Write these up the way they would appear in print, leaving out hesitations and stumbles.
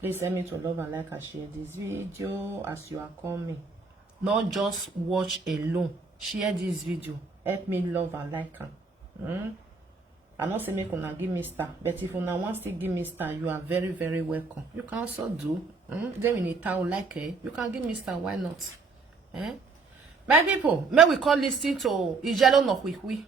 Please send me to love and like and share this video as you are coming. Not just watch alone. Share this video. Help me love and like am. I not say make una give me star, but if una want to give me star, you are very, very welcome. You can also do. Then we need to like it. You can give me star. Why not? My people, may we call listen to Ijelo no quick.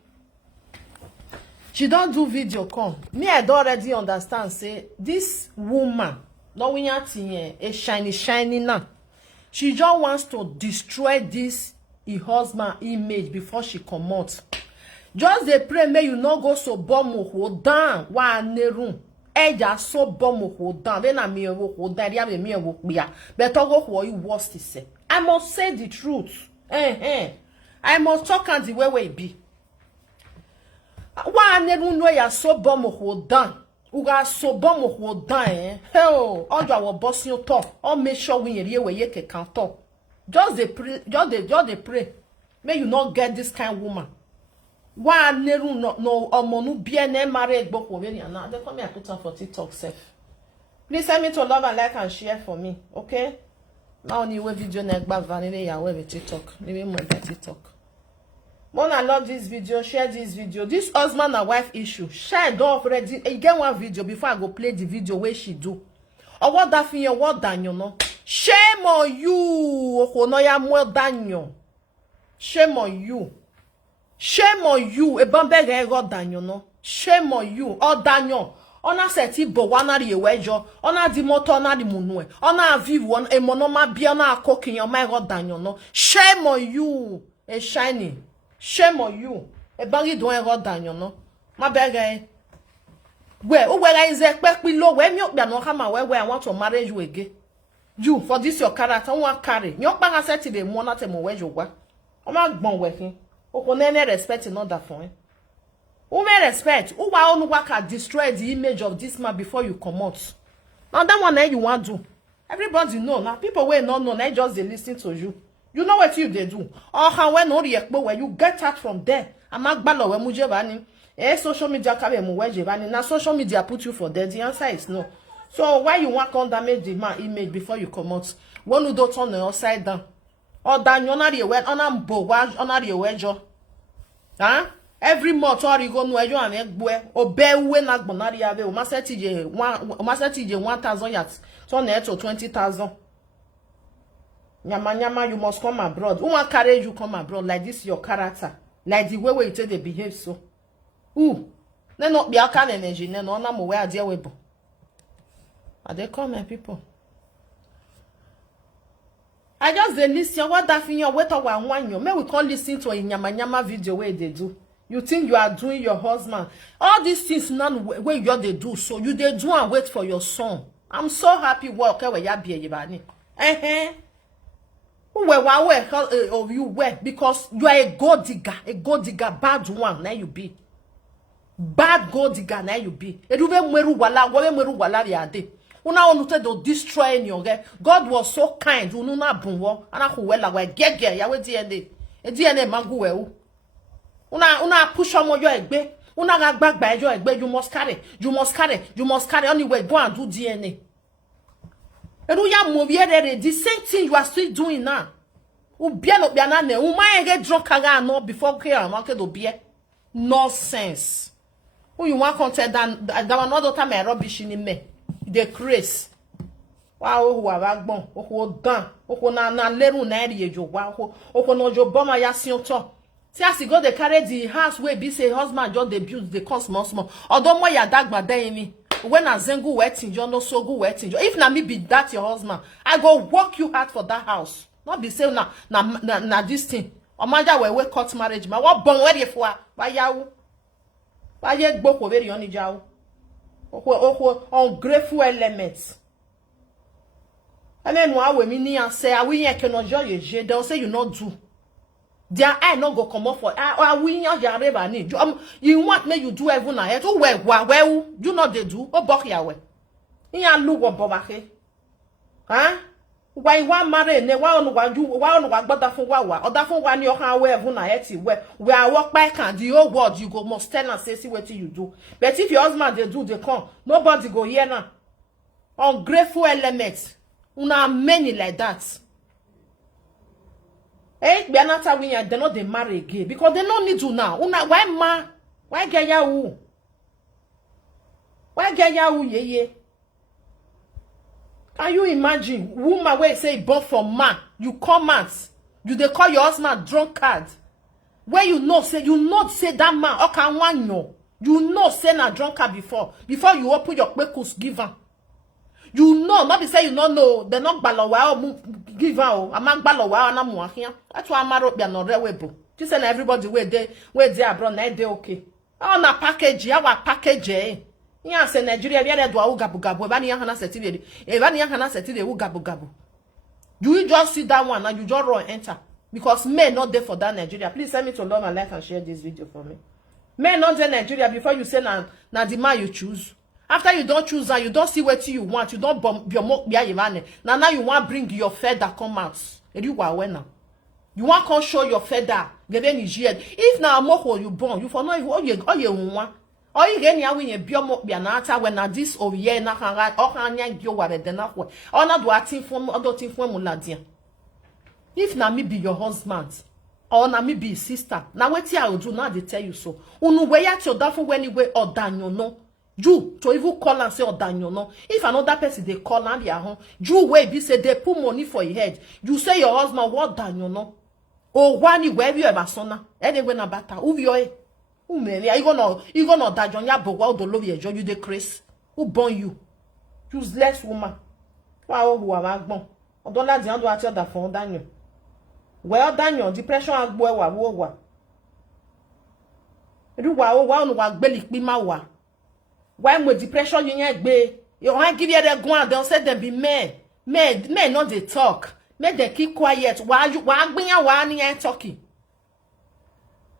She don't do video come. Me, I don't already understand. Say this woman, no we a shiny now. She just wants to destroy this husband image before she come out. Just dey pray may you not go so bomb hold down. Wa nerun. Eja so bomb hold down. Then I me hold down. Dia me wo pia. But go who you worst is say. I must say the truth. I must talk and the way it be. Wa nerun no ya so bomb hold down. Uga so bomb hold down. Hell, ojo wo boss you talk. Or make sure we here we ye can talk. Just dey pray. Just dey pray. May you not get this kind of woman. Why neru no omonu bien married book over here now? They come here put on for TikTok self. Please send me to love and like and share for me, okay? Now only way video next back vanilla ya with TikTok. Maybe more than TikTok. Mona love this video, share this video. This husband and wife issue. Share it already. You get one video before I go play the video where she do. Or what that thing, what Daniel no? Shame on you, Okonoya more Daniel. Shame on you. Shame on you. E bambere go Daniel no. Shame on you. Oh Daniel. Ona seti bo wana ri ewejo. Ona di moto ona di munue. Ona aviv one e monoma bia na akokin yo my god Daniel no. Shame on you. E shiny. Shame on you. E bangi do e god Daniel no. Ma bege. We o we la is expect we low we mi okpa no kama we I want to marry you again. You for this your character won carry. Mi okpa ga seti de mo na te mo wejo gwa. O ma gbon we kin. O nene respect in order for him. Who may respect? Who wa on work can destroy the image of this man before you come out? Now that one you want to do. Everybody know now. People will not know. They just they listen to you. You know what you they do. Or how when no react where you get out from there. I'm not balo we muje bani. Social media kabe mu weje bani. Now social media put you for there. The answer is no. So why you want to damage the man image before you come out? One who don't turn the upside down. Or dan yona the word on am bo wa on the wejo. Huh? Every month or you go no ejo an egbo obe we na gbonari ave o ma set je 1000 yards so na to 20,000. Nyama you must come abroad. Who want carry you come abroad like this your character, like the way you take they behave so. They not be aka energy no na mo we ade webo. Are they come my people? I just dey listen what that thing your wait over one you. May we can't listen to a nyama video where they do. You think you are doing your husband. All these things none where you they do. So you they do and wait for your son. I'm so happy work where you be yebani. Where you were because you are a gold digger, bad one. Now you be. Bad gold digger, now you be. Eduve meru wala yade. Una onute do destroy nyoge. God was so kind. Ununa bunwo. Ana kuwela we gege ya we DNA. E DNA mangu we u. Una push on your egbe. Una ga gbagba ejo egbe. You must carry. Anyway, go and do DNA. Edu ya moviere the same thing you are still doing now. U bia no bia na ne. U ma get drunk aga no before care market do bia. Nonsense. Who you want content that one other time I rubbish in me. The craze. Wow, who are backbone, who done, who na leru na ejo, wow, who no jo bomber ya sionto. See as you go they carry the house where be say husband just the build the cost small. Although more ya dagba dey me. When a zengu wetin jo no so go wetin jo. If na me be that your husband, I go work you hard for that house. Not be say na this thing. Omaja we cut marriage. Ma what bon where for? Why yawo? Why ye gbo ko very oni jawo? Ungrateful elements. And then why we mean and say, I we cannot judge you. They'll say you not do. Their eye not go come up for. I we not need. You want me you do every night? Oh well, you know they do. Oh buck ya we. You look what bobake. Huh? Why one marry ne why on but that for wa or that for one your hand where every night we are walk back and the whole world you go must tell and say see what you do. But if your husband they do they come, nobody go here now. ungrateful elements. Una many like that. Eh, Bianata Winya, they not they marry again because they don't need to now. Una why get ya who? Why get ya who Yeye? Can you imagine? Woman where say born from man, you come out, you they call your husband drunkard. Where you know say that man okay one no. You know say na drunkard before you open your kpekus give am. You know, not be say you don't know, they not balowa or give out. Among balowa na mu ahia. That's why amaro be no rewebo. Just say everybody where they abroad na they okay. Oh na package, our package eh. Yeah, say Nigeria we dey do gabu gabu. Eba ni hana setile. Eba ni hana setile u gabu gabu. You just see that one and you just run enter because men not there for that Nigeria. Please send me to love and like and share this video for me. Men not there Nigeria before you say na the man you choose. After you don't choose that, you don't see what you want. You don't bomb your mock behind. Now you want bring your feather come out. You want to come show your feather. If now more you born, you for no all you want. All you get here when you be mock behind when na this over here na can right or can you go where the na way. Or not do a thing for other thing for muladia. If na me be your husband. Or na me be sister. Now what I will do now they tell you so. Unu way at your dafu when you way or Daniel no. You to even call and say or Daniel no. If another person they call and they are home. You way be say they put money for your head. You say your husband what Daniel no. Or one where you ever sona. Anyway na bata. Who you who me? You gonna Daniel ya bo wa do love you the Chris. Who born you? Useless woman. Wow who am agbon. Odon la di an do ati oda fun Daniel. Well, Daniel, depression and boy wa. You wa no wa gbeli pi ma wa. Why mo depression you ain't be? You want give you the go and they'll say them be men. Men not they talk. Make them keep quiet. Why gbin ya wa ni ain't talking?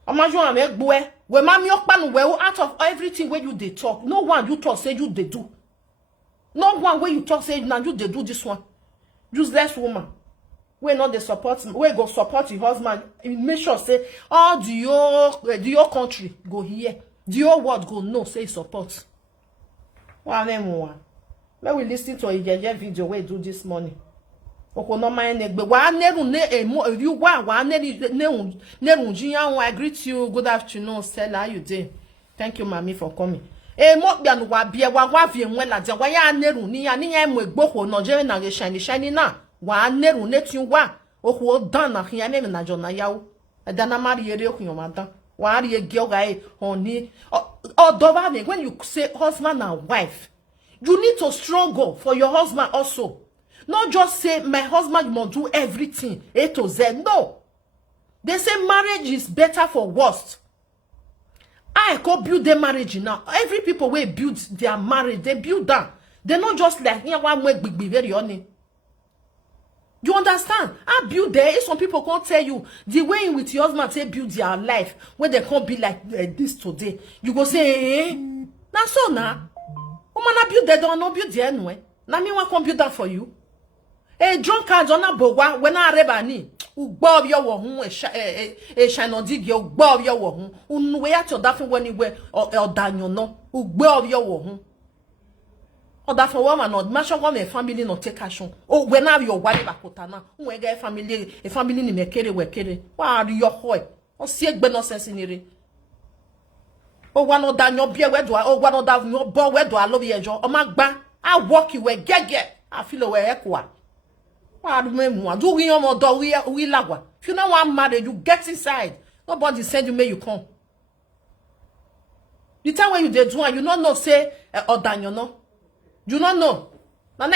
Imagine make boy. We mam yok pan we out of everything where you they talk. No one you talk say you they do. No one where you talk say now you they do this one. Useless woman. We not the support. We go support your husband. Make sure say all the your country go here. The your world go no say support. Wa name may we listen to a Yeye video we do this morning. Oko no mind egbe wa neru ne emo you wa ne I greet you. Good afternoon, Stella. How you doing? Thank you, mommy, for coming. Emo bia no wa bia wa vie nwe la dia wa ya neru ni ya emo egbo ho no je na ge shiny na. Wa neru netu wa ohu dan na hia me na jona yawo edana mari ere oku yo madan wa ri ege oga e oni odoba me when you say husband and wife you need to struggle for your husband also, not just say my husband must do everything A to Z. No, they say marriage is better for worst. I go build their marriage now. Every people will build their marriage, they build that. They're not just like here one way big be very honest. You understand? I build there. If some people can't tell you the way in which your husband say build their life, when they can't be like this today, you go say, eh? Now so now, woman I build there, don't not build there anyway. Now me want computer for you. A drunkard on a bowa when I rebani, who bob your woman, a shine on dig your bob your woman, who way at your daffy when you wear or Daniel no, who bob your woman. Or that for woman not match on a family not take action. Oh, when have your wife bakotana, who a family ni mekere wekere. Why are your hoy? Or see a no sense in it. Oh, one of that your beer where do I, oh, one of that your ball where do I love you, Joe? Oh, my bang, I walk you where get. I feel away equa. Why do we almost do we lagua? If you know one married, you get inside. Nobody said you may you come. The time when you did one, you don't know, say, or Daniel, no. You don't know. Now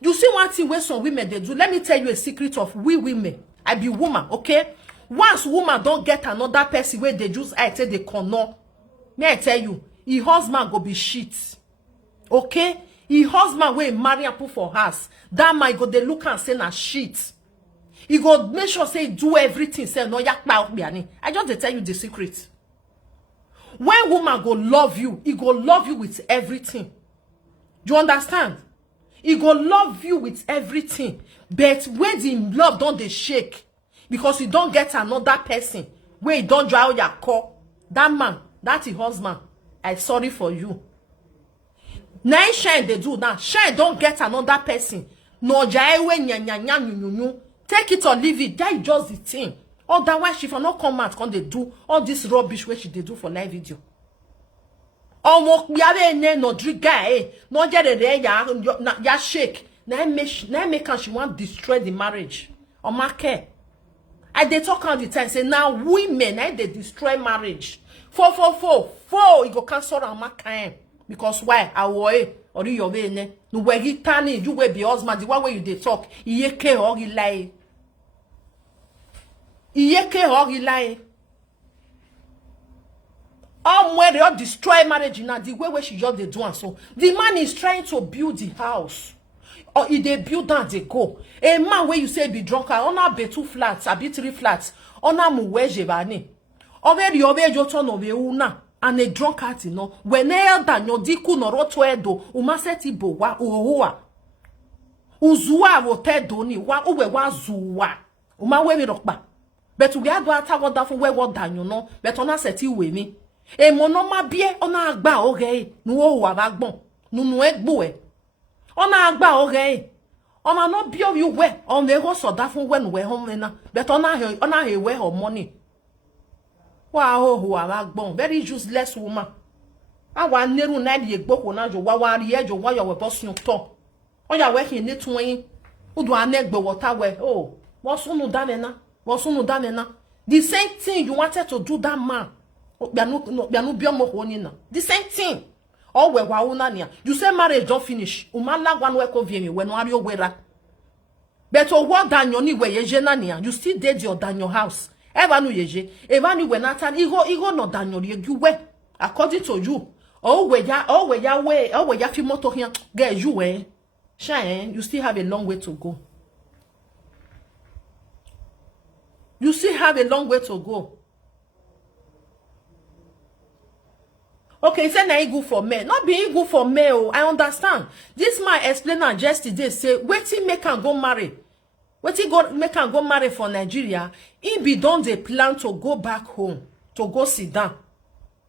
you see one thing where some women they do. Let me tell you a secret of we women. I be woman, okay? Once woman don't get another person where they just I say they cannot. May I tell you, his husband go be shit. Okay? His husband will marry and put for house. That might go they look and say na shit. He go make sure say do everything. Say no yak ba biani. I just they tell you the secret. When woman go love you, he go love you with everything. You understand? He go love you with everything. But when the love don't they shake, because you don't get another person, where you don't drive your car, that man, that's your husband. I'm sorry for you. Now shine they do now. Shine don't get another person. No jaiwe nya. Take it or leave it. That is just the thing. Otherwise, she for not come out when they do all this rubbish where she they do for live video. Oh, no drink guy, no get ya shake. Now make her she want destroy the marriage. Or my care. I they talk all the time say now women they destroy marriage. 4 you go cancel on my kind. Because why? Awoe or you way ne no where he tani you will be husband the one way you they talk. Yeke or he lie. Yeke or he lie. Where they all destroy marriage now the way where she just they do and so the man is trying to build the house. Or if they build down, they go. A man where you say be drunk, on a be 2 flats, a be 3 flats, on a muweje bani. Over the over your turn of una, and a drunk at no, when than your diku no roto edo, umaseti bowa, uwa. Uzua wote doni, wa uwe wa zuwa. Uma we mi rokba. But we are going to talk about for where what done, you know, but on a seti we me. E monoma bie, on a agba oge, no wa bagbon, no egboe. On a agba oge. On a not bio you we on the horse or that when we're home na. But on a way of money. Wow, who are bagbon, very useless woman. I want neru na ye gbo ko na jo wa ye jo wa your boss no to. On ya working ni twin. Udu anegbo water we. Oh, what's unu dane na? What's unu dane na? The same thing you wanted to do that man. Bianu biomo honi na. The same thing. Oh, we wa nia. You say marriage don't finish. Umala one we convene when are you wera. But what dan your ni we yeje na nia. You still dead your dan your house. Ever no yeje. Ever ni we natan igo no dan your you we. According to you. Oh we ya fi moto here. Get you we. Shine, you still have a long way to go. You still have a long way to go. Okay, say na good for men. Not being good for male. I understand. This man explained yesterday. Say, Wetin make am go marry. Wetin make am go marry for Nigeria. He be done the plan to go back home to go sit down.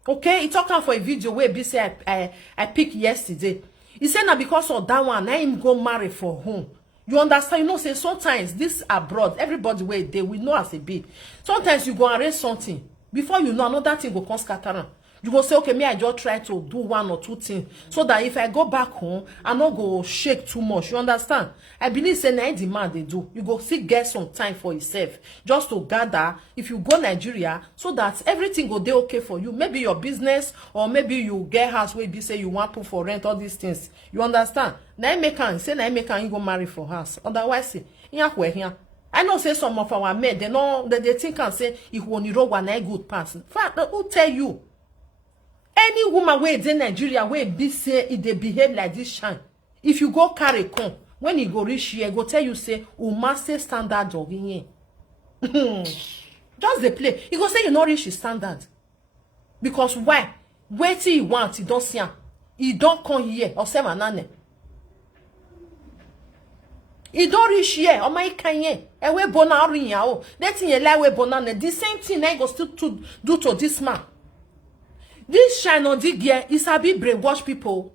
Okay, he talking for a video where be say I picked yesterday. He said now because of that one, I him go marry for home. You understand? You know, say sometimes this abroad, everybody where they will know as a bit. Sometimes you go arrange something before you know another thing go come scatter around. You go say, okay, me I just try to do 1 or 2 things so that if I go back home, I not go shake too much. You understand? I believe say na demand they do. You go still get some time for yourself just to gather. If you go Nigeria, so that everything go dey okay for you. Maybe your business or maybe you get house where you say you want to for rent all these things. You understand? Na make am say na make am you go marry for house. Otherwise, here. I know say some of our men they think and say if one road one a good person. Fact, who tell you? Any woman where in Nigeria where be say if they behave like this shine. If you go carry con, when you go reach here, go tell you say, must say standard of in just the play. You go say you not reach his standard. Because why? Wait till he wants, he don't see him. He don't come here or 7 nane. He don't reach here or my kanye. And we bona ring ya. That thing you lie we bona. The same thing I go still to do to this man. This shine on the gear is a bit brainwash people.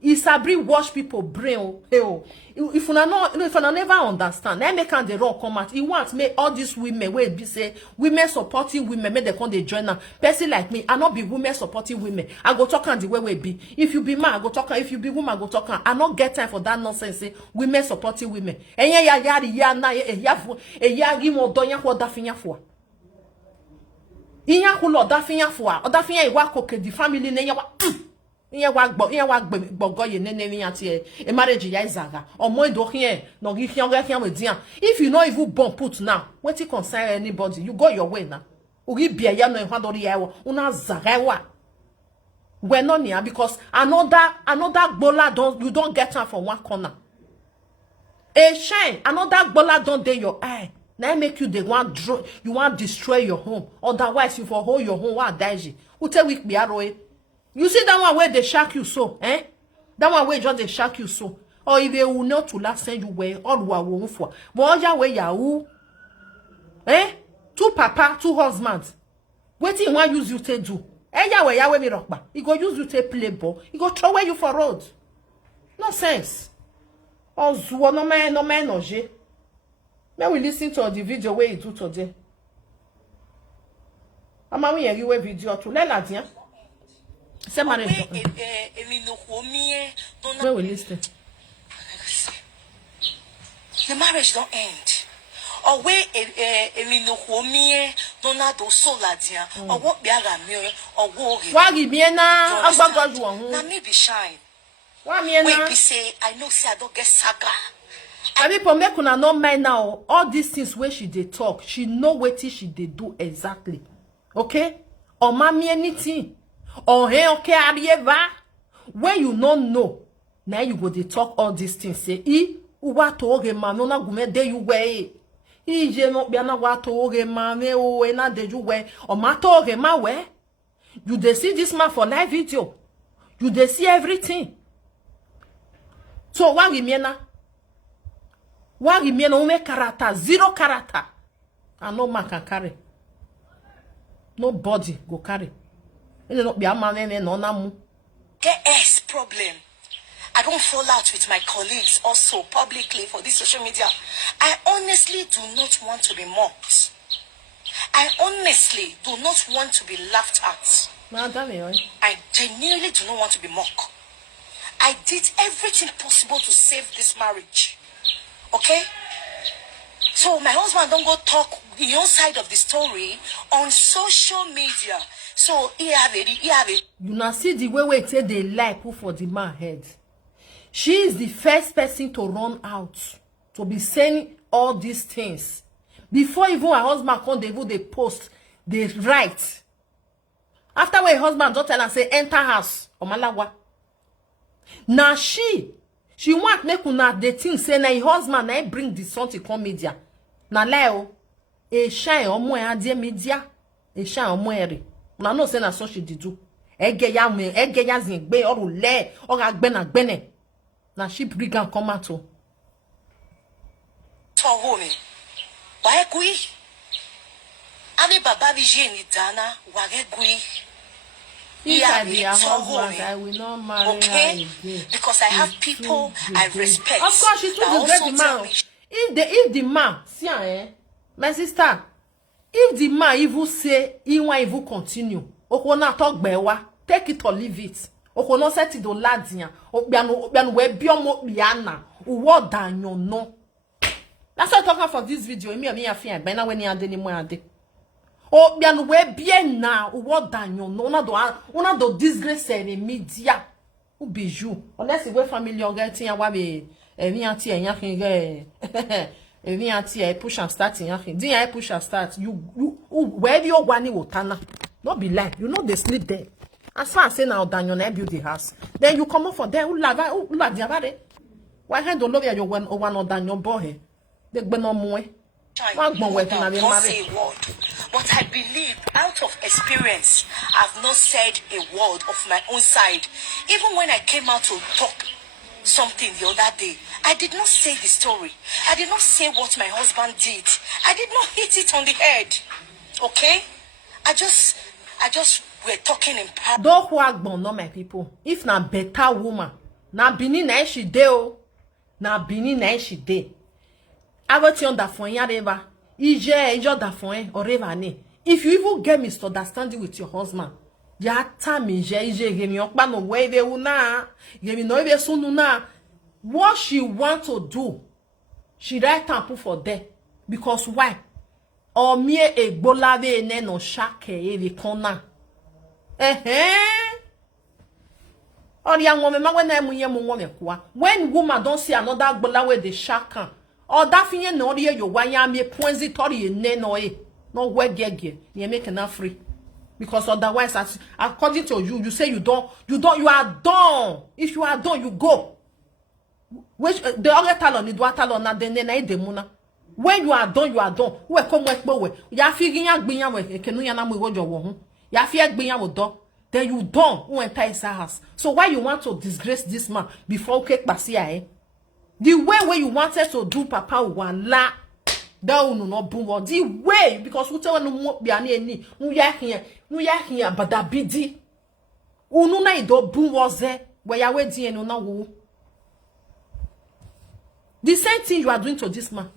It's a bit wash people brain. If you never understand, I make the wrong comment. He wants me all these women where be say women supporting women, make they come they join now. Person like me, I not be women supporting women. I go talk on the way we be. If you be man, I go talk on. If you be woman, I go talk on. I not get time for that nonsense. Say women supporting women. And ya na gimo donya kwa dafinya for. Inya kulo dafinya fwa odafinya iwa koke di family ne inya wa gbogo ye nene mi ati e marriage ya izaga omo ido hien no gi hien ga hien we dia if you no even born put now wetin concern anybody you go your way now uri bia ya no hwadori ya wo una zaga wa we no nia because another gbola you don't get am from one corner a shine another gbola don dey your eye. Now make you you want destroy your home. Otherwise, you for hold your home what daiji. Who tell week be arrow? You see that one where they shock you so, eh? That one where just they shock you so. Or if they will not to last send you where all who are won for. But all way yahoo. Eh? 2 papa, 2 husbands. Wetin one use you to do? Eh ya we me rock ba. He go use you to play ball. He go throw away you for road. Nonsense. Ozuo no man noje. May we listen to the video where you do today. Ama we hear you video to let la dia. Say marry. Where we listen. The marriage don't end. Or where Donado Soladia, or what Biaga Mirror, or war. Wagi biena, agbago juan. Na me be shine. Wa miena. Wait, be say, I know say I don't get saga. I mean, for me, kuna no mind now. All these things where she dey talk, she know what she dey do exactly. Okay? Or mami anything. Or hey, okay, arieva. When you don't know, now you go dey talk all these things. Say, uwa to oge ma no na gume de you way. Je no bia na wa to oge ma me o e na de you way. Or ma to oge ma we. You dey see this man for live video. You dey see everything. So what we mean na? What we mean no character, zero character. And no man can carry. Nobody go carry. You know be a man no na mu. KS problem. I don't fall out with my colleagues also publicly for this social media. I honestly do not want to be mocked. I honestly do not want to be laughed at. I genuinely do not want to be mocked. I did everything possible to save this marriage. Okay? So my husband don't go talk the own side of the story on social media. So he have it. You now see the way we say they lie put for the man head. She is the first person to run out to be saying all these things. Before even her husband come, they post, they write. After her husband don't tell her say enter house or malawa. Now she want make una the thing say na her husband na bring the son to come media. Na leo e shine omo e adie media e shine omo ere. Una no say na so she did do. Ege ya zin gbe oru le o ga gbe na gbene. Na she bring am come out o. To home. Wa egui. Ani baba bi je ni dana wa egui. If I be a husband, I will not marry her again. Because I have people I respect. Of course, she's too disgrace the man. If the man, see my sister, if the man even say he want even continue, okona talk bewa, take it or leave it. Okona set it do ladian. Obianu we biomo biana. Uwo danyo no. That's why I talking for this video. Me afia. By now when you ade ni mo ade. Oh, bien we bien na what danyo no una do disgrace in media u bijou unless we family on get tin wa be eni anti eyan kin ge eni anti e push and start eyan kin din e push and start you where you gwa ni wotana no be lie you know they sleep there as far as say now danyo na build the house then you come up for there u la dia bare why hand do love ya one danyo boy de gbe no mu e don't say a word. But I believe out of experience, I've not said a word of my own side. Even when I came out to talk something the other day, I did not say the story. I did not say what my husband did. I did not hit it on the head. Okay? I just we're talking in public. Don't work no my people. If na better woman, na bini na she de na bini na she de. Avoti on da phone ya reva. Ijo da phone or reva ne. If you even get misunderstanding with your husband, ya tami ije gemi okpa no weve una. Gemi no eve sunu na. What she want to do, she write and put for there. Because why? O mie egbolave ene no shake eve kona. When woman don't see another gbolawe the shaka. Or that thing no you why ya me points tori no where get you make enough free. Because otherwise according to you say you are done. If you are done, you go. Which the other talon do talon na de na demuna. When you are done, we come we ya figin ya gbiyan we kenu ya na mu iwojo wo hu. Ya fi gbiyan wo do. Then you done who enter his house. So why you want to disgrace this man before okay pasia The way you wanted to do papa wala that will not boom. The way because we tell no be any no ya here but that bidi unu na ido boom was there where ya we di enu na wo The same thing you are doing to this man.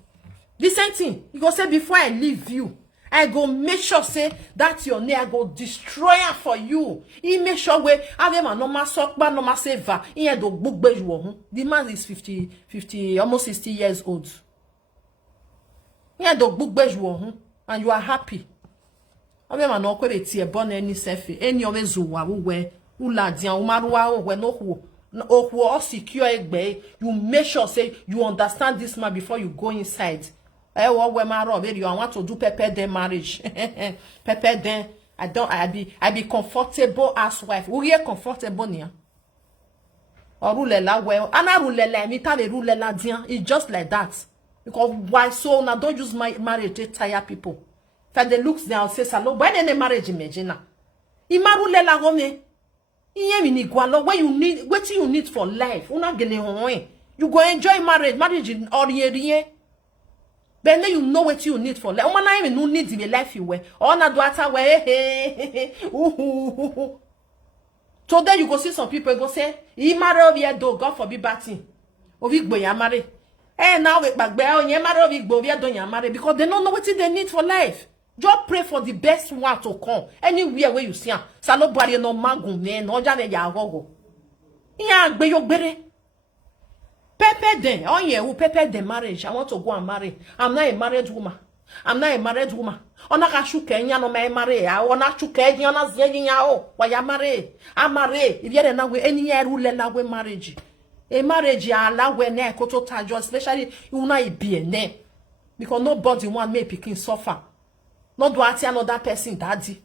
The same thing. You go say, before I leave you, I go make sure say that your name I go destroy it for you. He make sure we have him a normal sokba, normal saver. He had the book beju wo. The man is 50, almost 60 years old. He had the book beju wo, and you are happy. Have him a no kwe tie born any selfie. Any of us who are we ula dia umaruwa we no who. Or secure egbe. You make sure say you understand this man before you go inside. I want to do pepper den marriage. Pepper den. I be comfortable as wife. We are comfortable near. Or rule la well. And I rule la me tell rule la dia. It's just like that. Because why so now don't use my marriage to tire people. For the looks they say salon. Why then the marriage imagine? Ima rule la gome. When you need what you need for life. You go enjoy marriage. Marriage in rien. Then you know what you need for life. Not even no need in life you wear. Or na do ata way. So then you go see some people go say, "He marry over here, though. God forbid batting. Ovi gbo ya marry. Now we back there. You marry ovi gbo ya don't ya marry because they don't know what they need for life. Just pray for the best one to come. Anywhere where you see him. Salo bari no magun me no jane ya gogo. Iya gbe yo gbere. Pepe den. Oh yeah, who pepe den marriage. I want to go and marry. I'm not a married woman. I'm not a married woman. Ona ka shuke nya no me marry. I wanna shuke nya na zye nya o. Wa ya marry. I marry. If you na we any year rule la we marriage. A marriage ya la we na koto tajo especially you na e be ne. Because nobody want me pikin suffer. Not do ati another person daddy.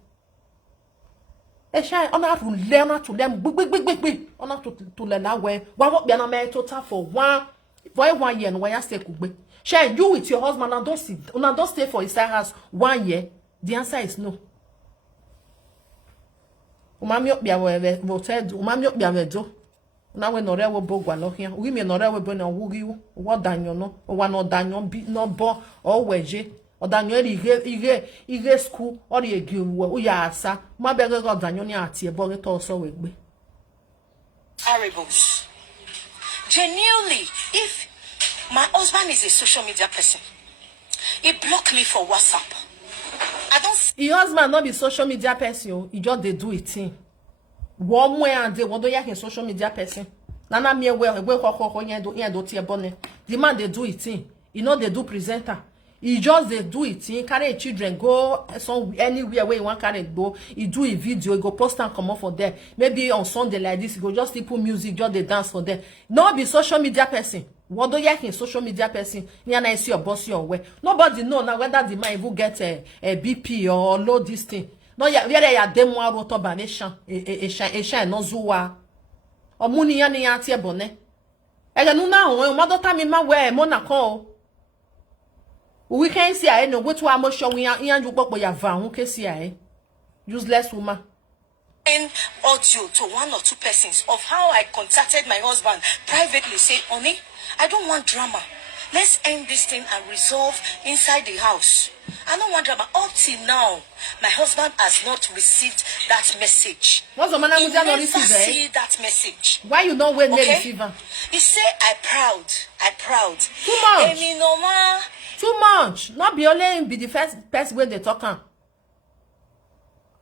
Esha ona to learn to them big ona to learn that way. One work be na me total for 1 year and why stay kugbe. Share you with your husband and don't stay for his house 1 year. The answer is no. Umami ok bia we voted umami ok bia we do. Na we no re wo bogwa lo hia. Wi me no re we bo na wugi wo danyo no. Wa no danyo bi no bo o weje. Odanyo ige school or ye giwe uya asa ma be go odanyo ni ati e bo ge to so we gbe. Terribles. Genuinely, if my husband is a social media person, he blocked me for WhatsApp. I don't. Your husband not be social media person, he just they do it thing. One way and they do ya social media person. Nana me we yen do tie bonne. The man they do it thing. You know they do presenter. He just they do it. He carry children go anywhere where you want carry go. He do a video. He go post and come up for there. Maybe on Sunday like this, he go just put music, just they dance for them. Not be social media person. What do you social media person? You na see your boss your way. Nobody know now whether the man will get a BP or low this thing. No, ya where ya demo roto banation e no zuwa. Omuni ya ni ya tie bone. Ega nu na ho, mo do ta mi ma we mo na ko. We can see I know what to emotion we yan ju popo ya va hun ke see I. Useless woman. Audio to 1 or 2 persons of how I contacted my husband privately, say, "Oni, I don't want drama. Let's end this thing and resolve inside the house. I don't want drama." Up till now, my husband has not received that message. What's the man He never see that message. Why you don't wait Okay? receiver? He say, I proud. Too much. Emi no ma. Too much. Not be only be the first person when they talk.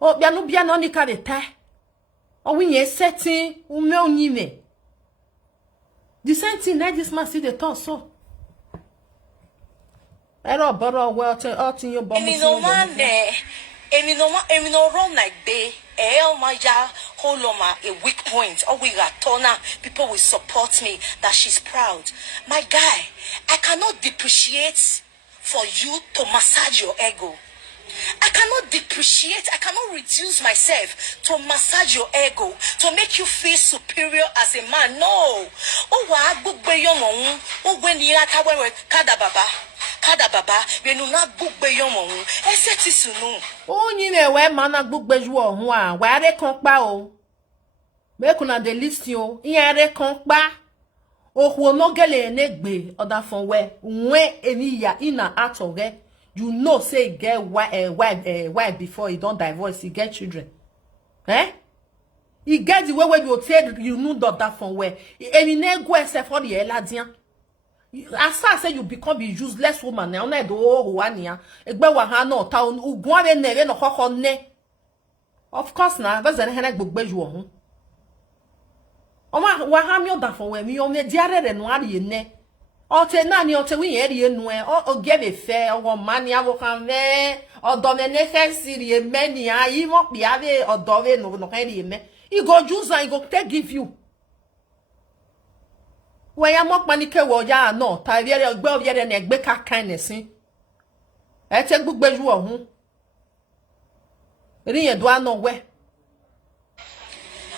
Oh, bia no ni ka de tai. Oh, we ye setting ume onyime. The same thing like this man see the talk so. Ero boro well to out in your bum. Emi no run like they. My ja hold on a weak point. Or we got turner. People will support me that she's proud. My guy, I cannot depreciate for you to massage your ego. I cannot depreciate, I cannot reduce myself to massage your ego, to make you feel superior as a man. No. Oh, wa gbogbo yon o gbe ni ata wewe kada baba we no na gbogbo yon ohun ese ti sunu. O yin e we man na gbogbo ju ohun a wa re kan pa o. Make una dey listen o. Yen re kan pa. Ohun no gele enegbe oda fon we emi ya ina atore. You know, say get wife before he don't divorce, he get children. He get the way where you say you know that from where. Emi ne go except for the eladian. As far as say you become a useless woman now, na do wania. Egbe wa ha no ta ugun ave nere no koko ne. Of course na, that's the hena gbogbe ju ohun. Oma wa ha mi oda fo we mi o me diare re no ari ne. O te na ni o te wi eri enu e o give a fair o mani avo kan ve o do me ne siri e meni a I mo bi ave o do ve no eri me. He go use and he go take give you. When you mock money, ya no, tie very well, yet and egg baker kindness. I take book beju or whom. Ring do I know where?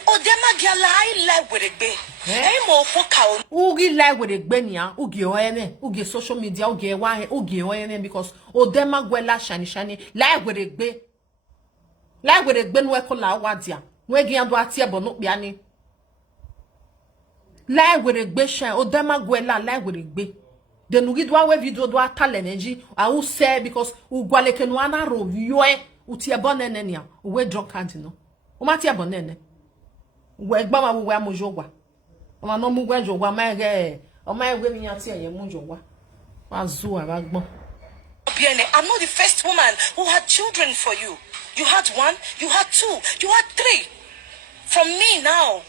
Oh, them a girl I like with it be. I'm more for cow. Ugi like with it benya, ugi oeme, ugi social media, ugi wine, ugi oeme because oh them a gwella shiny like with it be. Like with it ben wekola wadia. Wegi and do a tia bonuk biani. Lie with a gbe shine o dema gwela lie with a gbe. Then we do our video do talent energy. I will say because u gwaleke no ana ro yoe uti abonene nia we drunk card no. O mati abonene. We gba ma we amojogwa. O ma no mu gwa jogwa ma ge. O ma we mi ati eye mu jogwa. Wa zu abagbon. I'm not the first woman who had children for you. You had one, you had two, you had three. From me now.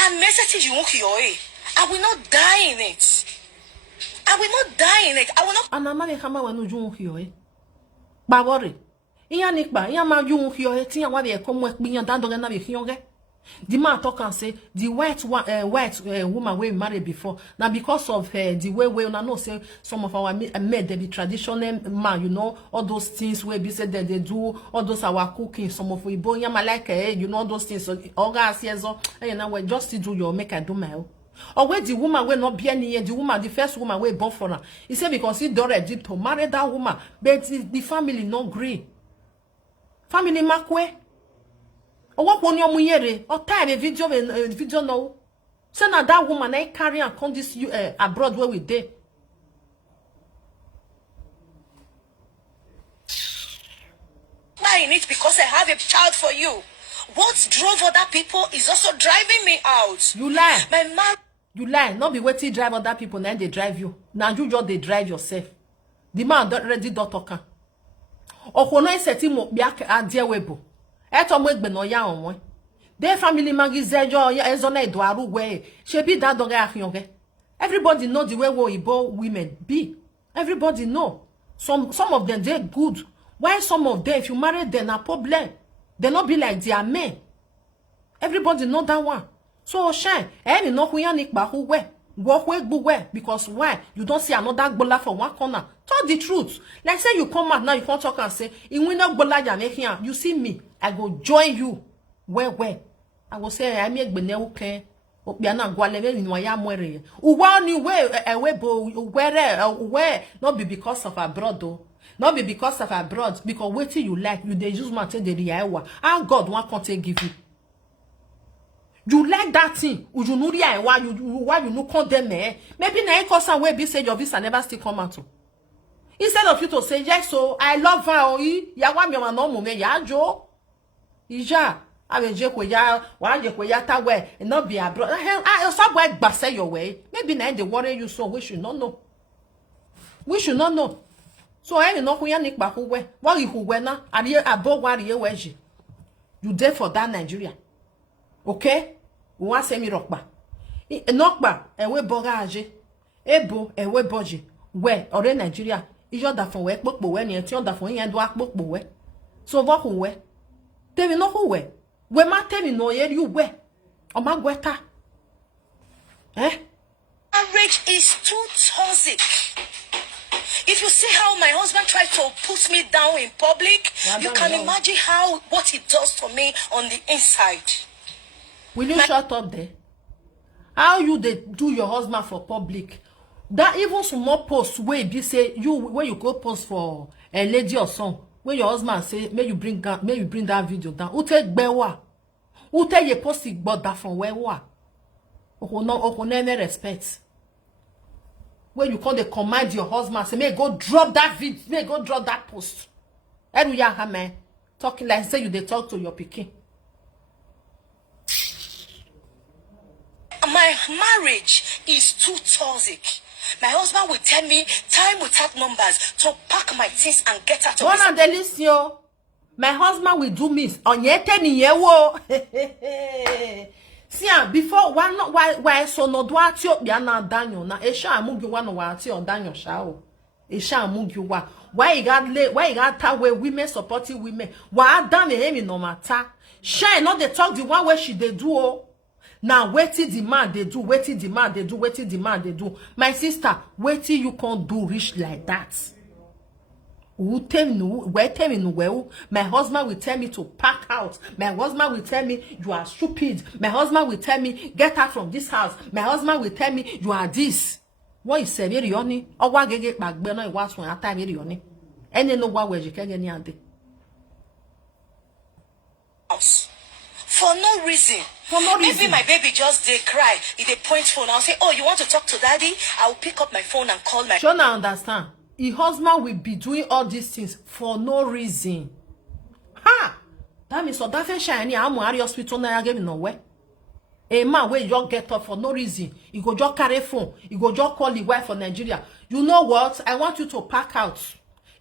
And message you I will not die in it. I will not die in it. I will not. And I'm not hammer when you hear it. But worry. Iya nikba, iya ma you hear it. Tia wa be come work me and dan doga na be hionge. The man talk and say the white woman we married before. Now because of the way we know say some of our men they be traditional man, you know, all those things where be said that they do, all those our cooking, some of we boy like you know those things. So all guys here so you know we just to do your make I do my own. Or where the woman will not be any the woman, the first woman we born for her. He said because he already to marry that woman, but the family no agree. Family makwe. O what one your muyere or tie a video no. Say now that woman I carry and come this abroad where we did. Buying it because I have a child for you. What drove other people is also driving me out. You lie. My man. You lie. Not be waiting drive other people, then they drive you. Now you just they drive yourself. The man ready don't talk. Okono iseti mo biak adie webo. Eto mo egbe no ya onwe. De family magizejo ya ezona edwaru we. Shebi that doga ahyonge. Everybody know the way we Igbo women be. Everybody know. Some of them they good. Why some of them if you marry them a problem. They not be like their men. Everybody know that one. So shine. Any no huyanik ba who we. Walk we because why? You don't see another gbola for one corner. Talk the truth. Like say you come out now, you can't talk and say, in winner gbola ya make here. You see me, I go join you. Where? I go say I make bene okay. Obiana gwaleve ni waya mwere. Uwa ni we bo where not be because of abroad though. Not be because of abroad. Because wetin you like, you dey use matter the real. How God want can't give you. You like that thing? You know why you no condemn me? Maybe na cause way be say your visa never still come out. Instead of you to say yes, so I love her. Ya wa mi ma no mo me ya jo. Ija, abeje ko ya wa je ko ya ta we not be abroad. I somewhere gba say your way. Maybe na they worry you so we should not know. We should not know. So I no kuya nik ba we. What you we na ari abo wa ri we. You there for that Nigeria. Okay? Wa se mi rokpa. Nokpa ewe borage. Ebo ewe boje. We ore Nigeria. Ijo da fon we popo we ni ti on da fon yen do apopo we. So vo ku we. Temi no ku we. We ma temi no ye you we. O ma gweta. Marriage is too toxic. If you see how my husband tried to put me down in public, you can imagine what he does to me on the inside. Will you shut up there? How you they do your husband for public? That even small post where be say you where you go post for a lady or son, where your husband say may you bring that video down. Who take bewa? Who take your post it but that from where wa? Oko never respect. Where you call the command your husband say may go drop that video, may go drop that post. Eruya hame talking like say you they talk to your pikin. My marriage is too toxic. My husband will tell me time without numbers to pack my things and get out of One and delisio. My husband will do me on yete ni yewo. See, before why so no do atio ya na danyo na esha amugi wa no wa atio danyo sha o. Esha amugi wa. Why you got that way women supporting women? Why damn him no matter? Shine not they talk the one way she they do oh. Now wetin demand they do, wetin demand they do, wetin demand they do. My sister, wetin you can't do rich like that. My husband will tell me to pack out. My husband will tell me you are stupid. My husband will tell me get out from this house. My husband will tell me you are this. What is say very yoni? Or what get back burner it was when I time very yoni. And no what way you can get any other. For no reason. For no Maybe reason. my baby just they cry. If they point phone, I'll say, oh, you want to talk to daddy? I'll pick up my phone and call my... Shona understand. His husband will be doing all these things for no reason. Ha! That means so that shiny I'm at hospital now again nowhere. A man where you get up for no reason. You go just carry phone. You go just call the wife for Nigeria. You know what? I want you to pack out.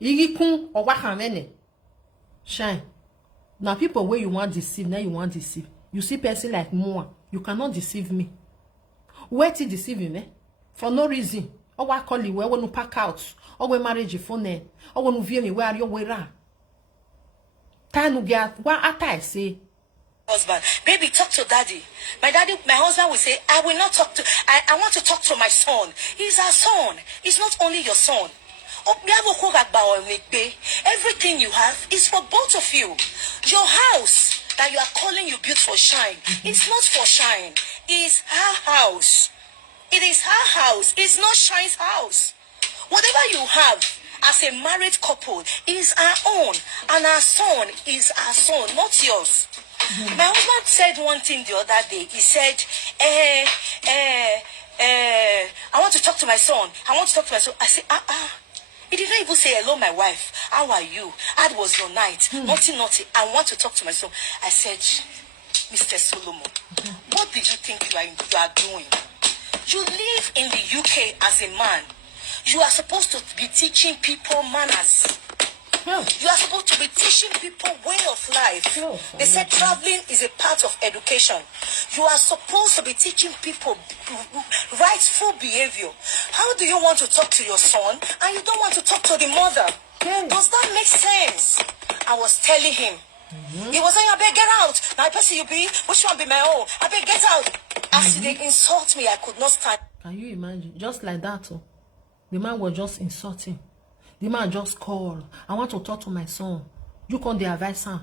Irikun or wakamene. Shine. Now people where you want to deceive, now you want to deceive. You see person like Moa. You cannot deceive me. Where to deceive me? For no reason. Or what call you where you pack out. Or when marriage phone. Or when you view me where you were. Time you get what I say. Husband, baby, talk to daddy. My husband will say, I will not talk to, I want to talk to my son. He's our son. He's not only your son. Everything you have is for both of you. Your house that you are calling you built for shine, it's not for shine. It's her house. It is her house. It's not Shine's house. Whatever you have as a married couple is our own, and our son is our son, not yours. My husband said one thing the other day. He said, I want to talk to my son. I want to talk to my son. I said, He did not even say, hello, my wife. How are you? How was your night? Nothing. I want to talk to my son. I said, Mr. Solomon, what did you think you are doing? You live in the UK as a man. You are supposed to be teaching people manners. You are supposed to be teaching people way of life. They said traveling is a part of education. You are supposed to be teaching people rightful behavior. How do you want to talk to your son and you don't want to talk to the mother? Does that make sense? I was telling him. He was saying, I beg get out. Now I person you be, which one be my own? I beg get out. As they insult me, I could not stand. Can you imagine? Just like that. Oh. The man was just insulting. The man just called. I want to talk to my son. You can't advise son.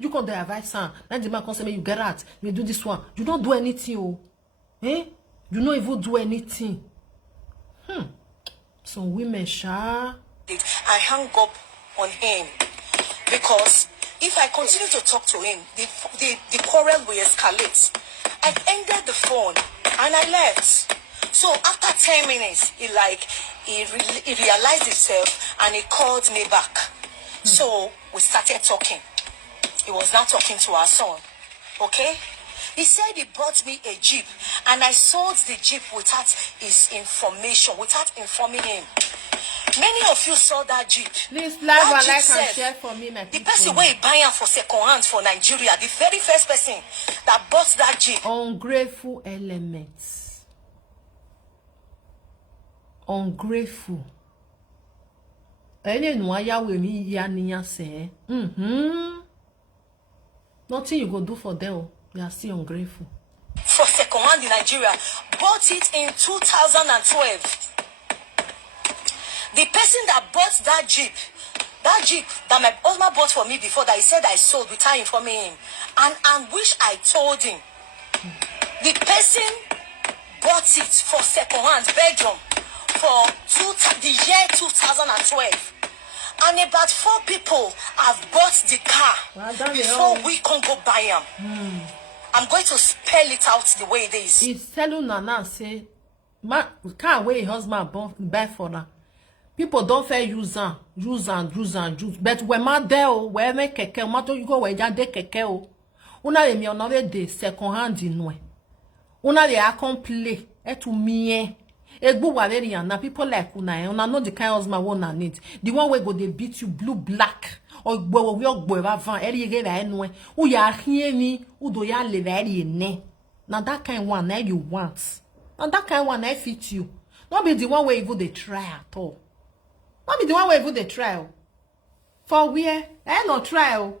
You can't advise son. Then the man comes and say, you get out. You do this one. You don't do anything. Oh. Eh? You don't even do anything. Some women, I hung up on him. Because if I continue to talk to him, the quarrel will escalate. I ended the phone and I left. So after 10 minutes, he realized himself and he called me back. So we started talking. He was now talking to our son. Okay? He said he bought me a Jeep and I sold the Jeep without his information, without informing him. Many of you saw that Jeep. Please like and share for me, my people. The person where he buy am for second hand for Nigeria, the very first person that bought that Jeep. Ungrateful elements. Ungrateful. Nothing you go do for them. They are still ungrateful. For second hand in Nigeria, bought it in 2012. The person that bought that Jeep that my husband bought for me before that he said I sold without informing him, and which I told him, the person bought it for second hand bedroom for the year 2012, and about 4 people have bought the car before we can go buy them. I'm going to spell it out the way it is. It's telling Nana say, can't wait husband buy for her. People don't fair use. But when my there, where make keke, matter you go where ya de keke o. Una le mi onore de second hand in way. Una le akon play. to me. Egbu Valerian, na people like una know the kind of husband one need. The one where go they beat you blue black. Or gbo we ogbo van eri ge ra enu e. U ya hie ni, u do ya le ra eri ne. Now that kind one na you want. And that kind one I fit you. Not be the one where you go they try at all. Not be the one where you go they try. For where? No try.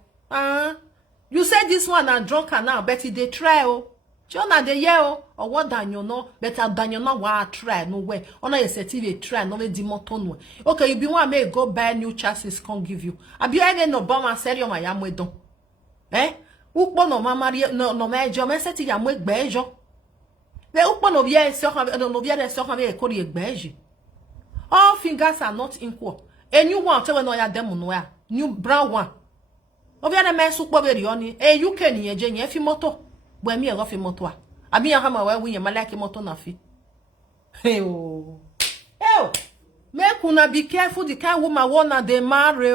You say this one are drunk now, but they try. Jonah the year or what than you know, better than you know what try no way. On a set try no the motor no. Okay, you be one may go buy new chassis can't give you. I be any no bomber serio my yam with don. Ukbo no mama no major message yam with bejo. The ukbo no ye so have no via so have a courier beige. All fingers are not equal. A new one tell no ya demo no new brown one. Ovia the man super very on you can ye jenny if you motor. When me a rough motor. I mean, I have my way my like motor nafi. Hey, make una be careful the kind woman wanna they marry.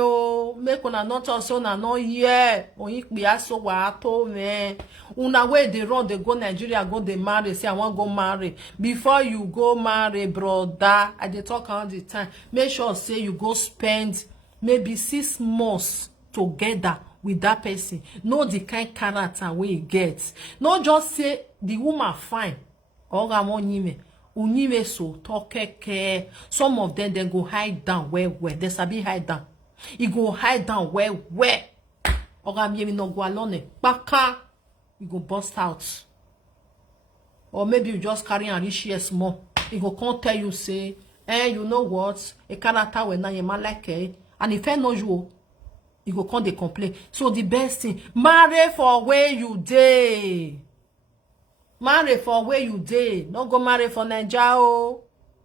Make una not also na no yeah. O ik be aso wa to me. Una way they run, they go Nigeria, go they marry. Say I want go marry. Before you go marry, brother, I dey talk all the time. Make sure say you go spend maybe 6 months together. With that person, know the kind character we get. Not just say the woman fine. Or unime so talk care. Some of them then go hide down where. They sabi hide down. He go hide down where. Or no go alone. Baka, you go bust out. Or maybe you just carry and reach here small. He go come tell you say, you know what? A character when na man like and if I know you. You go come they complain. So the best thing, marry for where you day. Marry for where you day. Don't go marry for Nigeria. Oh.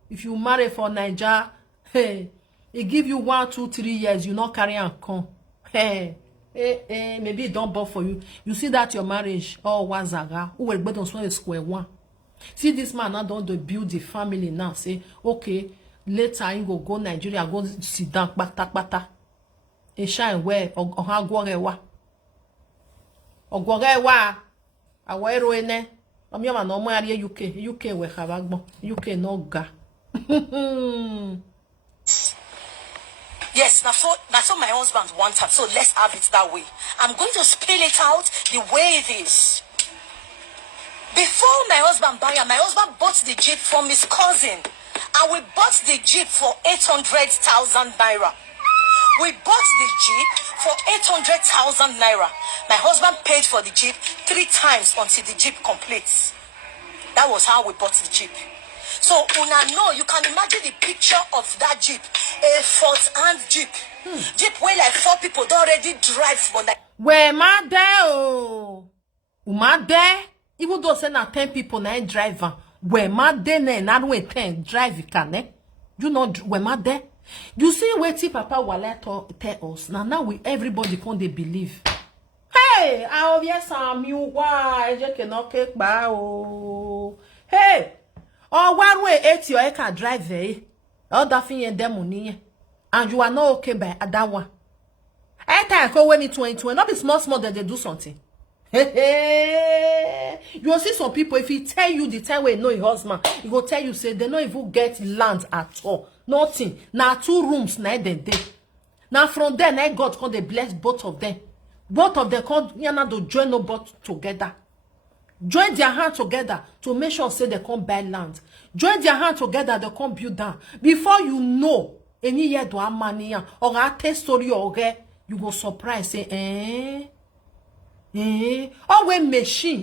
If you marry for Nigeria, hey, it give you 1, 2, 3 years. You not carry and come. Hey, maybe it don't bother for you. You see that your marriage all wazaga. Who will bet on square one. See this man now don't build the family now. Say okay, later you go Nigeria, go sit down, bata. E shine where oha gworewa ogworewa awero ene omioma no mo ari UK we habagbon UK no ga. Yes, that's what my husband wanted, so let's have it that way. I'm going to spell it out the way it is. Before my husband bought the Jeep from his cousin, and we bought the Jeep for 800,000 naira. We bought the Jeep for 800,000 naira. My husband paid for the Jeep 3 times until the Jeep completes. That was how we bought the Jeep. So, una know, you can imagine the picture of that Jeep. A fourth-hand Jeep. Jeep where like 4 people don't already drive for that. Where ma there oh? Ma there? Even though say na 10 people na driver. Where ma there na we 10 drive can You know where ma there? You see Wetin Papa Wale tell us. Now we everybody can they believe. Hey, I obvious you why je cannot cake ba o. Hey, one way 8 your can drive there. Other thing in them money. And you are not okay by that one. I think when it's 2020, not be small that they do something. Hey, you will see some people if he tell you the time when you know your husband, he will tell you say they don't even get land at all. Nothing. Now 2 rooms now then day. Now from there, now God can they bless both of them. Both of them can to join no both together. Join their hands together to make sure say they can't buy land. Join their hands together, they can't build down. Before you know, any year do money or a test story or you go surprise say oh we machine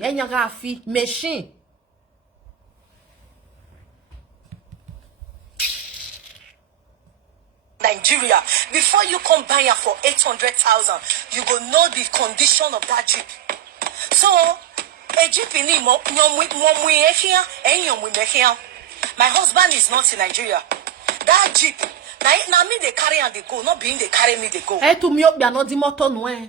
machine. Nigeria, before you come buy her for 800,000, you go know the condition of that Jeep. So, a Jeep in my husband is not in Nigeria. That Jeep, now me they carry and they go, not being they carry me they go. Eh to me up no di motor no eh.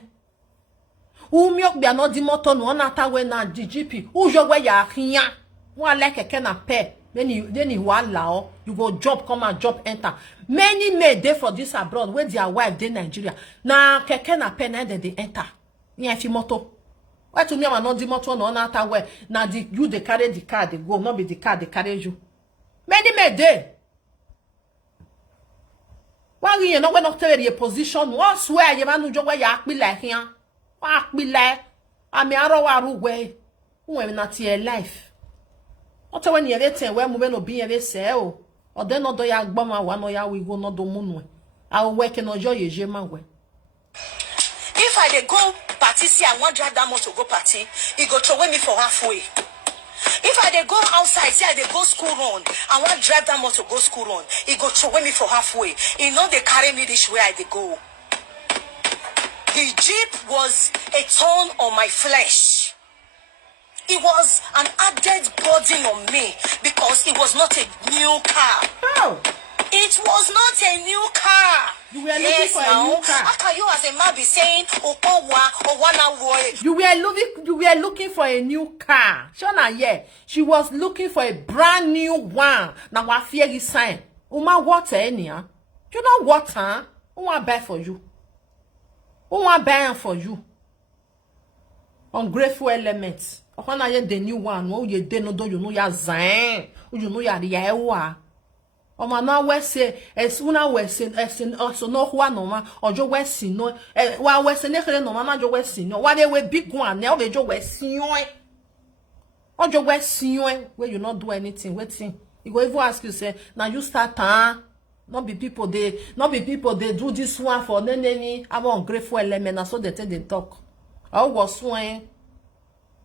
U mi ok no di motor no na ta we na GP. U jo we ya hian. Wa like keke na pe. Then you allow you go job come and job enter. Many men dey for this abroad where their wife dey Nigeria. Na keke na pen and they enter. Ni afi moto. Why to me am not the motor no na ta where na the you they carry the car they go, not be the car they carry you. Many day. Why you know when not tell your position? What swear you man who ya be like here? What be like? I mean, I don't way. Who am not your life? What when you let where moving no be a sell or then not do ya bomber one or ya we go not do moon. I will work in no joy ye man way. If I dey go party, see I want drive that motor to go party, he go throw me for halfway. If I dey go outside, see I dey go school run, I want drive that motor to go school run, he go throw me for halfway. He know they carry me this way I dey go. The Jeep was a thorn on my flesh. It was an added burden on me because it was not a new car. Oh. It was not a new car. You were looking for a new car. How can you as a man be saying, You were looking for a new car. Shona, yeah. She was looking for a brand new one. Now what fear is sign? Uma water anyhow. You know what, huh? Who want buy for you? Who want buy for you? Ungrateful elements. When I the new one, oh you dey no do you know ya zain. You know ya the Oma na we say una we say so no one no ma ojo we si no wa we say ne kere no ma na jo we si no wa dey we big one na we jo we si yon ojo we si yon where you not do anything wetin you go even ask you say now you start not be people they do this one for neneni I'm ungrateful element na so they take they talk I was one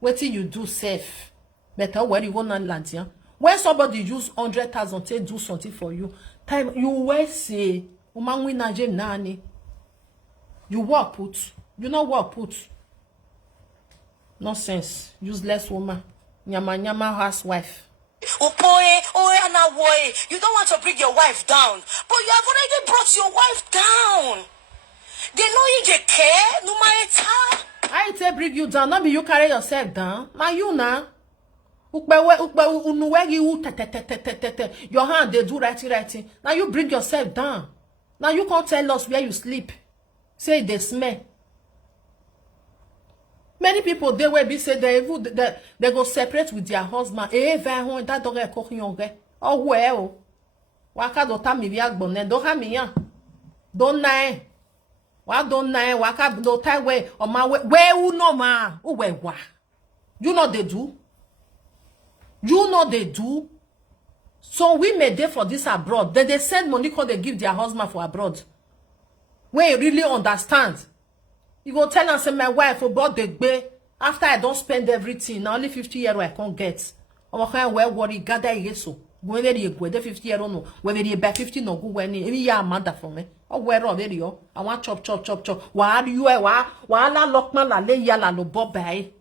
wetin you do safe better where you go na land here. When somebody use 100,000 to do something for you, time you will say, "Uman win nani." You work put, you not work put. Nonsense, useless woman, nyama housewife. You don't want to bring your wife down, but you have already brought your wife down. They know you get care, no matter. I say bring you down, not be you carry yourself down. Now you na. Your hand they do writing. Now you bring yourself down. Now you can't tell us where you sleep. Say they smell. Many people they will be say they go separate with their husband. That dog a cooking on oh well. Waka do tami bi agbon do ha mi yan. Don't nine. Wa don't nine waka do tie way on my way. Where you know ma? Who where wa? You know they do. You know they do. So we may there for this abroad. Then they send money because they give their husband for abroad. When you really understand. You go tell and say my wife about the bay. After I don't spend everything. Now only 50 euro I can't get. I'm kind well worry gather yeso. When they go the 50 euro no. When they buy 50 no go when any ya mother for me. Oh where are they yo? I want chop. Why are you why la lockman la lay ya la lo bob by.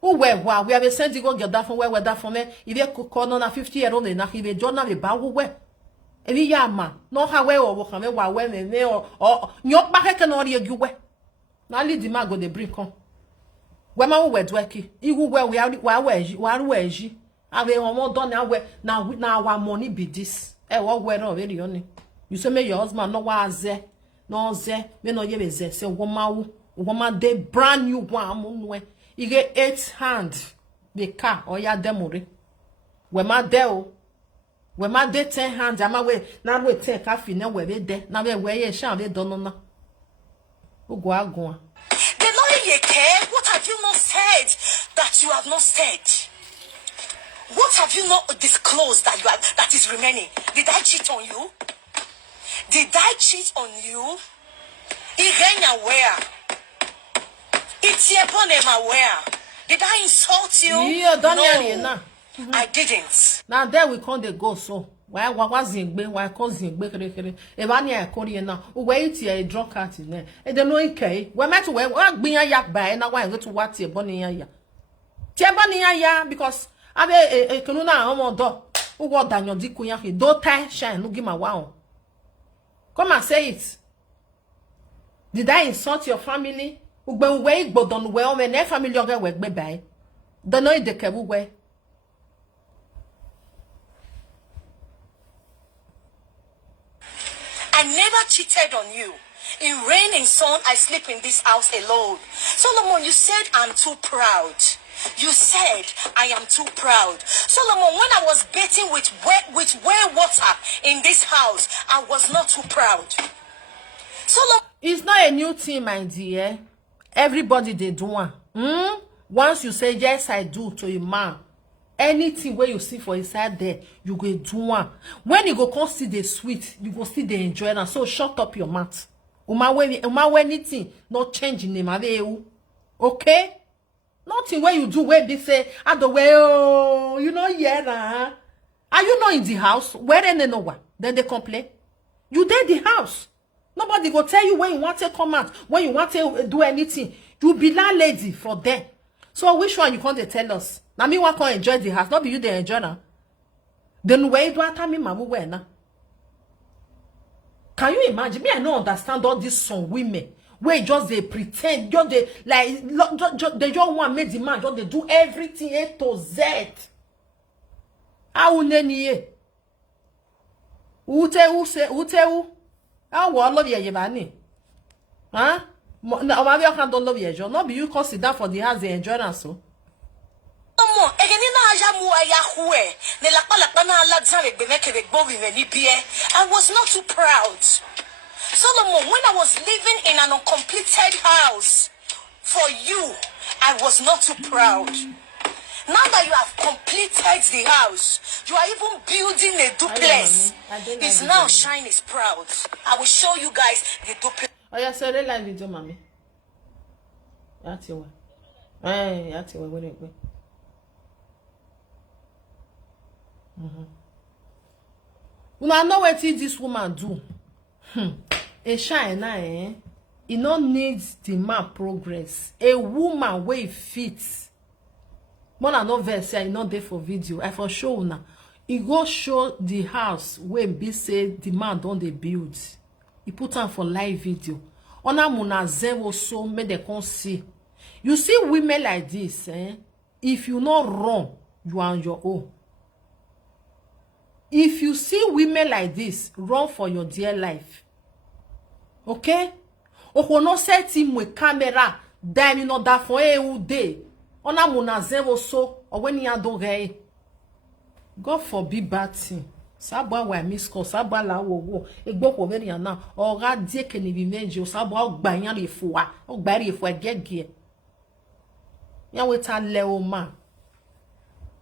Oh, well, we have a sense to go get that from where that from me. If you could call on a 50 year old, and if you don't have a bow, where? If you yama, no how well or come away when they or your back can only you way. Now lead the man go the brink on. When my word worky, you where we are, where you have a more done now our money be this. What where already only. You say, me your husband no was there, no there, me no ye is there, say woman, they brand new one. You get 8 hands, the car or ya demore. When my deo, when my day 10 hands, I'm away. Now we take coffee, now we're there. Now we're ye shall they don't know. Who go out go? The lawyer you care. What have you not said that you have not said? What have you not disclosed that you have that is remaining? Did I cheat on you? Did I cheat on you? Irenya where? It's your bonema where? Did I insult you? Yeah, no, I didn't. Now there we can't they go so. Why was why causing bakery? If I near Korean now, wait here a drunk cat in there. And the no okay. We're meant to wear what being a yak by and I want to go to what your bonny ya. Tiabani ya because I be a canuna home door. Who got Daniel Dikuya? Don't tie shine, no give my wow. Come and say it. Did I insult your family? Ugbe we gbodon we o me na family oga we gbe bai do no ide kebu we I never cheated on you. In rain and sun, I sleep in this house alone. Solomon, you said I'm too proud. You said I am too proud. Solomon, when I was bathing with well water in this house, I was not too proud. Solomon, it's not a new thing, my dear. Everybody they do one. Once you say yes, I do to a man, anything where you see for inside there, you go do one. When you go come see the sweet, you go see the enjoy. And so shut up your mouth. Uma anything not changing name. Okay? Nothing where you do where they say, I the way, oh, you know, yeah, are you not in the house? Where they know what? Then they complain. You did the house. Nobody go tell you when you want to come out, when you want to do anything. You be that lady for them. So which one you can't tell us? Now me want to enjoy the house, not be you the enjoy now. Then where do I tell me mamu where now? Can you imagine? Me, I don't understand all these some women where just they pretend, just they like, they just want to make the man, just they do everything A to Z. How neni? Ute? How love Yeye bani? Huh? Not be you consider for the house the endurance so. I was not too proud. Solomon, when I was living in an uncompleted house for you, I was not too proud. Now that you have completed the house, you are even building a duplex. It's now Shine is proud. I will show you guys the duplex. Oh yeah, so they live video, mommy. That's your way. Hey, that's your way. Wait. Una know what this woman do? A Shine eh? It no needs the man progress. A woman way fits. More than no verse, I not there for video. I for show now. He go show the house where be say the man don't they build. He put on for live video. Ona muna zero so make they can see. You see women like this, eh? If you not run, you are on your own. If you see women like this, run for your dear life. Okay? Oko no set him with camera, then you know that for a day. Ona muna zero so, or when you do gay. God forbid bad thing. Sabwa wa miss call sabwa la wo egbo ko very na o ga die ke ni bi meji o sabwa o gba yan le fo wa o gba re fo agege yan we ta le o ma.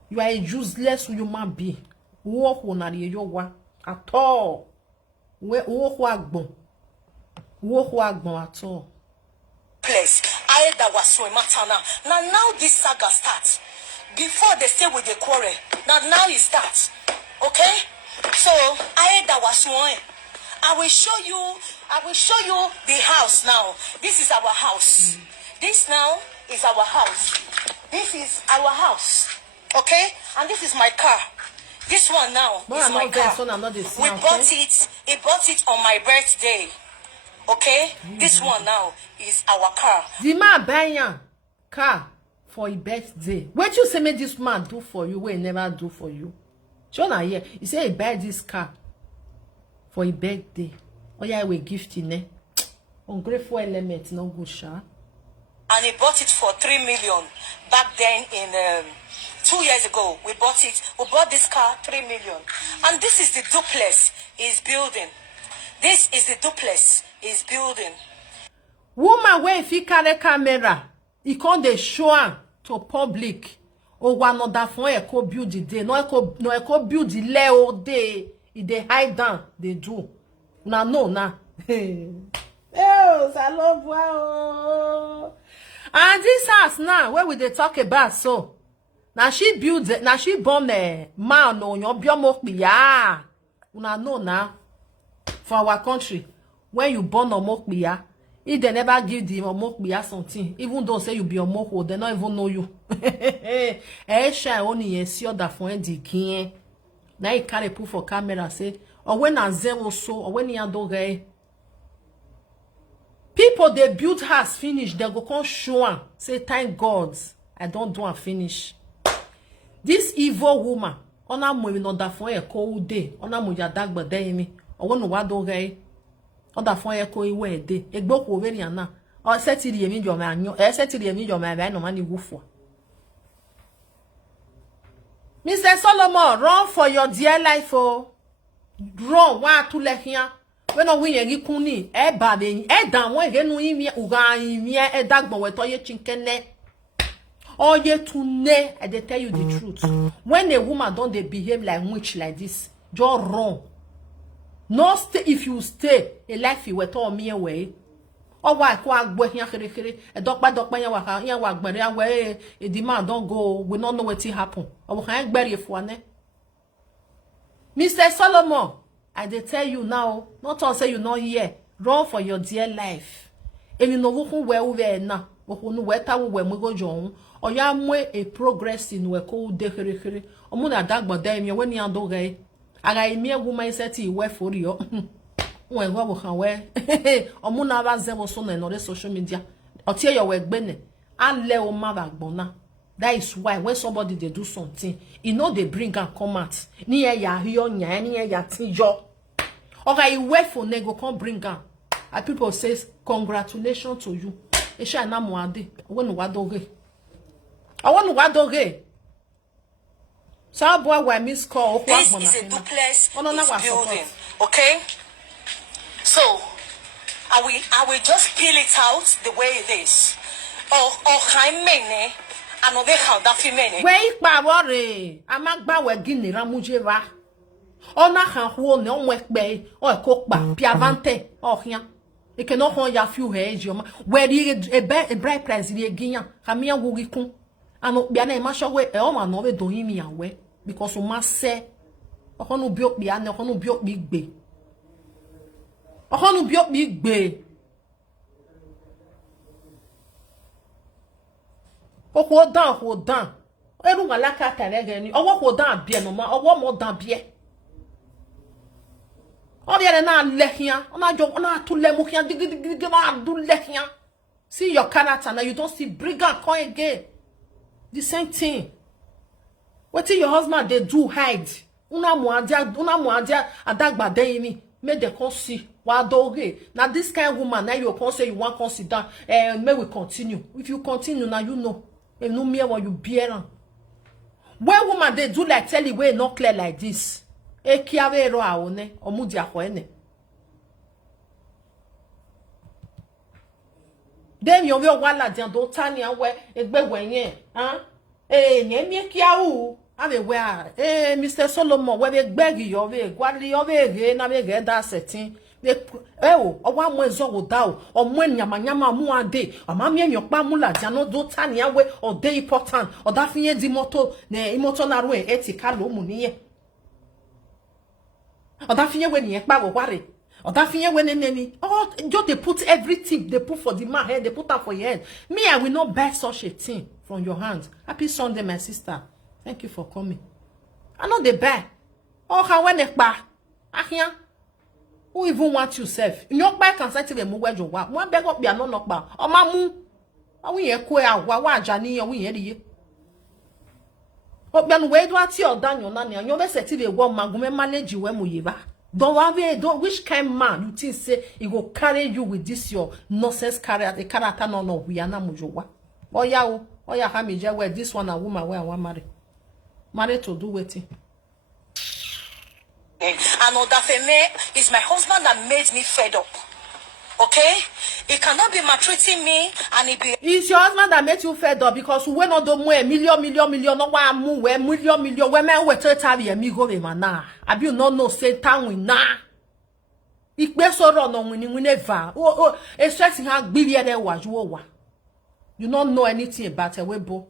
You are a useless human being. Wo ko na re yo wa at all. We wo ko agbon at all. Place I that was so matter now this saga starts. Before they stay with the quarrel, now it starts. Okay? So that was one. I will show you the house now. This is our house. This now is our house. This is our house. Okay? And this is my car. This one now is my car. We bought it. He bought it on my birthday. Okay? This one now is our car. The man buy car for his birthday. What you say make this man do for you, we never do for you? Shona here, he say he buy this car for his birthday. Oh yeah, we gift in it. Ungrateful element, no good, sha. And he bought it for 3 million back then in 2 years ago. We bought this car 3 million. And this is the duplex he's building. This is the duplex he's building. Woman, where if he carry camera, he can't dey show am to public. Oh, one other phone echo build the day. No echo build the leo day. If they hide down, they do. Now no. Oh, I love wow. And this house now, where we they talk about so. Now she build it, now she born a man on your biomok ya. Una know now. For our country, when you born on mokbiya, if they never give the mokbiya something, even though say you be a moko, they not even know you. Eh, shy only ensure that for the king. Now you carry put for camera say, or when I zero so, or when you do gay. People they build house finish, they go come show am, say thank God, I don't do and finish. This evil woman, ona mo no da for a cold day, ona mo ya dagba day me. Or when no do gay, Oda fon ye ko iwe de. Egbo ko veri ana. O se ti ri emi jo ma anyo. E se ti ri emi jo ma ba no mani wufo. Mr. Solomon, run for your dear life, oh. Run, wa tu le hian. When no win ye kuni, e ba be, e dan won ge nu imi uga imi e dagbon we to ye chinkene. Oh ye to ne, I dey tell you the truth. When a woman don't they behave like witch like this, just run. No stay if you stay, a life you were to me away. Oh why ko agbo hian kere e dokpa yan wa gbere awe e the man don't go, we not know what happen. O kan gbere e fo ne. Mr. Solomon, I dey tell you now, not all say you not here. Run for your dear life. Emi no wo kun we we na, wo kun we ta wo mu go joun. O ya mu a progress in we ko de kere. O mu na dagbo da emi we ni ando ge. Aga emi woman set e we for yo. When go kan we. O mu na ba ze so na no social media. O tie your we gbe ne. An le o ma ba gbona. That is why when somebody they do something, you know they bring and come out. Ni e ya hiyo nya, ni e ya tijo. Okay, you wait for nego come bring am. And people says congratulations to you. E sha na mo ade. When wa doge. I want wa doge. So boy we miss call. This is a duplex building, okay? So I will just peel it out the way it is. Or Jaime another how that female. Where pa worry. Amagba we gini ramuje va. Ona kan ho ne onwe pe o ko pa piavante o hian. E ke no hon ya fiu he eji o ma. Where e bright price ri egiyan. Kamia wo gikun. Ano bia na e ma showe e o ma no we do yin mi awe because o ma se o nu bi o bia na o nu bi o bi gbe. O nu bi o bi gbe. Oko dan eru wa laka tare ge ni owo ko dan bie no ma owo mo dan bie o bia na lehia ona jo ona tu le mu kian dig ma du lehia. See your character now, you don't see brigand come again. The same thing. Wetin your husband they do hide una mo adia adagba dey mi make dem come see wa doge. Now this kind of woman now you come say you want consider may we continue. If you continue now you know if no mere what you bear. When woman they do like tell you way not clear like this. E kiave ro aone omudi akoene. Dem yo we wala dian do tani anwe egbe wenye han nye mi kia u ave we Mr. Solomon we gbegi yo we gwali yo we ge na we ge da setting o owa mo ezo wo da o mo nyama mu ade ama mi enyo pa mu la dian no do tani anwe o dey important o da finye di moto ne imoto na ro etika lo mu niye o da finye we ni pa wo ware. Oh, that thing when enemy. Oh, just they put everything they put for the man head, they put that for your head. Me, I will not buy such a thing from your hands. Happy Sunday, my sister. Thank you for coming. I know they buy. Oh, how when they buy? Ahia. Who even want yourself? You not buy consentive and move where you want. One beg up, be a no knock bar. Oh, mamu. Oh, we are queer. Wa Jani, or we hear. Oh, then where do I see your Daniel Nani? And you're set to the woman who manage you when we don't which kind man you think say he go carry you with this your nonsense character, the character no we are na mujowa. Oh ya hamije where this one a woman where I want marry to do wetin. And Odafeme is my husband that made me fed up. Okay? He cannot be maltreating me and he be. It's your husband that made you fed up because we no do more million no wa mu we million we men we tell you me go be mana. Abi you no know say town we na. Ikpe soro no we never. Oh stress ha gbiri ere wa ju wa. You don't know anything about a webo.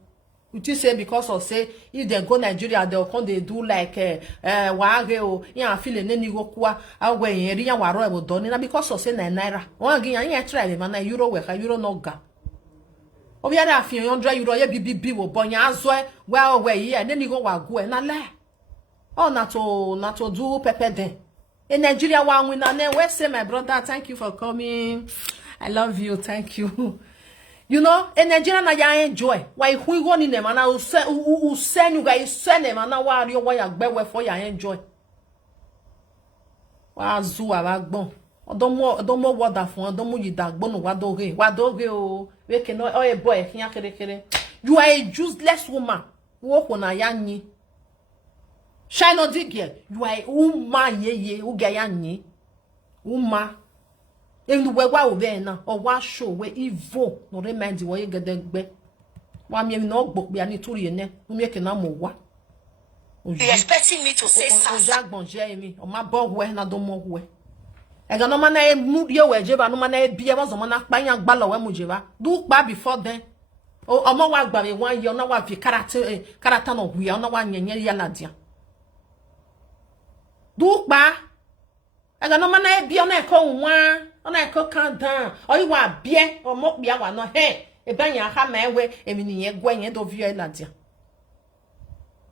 You just say because of say if they go Nigeria they'll come they do like wage o ya feel any go kwa awe yen ya waro e do na because of say naira won gi yan try be na euro we ka euro no ga obi ada afi €100 ye bibi wo bonya azo wa we yi and any go wa go e na la oh na to do pepper den in Nigeria wa win na we say my brother thank you for coming. I love you, thank you. You know, in Nigeria na ya enjoy. Why who go in them and I will send you guys send them and now you why you gbe for ya enjoy. Wa zu abagbon. odomo wada fun odomo yidagbo no wadoge o we ke no o boy hian kere you are a useless woman wo ko na yanyi shine on girl you are woman yeye u ga yanyi uma enu we wa obe na o wa show we evil no remind wo ye gedegbe wa mi no gbogbe ani turi ene o mi ke na mo wa you expecting me to say something ojagbonje emi o ma bo we na do mo we ega no mana e mu ye we je ba no mana e bie wa zo mana pa yan gba lo we mu je ba do pa before then o mo wa gba me 1 year na wa fi karata no hu ya na wa nyenye ya na dia do pa ega no mana e bie na e ko nwa ona e ko kan dan o yi wa bie o mo bia wa no he e ba yan ha ma ewe emi ni ye gwa yen do vie la dia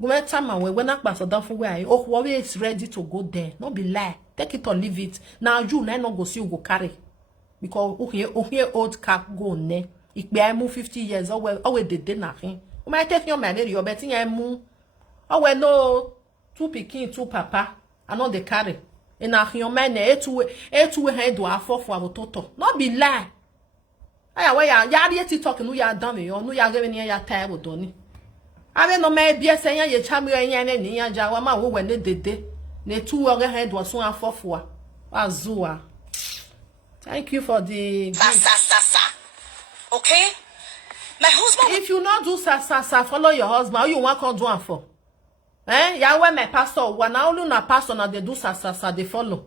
Gumeta we when akpa so down we oh we is ready to go there. No be lie. Take it or leave it. Now you na no go see you go carry. Because okay old car go ne. Ik be I move 50 years or we de na hin. O might take your man your betting I move. Oh we no 2 pikin 2 papa. I know they carry. E na hin man e two hand do afọ for toto. No be lie. Aya we ya dey talk no ya dan me no ya give me ya time doni. Ave no me bia senya ye cham ye nya ni ya ja wa ma wo we ne dede ne tu wo head was so afofo azua. Thank you for the sa. Okay? My husband if you not do sa follow your husband how you want come do am for ya we my pastor wa na only na pastor na they do sa they follow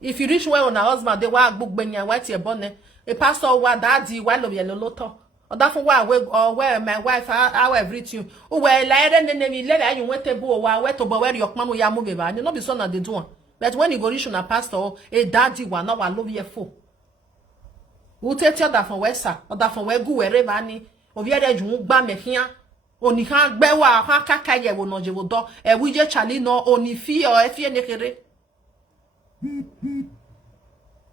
if you reach where on a husband they wa gbogbenya wa tie bone a pastor wa daddy wa lo ye loto that for why where my wife how everything oh well like then let you went to bo wa where to bo where your mama ya move ba no be so na dey do am but when you go reach na pastor a daddy wa na wa love ye fo who take that from where sir or that from where go wherever ni obi ere ju gba me hian oni kan gbe wa kan kaka ye wo no je wo do e wi je chali no oni fi o e fi ne kere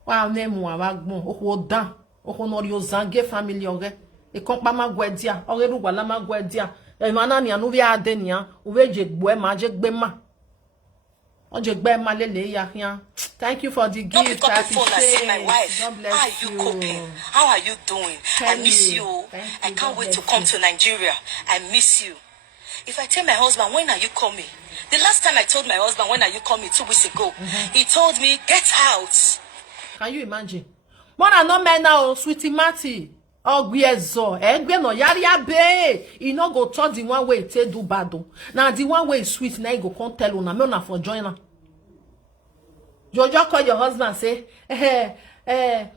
wa ne mu wa gbon o ko dan o ko no ri o zange family ore e kon pa magwedia oreru wa la magwedia e mana ni anu bi ade ni an o we je gbo e ma je gbe ma o je gbe ma lele ya hian. Thank you for the gift. I phone and say my wife, God bless how are you coping? How are you doing? I miss you. I can't wait to come to Nigeria. I miss you. If I tell my husband, when are you coming? The last time I told my husband, when are you coming, 2 weeks ago, he told me, get out. Can you imagine? More than no man now, sweetie Matty. Ogwiezo, egbe no yari abe. E no go touch the one way te do bad. Now the one way sweet, now you go come tell una me una for join her. Jojo call your husband say,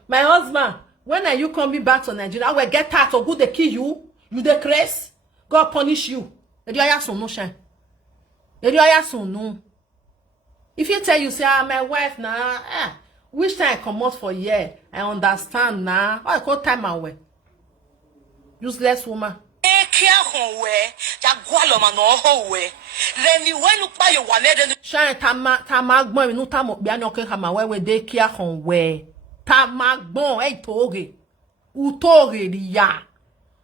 my husband, when are you coming back to Nigeria? I will get out or go they kill you. You the craze. God punish you. If you tell you say, my wife now, which time I come out for year, I understand now. I call time away. Useless woman. Shine tamagbon inu tamo bia ni oke kama wewe de kia konwe. Tamagbon e toge. Utoge liya.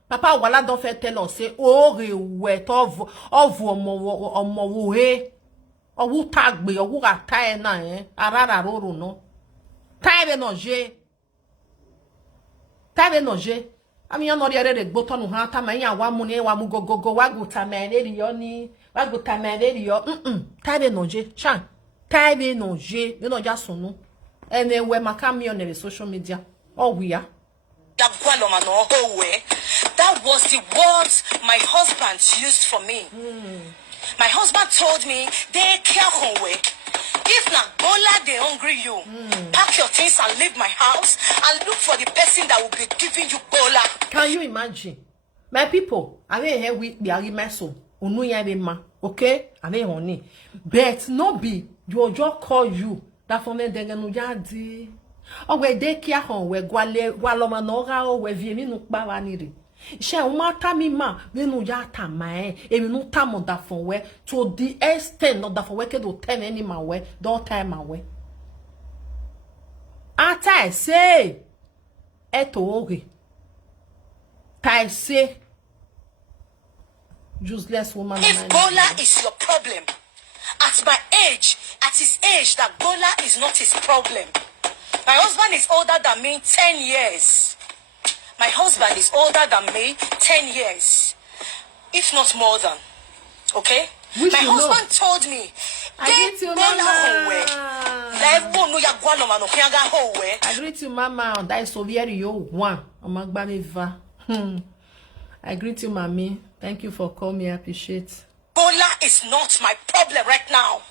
Papa wala don fait tell us say ore we to ovu omo wo he. Owu tagbe owu ata na arara roro no. Taibe no je. Ami yan ori ere gbo tonu han ta ma yan wa mu ni wa mu gogogo wa guta me eri yo ni wa guta me eri yo taibe no je shan taibe no je me no ja sunu ene we maka mi on the social media oh we are that was the words my husband used for me. My husband told me they care konwe. If na bola they hungry you, pack your things and leave my house and look for the person that will be giving you bola. Can you imagine? My people, I mean here we be arimeso. Unu ya be ma, okay? I mean honey. But no be you just call you that for me denga no jadi. O we de kia hon we gwalo ma no ga o we vie mi nu pa wa ni re. She o ma ta mi ma we nu ya ta ma emi nu ta mo da fon we to the extent not da fon we ke do 10 any ma we don't time ma we. Ata say eto oge. Tai say useless woman. If Bola is your problem, at my age, at his age, that Bola is not his problem. My husband is older than me 10 years. My husband is older than me 10 years. If not more than. Okay? Which my you husband told me. I greet you, Mama. I greet you, Mama. That is so very you one. I greet you, Mommy. Thank you for calling. I appreciate. Bola is not my problem right now.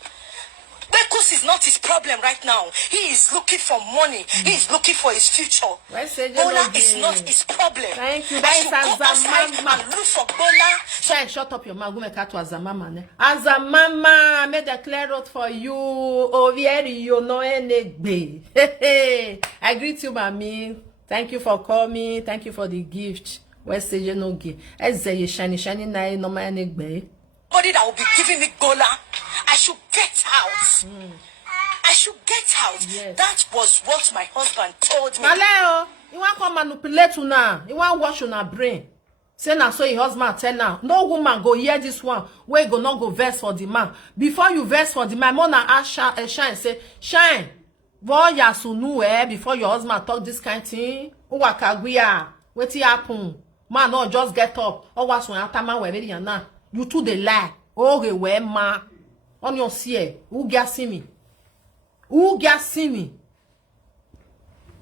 Because is not his problem right now. He is looking for money. He is looking for his future. Bola is not his problem. Thank you. That is Azamama. And look for Bola. Shine, shut up your mouth. Go make her to Azamama. Azamama, I made a clear road for you. Oh, very you know any. I greet you, Mommy. Thank you for calling. Thank you for the gift. Where's the no gift? As you shiny na no man egg. Somebody that will be giving me Bola. I should get out. I should get out. Yes. That was what my husband told me. Maleo, you want to come manipulate you now? You want to wash your brain? Say now, so your husband tell now. No woman go hear this one. Where go not go verse for the man. Before you verse for the man, mona ask Shine say, Shine, boy ya sunu before your husband talk this kind of thing. Uwakagwia, wetin happen? Man, no just get up. Or was when atama we ready now. You too the lie. Oh, we ma. On your see, who gas me? Who gas me?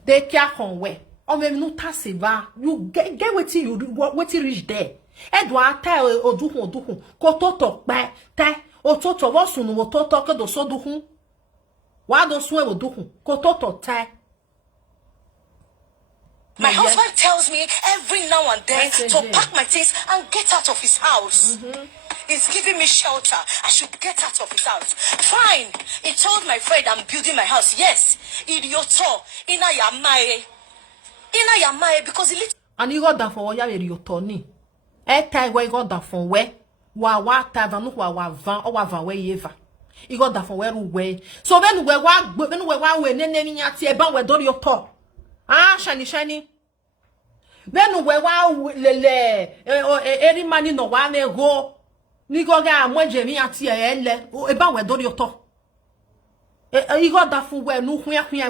They care on where. Or même nous tasse va. You get wetin you wetin reach there. Edwa ta oduhun. Kototo pa ta. Ototo wo sunu ototo ke do so duhun. Wa do so oduhun. Kototo ta. My husband tells me every now and then to pack my things and get out of his house. He's giving me shelter. I should get out of his house. Fine. He told my friend I'm building my house. Yes. Idioto. Ina yamae, because he lit. And you got that for what you idioto ni. Time where you got that for where? Wa ta vanu wa van or wa van where yeva. You got that for where way. So when we ne nyati e ban we do yoto. Ah, shiny. When we lele every man no one go. Ni go ga mo jemi ati ele e ba we do yoto. You got that for where no hua we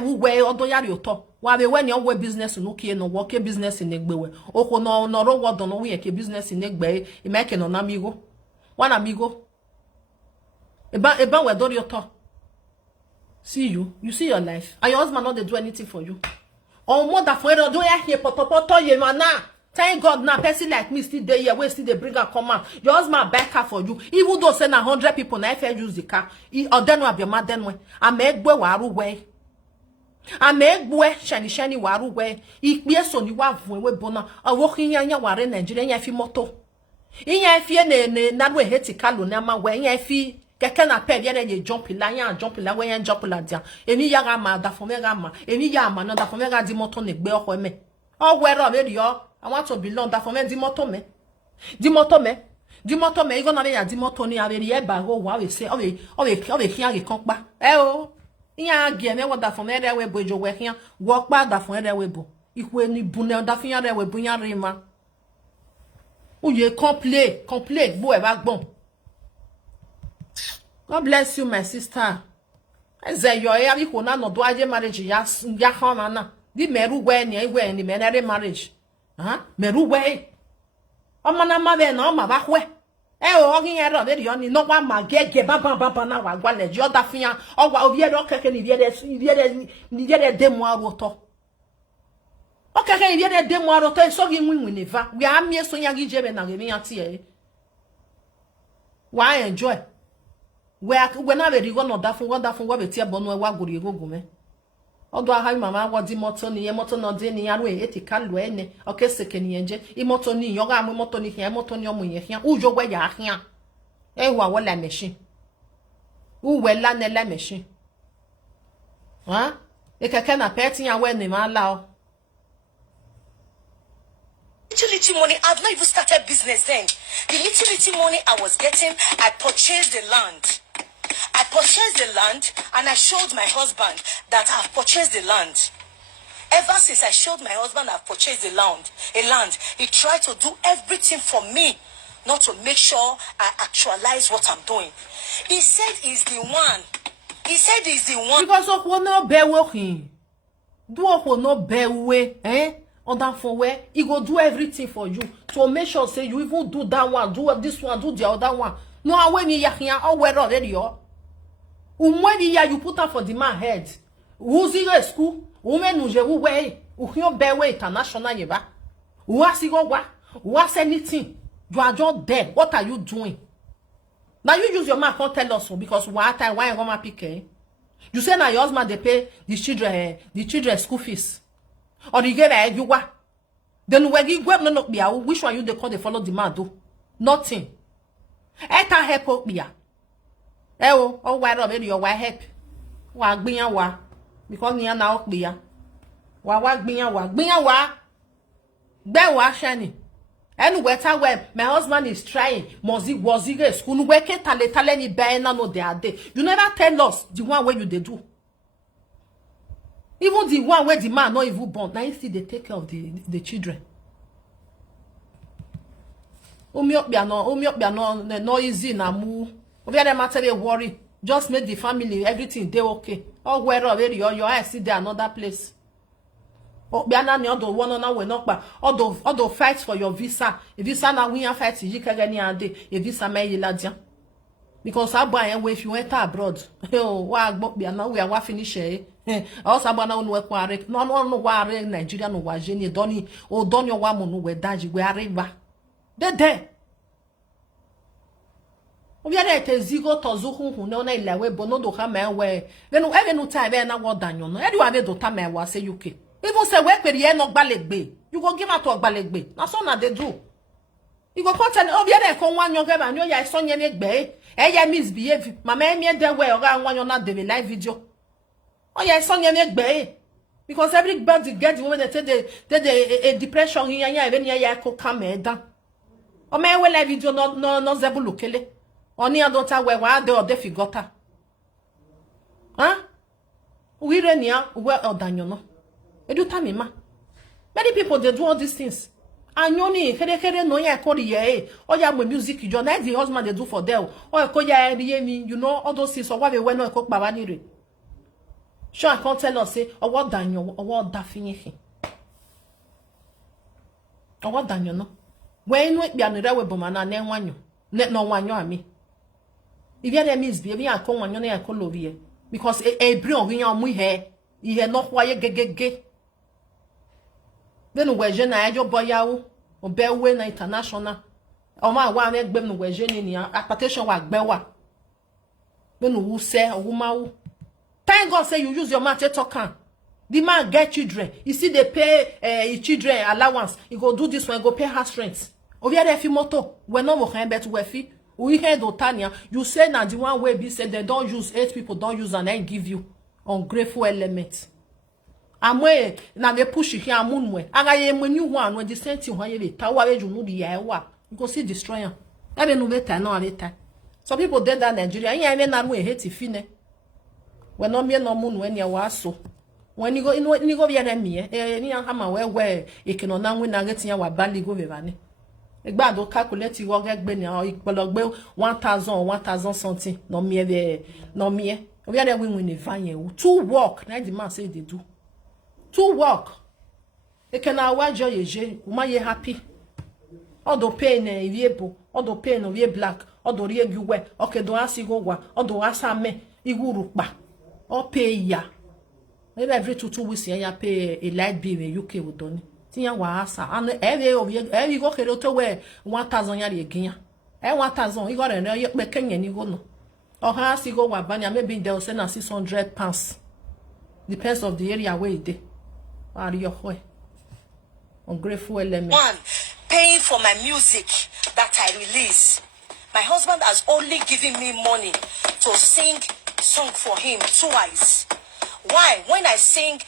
odo yari yoto. Wa be when your business no kie no work business in egbewe. Oko no ro wodo no we ke business in egbe e make no na amigo. One amigo. E ba we do yoto. See you see your life. And your husband not they do anything for you. On more than for do ya here poto ye mana. Thank God now person like me still there here we still they bring a come out. Your husband buy car for you. Even though say na 100 people na if use the car. Or then we have your mad then we. I make gbe waru we. I make gbe shiny waru we. Ikpe so ni wa vun we bona. Owo kinya ware Nigeria nya fi moto. Inya fi ne na we heti kalo na ma we nya fi keke na pe bien ye jump la we yan jump la dia. Emi ya ga ma da fo me ga ma. Emi ya ma no da fo me ga di moto ne gbe oko me. O we ro me rio. I want to belong da fo me di moto me. Di moto me. Di moto me igo na be ya di moto ni averi e ba go wa we say o we kian re kan pa. O iya gie me wo da fo me re we bojo we kian wo pa da fo re we bo. Iku ni bu ne da fi yan re we bu yan re ma. O ye complete bo e ba gbon. God bless you, my sister. Eze yo ya bi ko na no do aje marriage ya hama na. Di meru we ni menere marriage. Meru we. O mana ma be na o ma ba hwe. O gin ero be ri oni no wa ma gege baba na wa gwa le jo da fian o wa obi ero keke ni viede demo aroto. O keke ni viede demo aroto so gi nwinwi ne va. We amie so nya gi jebe na ge mi ati e. Why enjoy? When I ready one of that for what be tia bonu wa gori egogun me. Odo aha mama wa di moto ni moto no de ni aru e ti kalu ene o ke seke ni enje I moto ni yo ga mu moto ni hian moto ni omu ye hian ujo we ya hian e wa wala machine u we la ne la machine e keke na pet yan we ni ma la o Little money, I've not even started business then. The little money I was getting, I purchased the land. And I showed my husband that I've purchased the land. Ever since I showed my husband I've purchased a land, he tried to do everything for me, not to make sure I actualize what I'm doing. He said he's the one. Because of one no bear working. Do a no bear way, on that for where he go do everything for you to make sure say you even do that one, do this one, do the other one. No, I when you all wear already, yo. When you put up for the man head, who's in school, women who you way, who you bear way international yeba, who has go what, who has anything, you are just dead. What are you doing? Now you use your mouth, can't tell us so because why I'm gonna pick. You say now your husband they pay the children school fees. Or you get you what? Then when you go no be which one you they call they follow the man do? Nothing. Eta help me. Oh, why not your why help? Wa gbiyan wa because ni na ok ya. Wa gbiyan wa. Gbiyan wa. Gbe wa shani. Anyway, where my husband is trying, was it school working tale ni be na no they are there. You never tell us the one where you they do. Even the one where the man not even born, now you see they take care of the children. No easy na mu. Over the matter they worry. Just make the family everything they okay. All where already your eyes see there another place. All the fights for your visa. A visa na we fight you can a visa may ladia. Because I buy and if you enter abroad. Oh, why now we are finish also abana no work no ware Nigeria no wa jeni doni o doni o wa mo no we daji we areba. There. We are at a zigo to zuhu no na ilawe bono do ha man we. Then no time na what danyo no. Edu ave do time wa say UK. Even say we peri no gbalegbe. You go give out to gbalegbe. Na so na they do. You go come tell oh there kon wan yo geba no ya so nye negbe. Ya misbehave. Mama emi de we o ga wan yo na de live video. Oh yeah, son ye because everybody gets when they take the depression here even here ko come down. O me we live video no zebulu kele. Oni adota we wa de ode figota. Huh? We renia we odanyo no. Edu time ma. Many people they do all these things. Anyoni kere no ya ko ye. O ya music you na the husband they do for them. O ko ya you know all those things so why we no ko baba ni re. Sure, I can't tell us say, or what Daniel, or what Daffy. Or what Daniel, no? When we be an irrevocable man, and then one you, let no one you and me. If you had miss, baby, I call one your name, call over here. Because a brilliant we are hair, you had not why you get. Then we're Jenna, your boy, or Bell Winner International. Or my one egg, Ben, we're Jenny in your application like Bewa. Then who say, a woman. Thank God say you use your mouth to talk. The man get children. You see they pay children allowance. You go do this one, go pay house rent. Over there, if you moto, we no more can bet we we heard Otania. You say now the one way be said they don't use 8 people, don't use and I give you ungrateful element. Amwe na they push you here amunwe. Agaye when you one when the same thing when you tower you know the yawa. You go see destroyer. Ebe no better no later. Some people dead that Nigeria. Yeah, na we hate fine. When no me no moon when you was so. When you go via me, ni hama where you can now win and get in your badly go vivani. A bad or calculate you get benny or equal 1,000 something. No me no me. We are there win a van. 2 work, 90 man say they do. 2 work. They can now watch your ye happy. All the pain yebo, all the pain of ye black, all the real you wear, okay, do I see go wa, all the asame, igurukba. Or pay ya. Maybe every 2 weeks ya pay a light bill in UK with Donny. Tia wasa and every go to where 1,000 yard again. 1,000 you got a Kenya you go no. Or has you go wabanya maybe they'll send us £600. Depends of the area where they are your way. Ungrateful element. 1. Paying for my music that I release. My husband has only given me money to sing song for him twice. Why? When I sing,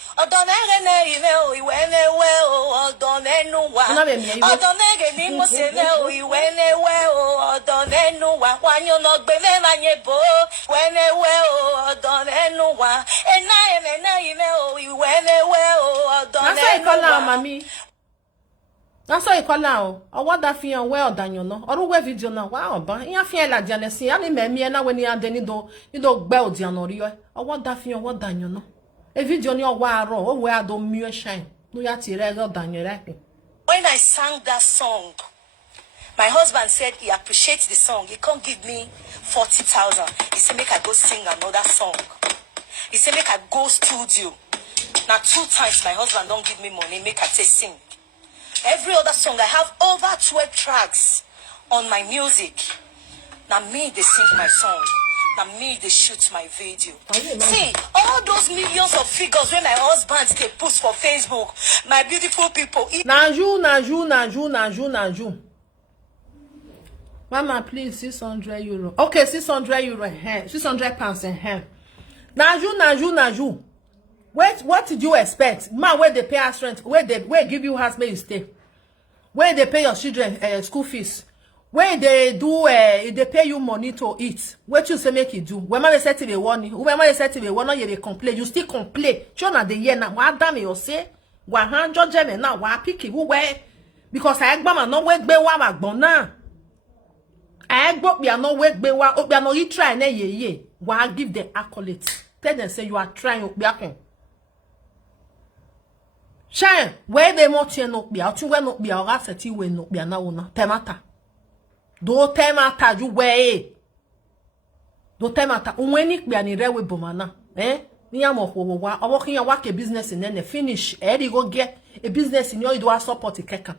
that's why you call now. I want that fear well done, you know. Or we video now. Wow, but you feel like Janesi. I mean, me na when you are then you don't bell the anorio. I want that fear what done, you know. A video ni owaro, o we ado mue shine. No ya ti rego danyere. When I sang that song, my husband said he appreciates the song. He can't give me 40,000. He said, make I go sing another song. He said, make I go studio. Now 2 times my husband don't give me money, make I say sing. Every other song, I have over 12 tracks on my music. Now me, they sing my song. Now me, they shoot my video. See, all those millions of figures when my husband they post for Facebook, my beautiful people. Naju. Mama, please, 600 euro. Okay, 600 euro, 600 pounds in hand. Naju. Wait, what did you expect? Man, where they pay us rent, where give you house, may you stay. Where they pay your children school fees. Where they do, they pay you money to eat. What you say make you do? When they say to the one, when they say to the one, you complain. You still complain. Show na the year now. What damn you say? 100 German now. What pick you where? Because I gbama no work be wa magbona. I go be no work be wa. Be no you try na Yeye. Wa give the accolades. Tell them say you are trying. Be happy. Shine. Where they more tien no be. Out you we no be. Or else ti we no be na una. Temata. Do temata you way. Do temata unwenik be ani rewe bomana. Ni amo wa working your work a business in then finish. You go get a business in your you do support keka.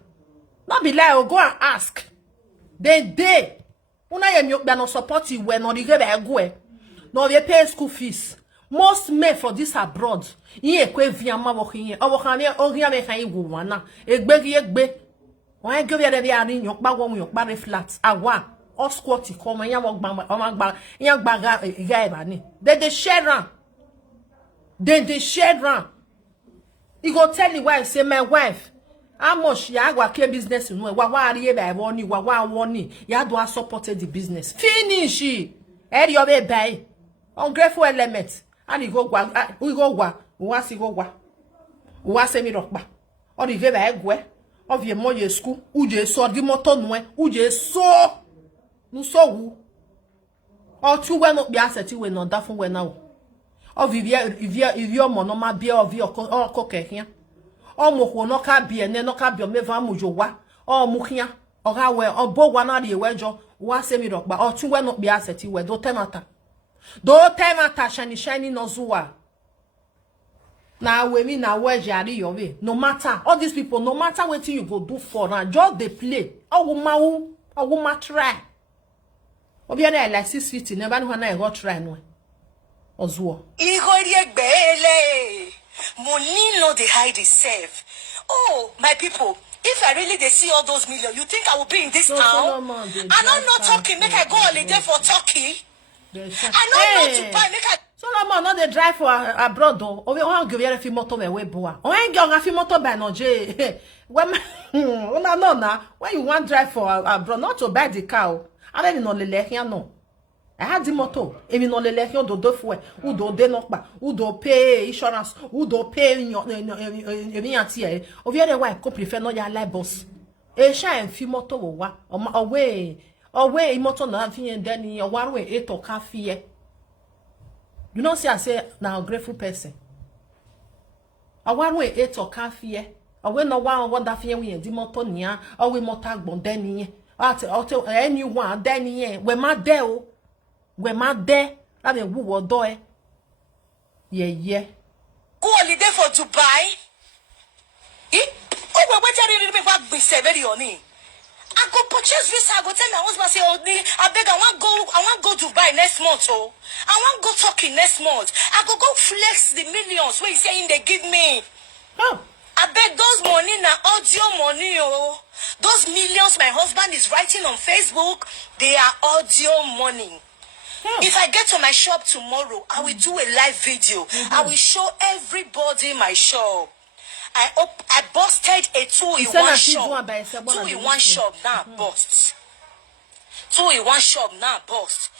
Not be like go and ask. They una yem you be no support you when no the go no they pay school fees. Most men for this abroad. Ye kwe viama working here. O working here o ria me kan iwu wana. Egbe why give you the arin yok ba won yok ba flat awa or squat come yan work ba o ma gba yan gba ga ba ni they share ran they share ran. He go tell the wife say my wife how much ya agwa ke business no wa ari e ba woni wa woni ya do supported the business finish e your be buy ungrateful element and he go gwa we go gwa wa si go gwa wa se mi rokpa o di ve ba egwe of your moye school, uje so di moto nwe, uje so nu so wu. Or two we not be asset we no da fun we na wo. Of if your monoma be of your coke here. Or mo no ka be ne no ka be me va mojo wa. Or mu hia, or ha we or bo wa na de wejo, wa se mi rock ba. Or two we not be asset we do temata. Do temata shiny no zuwa. Now we mean now where jari your way. No matter all these people, no matter what you go do for now, just they play. Oh woman try. Obiana like 6 feet, never know I got try no. Ozuo. Money no they hide itself. Oh, my people, if I really they see all those millions, you think I will be in this town? I'm not talking. Make I go holiday for Turkey. I don't know to buy. Make I. Solomon no dey drive for abroad though. O we wan give you motor me we boa. O en get on motor by no je. When no when you want drive for abroad not to buy the car. I don't know lele here no. I had the motor. Emi no lele here do fuel. Who do dey knock back. Who do pay insurance. Who do pay your emi o we dey why ko prefer no ya like boss. E sha en fi motor wo wa. Away motor na fi en den ni o warwe e to ka fi. You know, see, I say now, grateful person. I want we eat or coffee. I will no one that fear we and Dimotonia, or we motag bondeni. I'll anyone, Danny, when my deo, when my de, I mean, who will do it. Yeah. Go holiday for Dubai? Eh? Oh, well, what are you doing? Be severe on it. I go purchase visa. I go tell my husband say, "Oh, I beg, I want go Dubai next month. Oh, I want go Turkey next month. I go flex the millions. What you saying they give me? Oh, I beg those money na audio money. Oh, those millions my husband is writing on Facebook, they are audio money. Oh. If I get to my shop tomorrow, I will do a live video. I will show everybody my shop. I busted a 2-in-1 shop. 2-in-1 shop now bust. 2-in-1 shop now bust.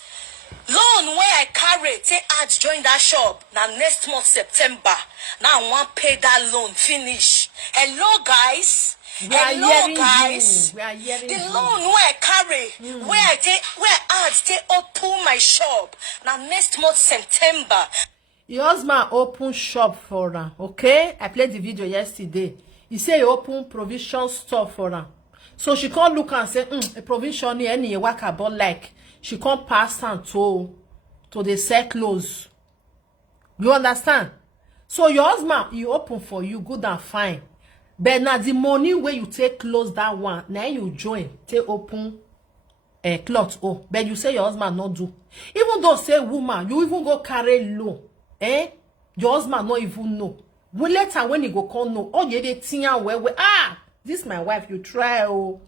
Loan where I carry, take ads join that shop. Now next month September. Now I want pay that loan finish. Hello guys. Hello guys. The loan where I carry, where I ads take open my shop. Now next month September. Your husband open shop for her, okay? I played the video yesterday. He say he open provision store for her. So she can't look and say, a provision any work about like she can't pass on to the sell clothes. You understand? So your husband, he open for you, good and fine. But now the money where you take close that one, now you join, take open cloth. Oh, but you say your husband not do. Even though say woman, you even go carry low. Your husband not even know. We later when he go come know, oh you dey tinya where this my wife, you try oh.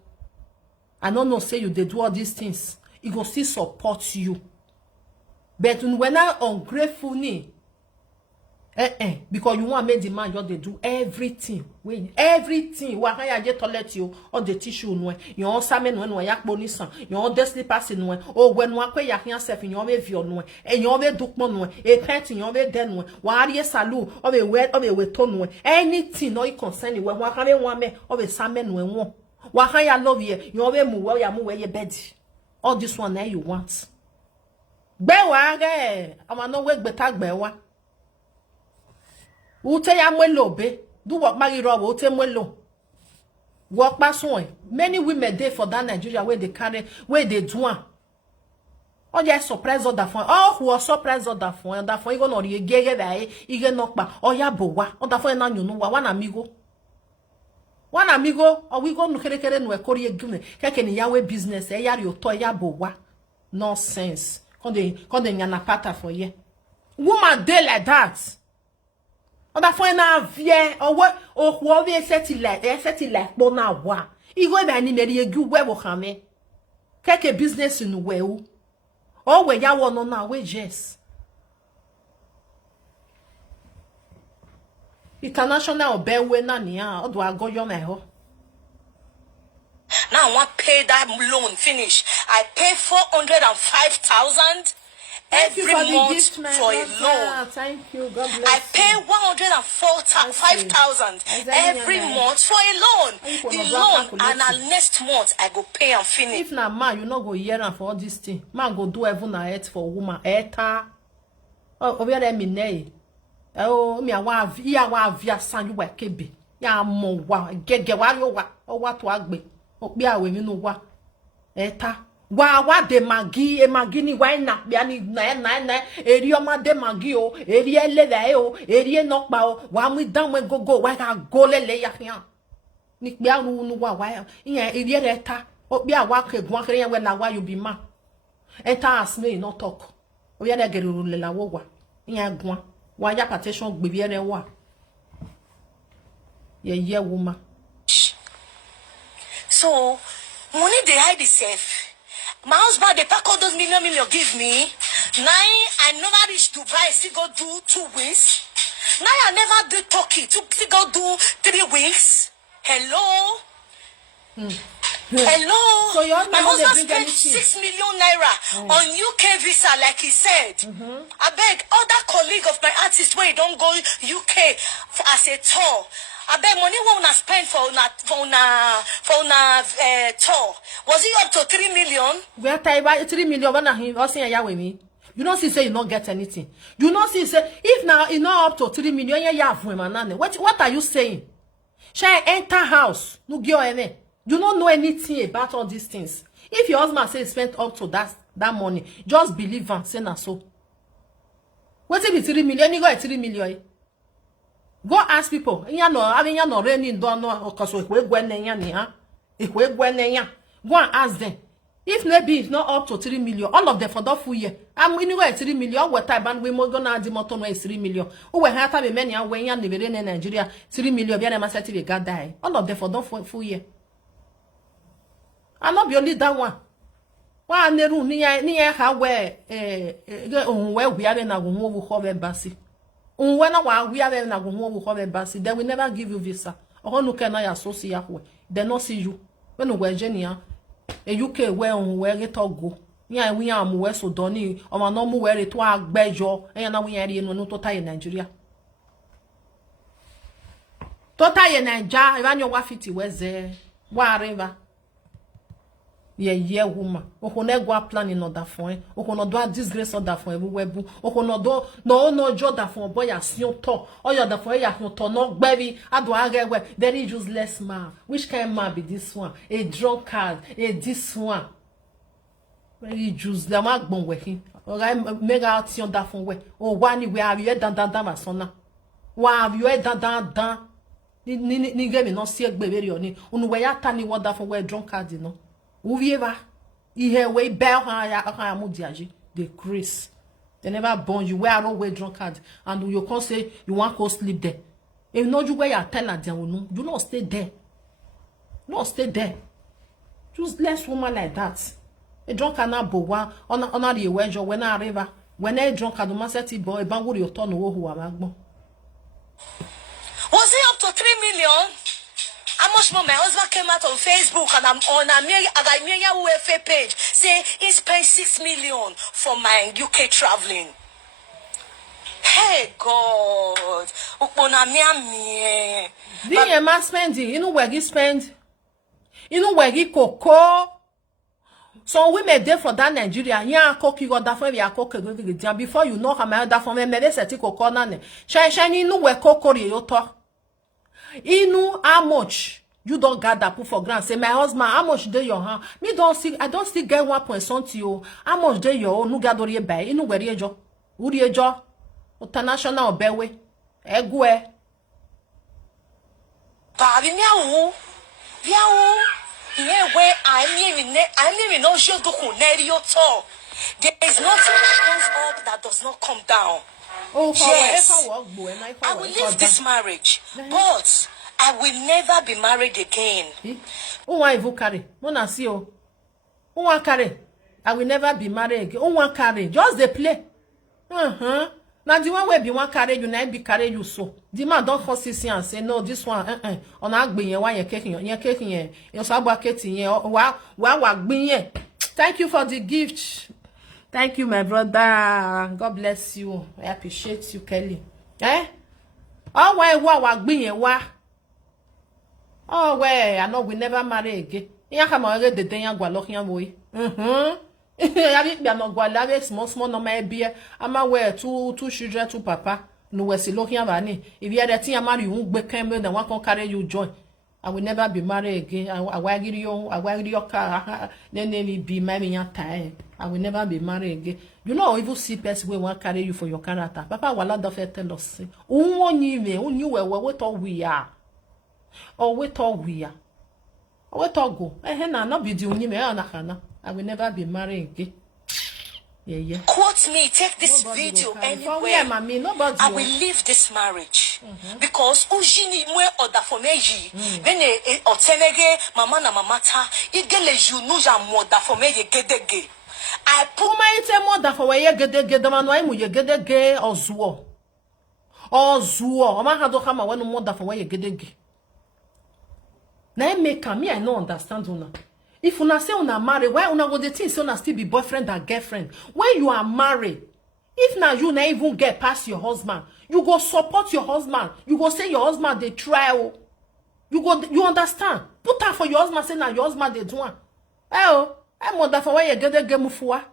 I don't know say you they do all these things. He go still support you. But when I ungrateful ni, because you want make the man just they do everything. When everything, wa kan ya je toilet you or the tissue no, you on samen no yak bonisan, you on the slippers no, oh when wa kwe yak yourself in your view no, and you be dukmo no, e pent in your be den no, wa ari salu or be wet or be weton no, anything no concern you when wa kan wa me or be samen no won. Wa kan ya love ye, you be mu ya mu ye bed. All this one there you want. Be wa ge, ama no we gbeta gbe wa. Ute ya mwelo be. Do what Maggie Rob, ute mwelo. Walk pass on. Many women there for that Nigeria where they carry, where they do one. Oh, yeah, surprise on that phone. Oh, who was surprised on that phone? That phone, you gonna get there, you get knocked back. Oh, yeah, bowa. Oh, that phone, now you know one amigo. One amigo, or we go no kere no ekori egune. Keke ni yawe business, yari oto ya bowa. Nonsense. Konde nyana pata for ye. Woman day like that. On da fo na vie o wo we set like bona wa igwe ba ni meri egu we wo khame keke business nu we o we ya wo no na we yes international be we na ni o do agoyo na ho. Now I want pay that loan finish. I pay 405,000 every month for a loan. Thank you. God bless I pay 105,000 every month for a loan. The loan and next month I go pay and finish. If na man, you not go hear am for all this thing. Man go do even na earth for woman. Eta. Oh, we are me nay. Oh, me wa via san you wa kebe. Ya mo wa gege wa yo wa. O wa to agbe. O bi awe mi no wa. Eta. Wa de magi ni wa na bia ni na eri o ma de magi o eri ele o eri no pa o wa mu dan we gogo wa ka go lele ya fian ni bia nu wa yan eri eta o bia wa ke gun akere yan we na wa you be ma enta as me no talk o ya de geru le la wo wa yan gun wa ya partition gbe bi ere wa ye woman. So money they hide itself. My husband, they pack all those million give me. Now I never reach Dubai, still go do 2 weeks. Now I never do Turkey, still go do 3 weeks. Hello? Hello? So your my husband spent 6 million naira on UK visa, like he said. I beg other colleague of my artist where you don't go UK as a tour. I bet money won't spend for tour. Was it up to 3 million? We are tied by 3 million when he was saying ya with me. You don't see say you not get anything. You not see say if now you not up to 3 million ya for manane. What are you saying? Shall enter house? No girl any. You don't know anything about all these things. If your husband say spent up to that money, just believe and say na so. What if it's 3 million? You got 3 million. Go ask people. I mean, you know, raining don't know because we go and ask them. If maybe it's not up to 3 million, all of them for that full year. I'm going to go 3 million. What type and we more gonna add the motor is 3 million. Oh, we have to be many and when you're living in Nigeria, 3 million. We are not certain God die. All of them for that full year. I'm not be only that one. Why am I near how where we are in a woman who embassy. When we are in a woman who embassy, then we never give you visa. Or no can I associate with. They not see you. When we are Genia, a UK where it all go. Yeah, we are more so donny, or my normal where it was bejo, and now we are in no total in Nigeria. Total in Nigeria, if I know what 50 was there, whatever. Yeye woman. Okone go plan in order for him. Okono do a disgrace order for him. Webu. Okono do no job that for boy as you talk. Or you that for ya no to no baby. I do I very useless man. Which kind of man be this one? A drunkard. A this one. Very useless. The man bon working. Alright, mega out on that for way. Oh, one we have you dan masona. Wa have you dan. Ni game no see baby oni. Unu we ya tani wonder for we drunkard no. Uvieva, ihe way bell ha mudiaji, the Chris. They never born you where I don't wear drunkard, and you can't say you want to sleep there. If not you wear your tell at them, do not stay there. Not stay there. Just less woman like that. A drunkard na bowa on the wedge or when I river. When I drunk at the maseti boy, bangu your ton who are magbo. Was it up to 3 million? How much more my husband came out on Facebook and I'm on a Yeye page say he spent 6 million for my UK traveling. Hey God, the man spending, you know where he spend, you know where he cocoa. So we made there for that Nigeria. Yeah, cook you got that for your cook before you know how my other for me. Made set cocoa nane. Shiny no where cocoa you talk. Inu how much you don't gather put for grant. Say my husband, how much do your hand? Me don't see. I don't still get 1 point something you. How much do your no gather ye buy? Inu where ye jo? Uri ye jo? International bewe. Egwe. Babi miawu. Miawu. Yeah, where I'm living no show do talk. There is nothing that goes up that does not come down. Oh, yes. I will leave this marriage, but I will never be married again. Oh, why you carry? Mona see you. Oh, want carry? I will never be married again. Oh, want carry? Just the play. Now the one where be one carry you, now be carry you so. The man don't force his and say no. This one, on agbi why you caking you so bucketing ye. Wow, thank you for the gift. Thank you, my brother. God bless you. I appreciate you, Kelly. Eh? Oh, why wa? Oh, where I know we never marry again. Ya come already the day ya go lock ya boy. I be no go lave small no my beer. I'm aware two children, two papa. No we see lock ya bani. If you are the thing I marry you be come then one can carry you join. I will never be married again. I will give you car. Then me be my time. I will never be married again. You know, if you see person we want carry you for your character. Papa will not tell us. Who knew where we thought we are. Or we thought we are. Or we thought go. Not be doing me. I will never be married again. Yeah. Quote me, take this video anywhere. I will leave this marriage. Because ujini mwe oda for meji. Bene otenege mama na mamata. Igele junu ya moda for meji gedege. I put my ite moda for weye gedege. Damano imu ye gedege ozuo. Ozuo. Oma hado kama wenu moda for weye gedege. Na make me I no understand una. If una say una married, why una go the thing say una still be boyfriend and girlfriend? When you are married, if now you not even get past your husband, you go support your husband. You go say your husband they try. You understand? Put her for your husband, say now your husband they do one. Oh, I'm mother for why you get the game for.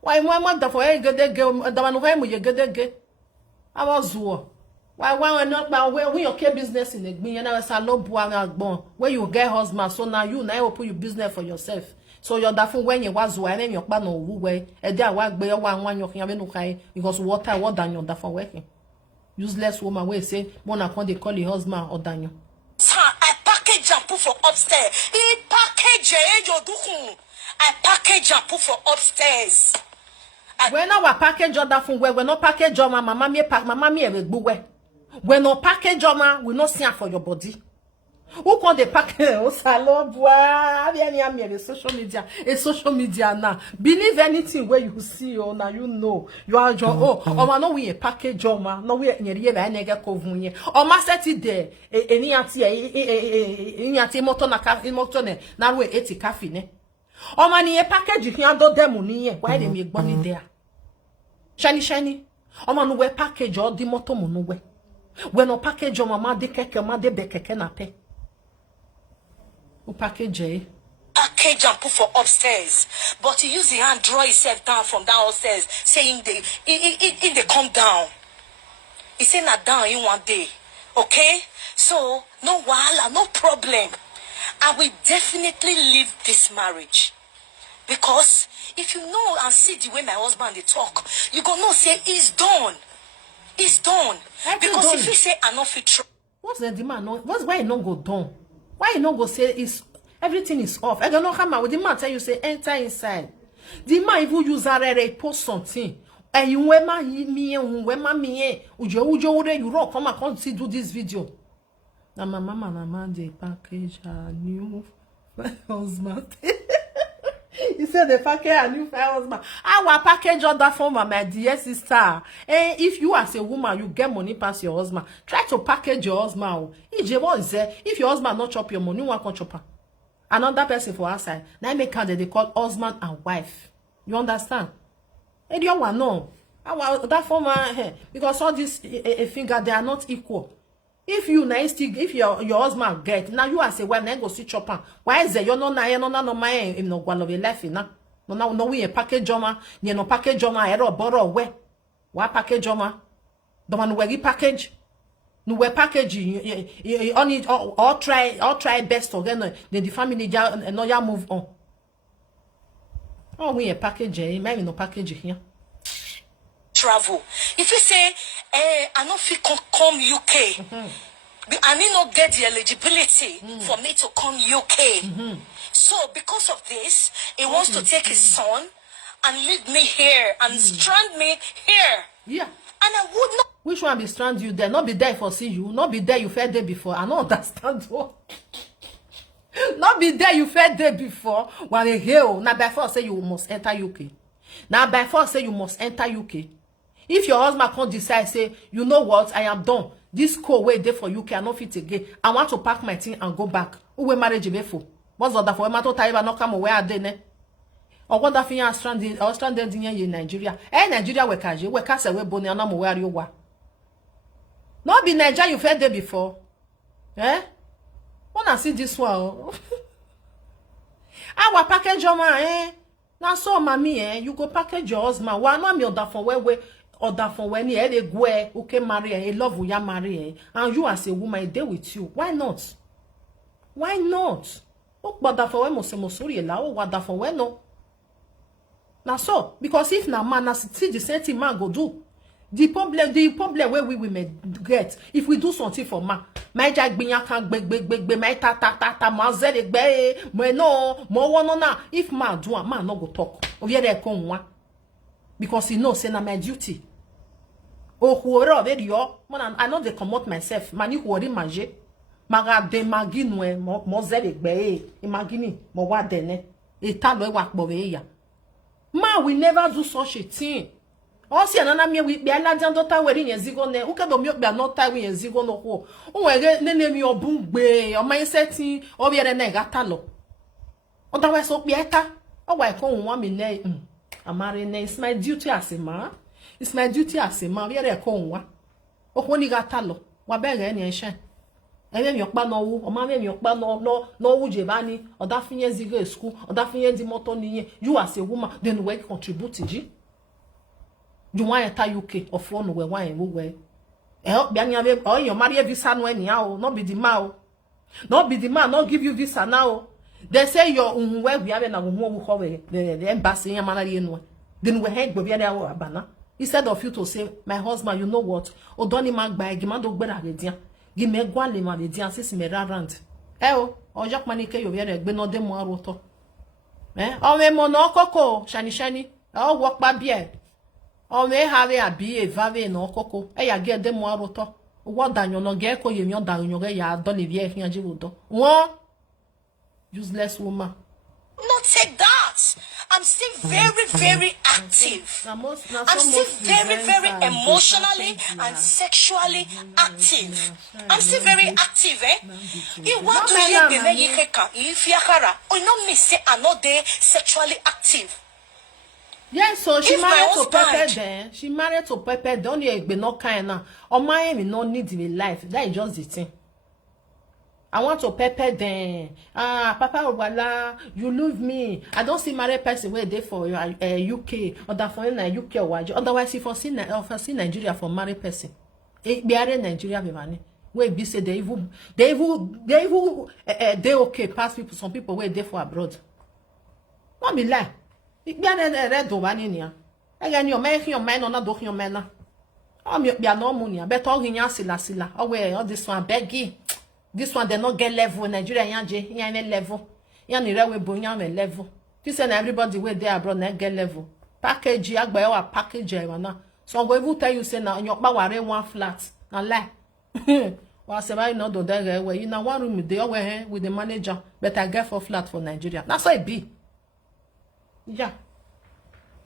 Why mother for why you get the game? The man why you get the game? I was war. Why not now when your care business in the green and I say no born when you get husband so now you now open your business for yourself. So you're that when you was why name your plan no way and there work be one you can no kai because water what than you that for working. Useless woman we say mona con they call your husband or Daniel. I package and put for upstairs. He package I package and put for upstairs. When our package order from where we no package on my mama me pack mama me e gbo when no package on we no see for your body. Who can the package? Oh salon bois bien me social media. A social media now. Believe anything where you see or now you know. You are your oh no we a package on ma no we nyeri ba na get kovunye. O ma set it there. Eni ati moto na ka moto ne na we eti cafe ne. O ma ni e package you can do them ni why they make money there. Shiny. O ma no we package or di moto mo no we. We no package o mama de keke ma de be keke na pe. O package package and put for upstairs. But he used the hand, draw himself down from downstairs, saying they come down. He said not down in one day. Okay? So, no wahala, no problem. I will definitely leave this marriage. Because if you know and see the way my husband they talk, you gonna know say it's done. It's done. Because done. if you say I not fit what's the demand? What's why you not go down? Why you not go say is everything is off? I don't know how with the man tell you say enter inside. The man even use a post something. And you wema me ujo you rock come and see do this video. Now my mama and man they package a new husband. He said the package a new husband. Our package order for my dear sister. And if you as a woman you get money past your husband, try to package your husband. If your husband not chop your money, one can chop. Another person for outside. Now make how they call husband and wife. You understand? And you want no. That former because all this a finger they are not equal. If you nice if your husband get now you as a wife now go see chopper. Why is there you no my in no one of a life na no we a package joma you no package joma ero borrow where why package joma the one where package no we package you only all try best to get the family no ya move on. Oh we a package maybe no package here. Travel. If you say, I don't feel come UK, I need not get the eligibility for me to come UK. So because of this, he wants to take his son and leave me here and strand me here. Yeah. And I would not. Which one be strand you there? Not be there for see you. Not be there you fed there before. I don't understand what. Not be there you fed there before. While a hell. Now by force say you must enter UK. Now by force say you must enter UK. If your husband can't decide, say, you know what, I am done. This call way there for UK, I not fit again. I want to pack my thing and go back. Who will marriage before? What's the other for? I'm not tired, not come away at dinner. Or what the thing are stranded in Nigeria. Nigeria, we can't say we bone and I'm aware you were. Not be Nigeria, you fed there before. Wanna see this one? Our package, now so, mommy, you go package your husband. Why not me order for where order for when they go okay marry a love will ya marry and you as a woman they with you. Why not? Why not? Order for when mosuri la order for when no. Now so because if na man see the same thing man go do. The problem where we women get if we do something for man. My jack binya can beg my ta ma zere gbe me no mo wono na if man do man no go talk. Ovie dey come one because he knows say na my duty. Oh, whoever already yo, man, I know they come out myself. Mani whoever manger, maga de maginwe mo zere gbe imagine mo wa dene. Eta lo wa gbowe ya. Man, we never do such a thing. Osi anana mi we be ala jan dota we ri yen zigo ne. Uke do mi be not time we yen zigo no ko. O we nene mi obun gbe, o mindset o bi ere na ga ta lo. O da we so pe eta. O wa ko won mi ne amare ne it's my duty as a man. It's my duty as a man. We ere ko won. O ko ni ga ta lo. Wa be re ni ense. Ebe mi opa no wu, o ma mi opa no wu je ba ni. O da finye zigo school, o da finye di moto ni you as a woman then we contribute ji. You want enter UK or phone we want we help bianya oh your marry visa no anyhow not be the man not be the man not give you visa now they say your we have na wo the embassy ya manari no then we head go bia na abana instead of you to say my husband you know what odoni magba egima do gbera le dia give me gwan le ma le dia since me rarant o jok manike yo bia egbe no de mo aroto o me mo no koko shani o work ba bia o me have abi evave no koko ya ge de mo aroto wo danyo no ge ko yemi o danyo ge ya do le vie hin ajiwodo won useless woman. Not take that. I'm still very active. I'm still very emotionally and sexually active. I'm still very active, You want to hear the way you can if you are not me say I'm not there sexually active. Yes, so she married to Pepe then. She married to Pepe. Don't you be no kind now? Or my no need in life. That is just the thing. I want to pepper them. Ah, Papa Wala, you love me. I don't see married person where they for UK or that for in UK or what. Otherwise, if I see Nigeria for married person, be are Nigeria be money. Where be say they okay pass people. Some people where they for abroad. Not be lie. It be a red do one in here. Again, your man or not do your man. Oh, me be no money. Bet all in sila. Oh, where all this one beggy. This one they not get level in Nigeria. Yan level. Yan ni rewe bonya me level. You say everybody where they abroad na get level. Package agba your package na. So go even tell you say na your ba ware one flat. Na lie. Well, say why not do that way? You na one room they always with the manager. But I get for flat for Nigeria. That's how it be. Yeah.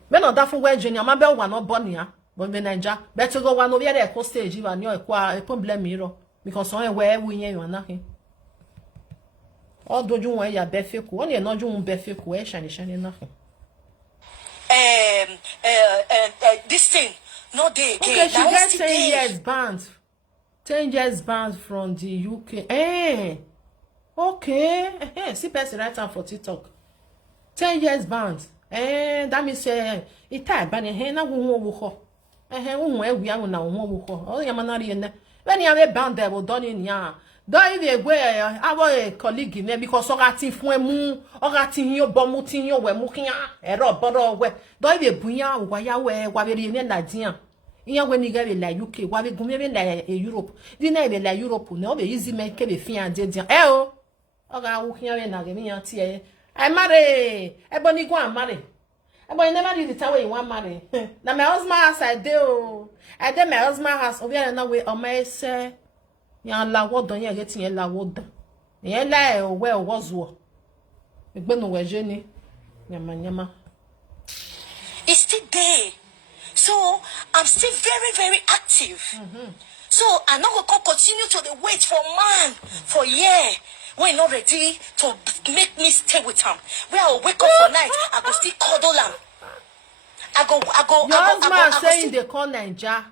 Me no that for where junior ma be one no born here. But me Nigeria. Better go one over there cost stage you and you a problem mirror. Because somewhere we you are nothing. All do you want your befiku? Only not you befiku, shiny nothing. This thing, no day again. Okay, she gets 10 years banned. 10 years banned from the UK. Okay. See person right now for TikTok. 10 years banned. That means it type ban na wo ho. We are na wo ho. Oh, yamanari when you have a band there, will done in ya. Don't even go our colleague in there because Ogati Fuemu, Ogati your bomutin, we mukia, a robber, where don't even buya, why we in Nigeria. In when you get like UK, why we go like Europe. You never like Europe, no, be easy make a fee and did. Oh, Oga, here and I give me a tea. I marry, ebony go and marry. But never did the time you want marry. Now my husband house I do. I did my husband house over and way on my say. Yan la word you getting a la word. Yan la where was war. It's still there. So I'm still very, very active. So I'm not gonna continue to wait for man for year. We're not ready to make me stay with him. Where I'll wake up for night, I go still cuddle him. Your husband saying they call Ninja.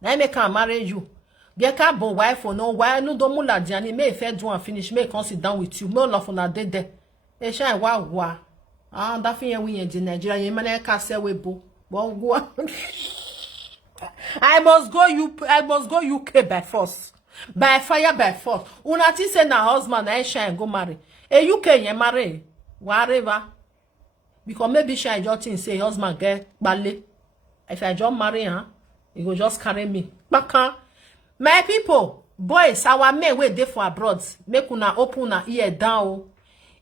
Now make can marry you. Get a bon wife or no why no do mula diani may fair do and finish may come sit down with you. No love on a dead there. E shine wa. Ah, that thing we in Nigeria. You man can say we bo. Go. I must go UK by force. By fire by force. Unati say na husband na shine go marry. A UK ye marry. Whatever. Because maybe she just think say husband get ballet. If I just marry her, he go just carry me. Baka. My people, boys, our men wait there for abroad. Make una open una ear down.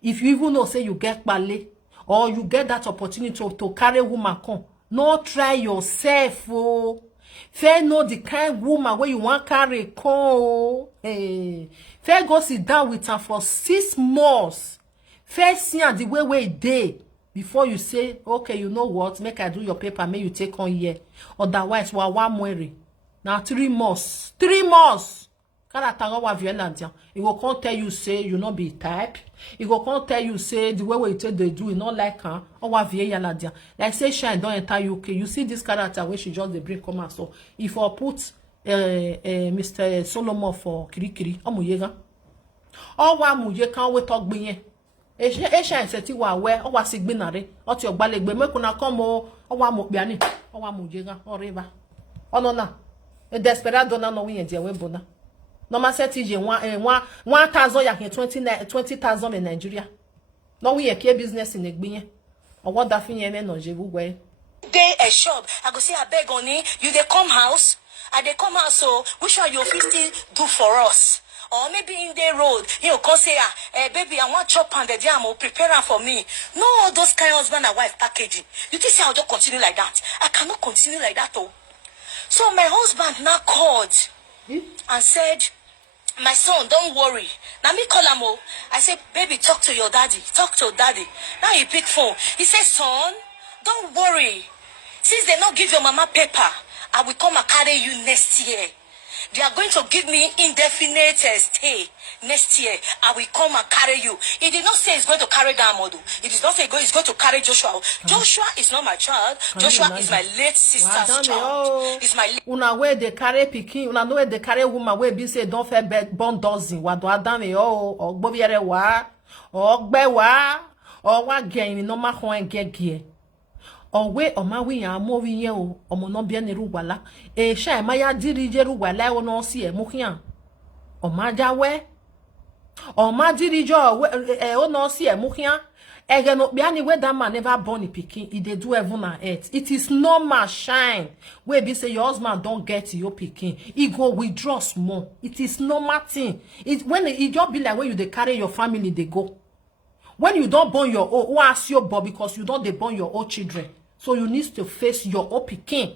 If you even know say you get ballet or you get that opportunity to carry woman come, no try yourself. Oh. Fair know the kind woman where you want carry come. Hey. Fair go sit down with her for 6 months. Fair see her the way day. Before you say, okay, you know what, make I do your paper, make you take on here. Otherwise, we are one worry. Now 3 months. 3 months. He will come tell you, say, you not be type. He will come tell you, say, the way they do, it not like her. Like say, she don't enter UK. You see this character where she just the bring come out. So, if I put Mr. Solomon for Kirikiri, Amuyega. Or one Muyeka, we talk being. Esha seti wa we o wa sigbinare o ti ogbalegbe mekuna komo o wa mo biani o wa mo jega o river ono na e desperado na no yen je we bona no ma seti je 1000 ya 20,000 in Nigeria no we ke business in egbiyen o what that fin yen no je bugwe dey a shop I go say abeg oni you dey come house I dey come house so which one you fit still do for us. Or maybe in the road, you come say, baby, I want chop and the jam or prepare for me. No, all those kind of husband and wife packaging. You think say I'll just continue like that? I cannot continue like that, oh. So my husband now called and said, my son, don't worry. Now me call him, oh. I said, baby, talk to your daddy. Talk to daddy. Now he pick phone. He said, son, don't worry. Since they not give your mama paper, I will come and carry you next year. They are going to give me indefinite stay next year. I will come and carry you. He did not say he's going to carry that model. It is not say he's going to carry Joshua. Joshua is not my child. Joshua is my late sister's child. It's my una where they carry pikin, una know where they carry woman where be say don't fair born dozen. Wa do adam e o ogbobiere wa, ogbe wa, o wa gen no ma ho engege. Owe omawi ya amowi ye o omo no bia ne ruwala e sha ma ya dirije ruwala o no si e mukian o ma jawe o ma dirije o no si e mukian e ge no bia ni we that man never born pikin e dey do heaven and earth. It is normal shine we be say your husband don't get your pikin e go withdraw small. It is normal thing. It when it just be like when you dey carry your family they go. When you don't born your own, who ask your boy because you don't they born your own children. So you need to face your own pikin.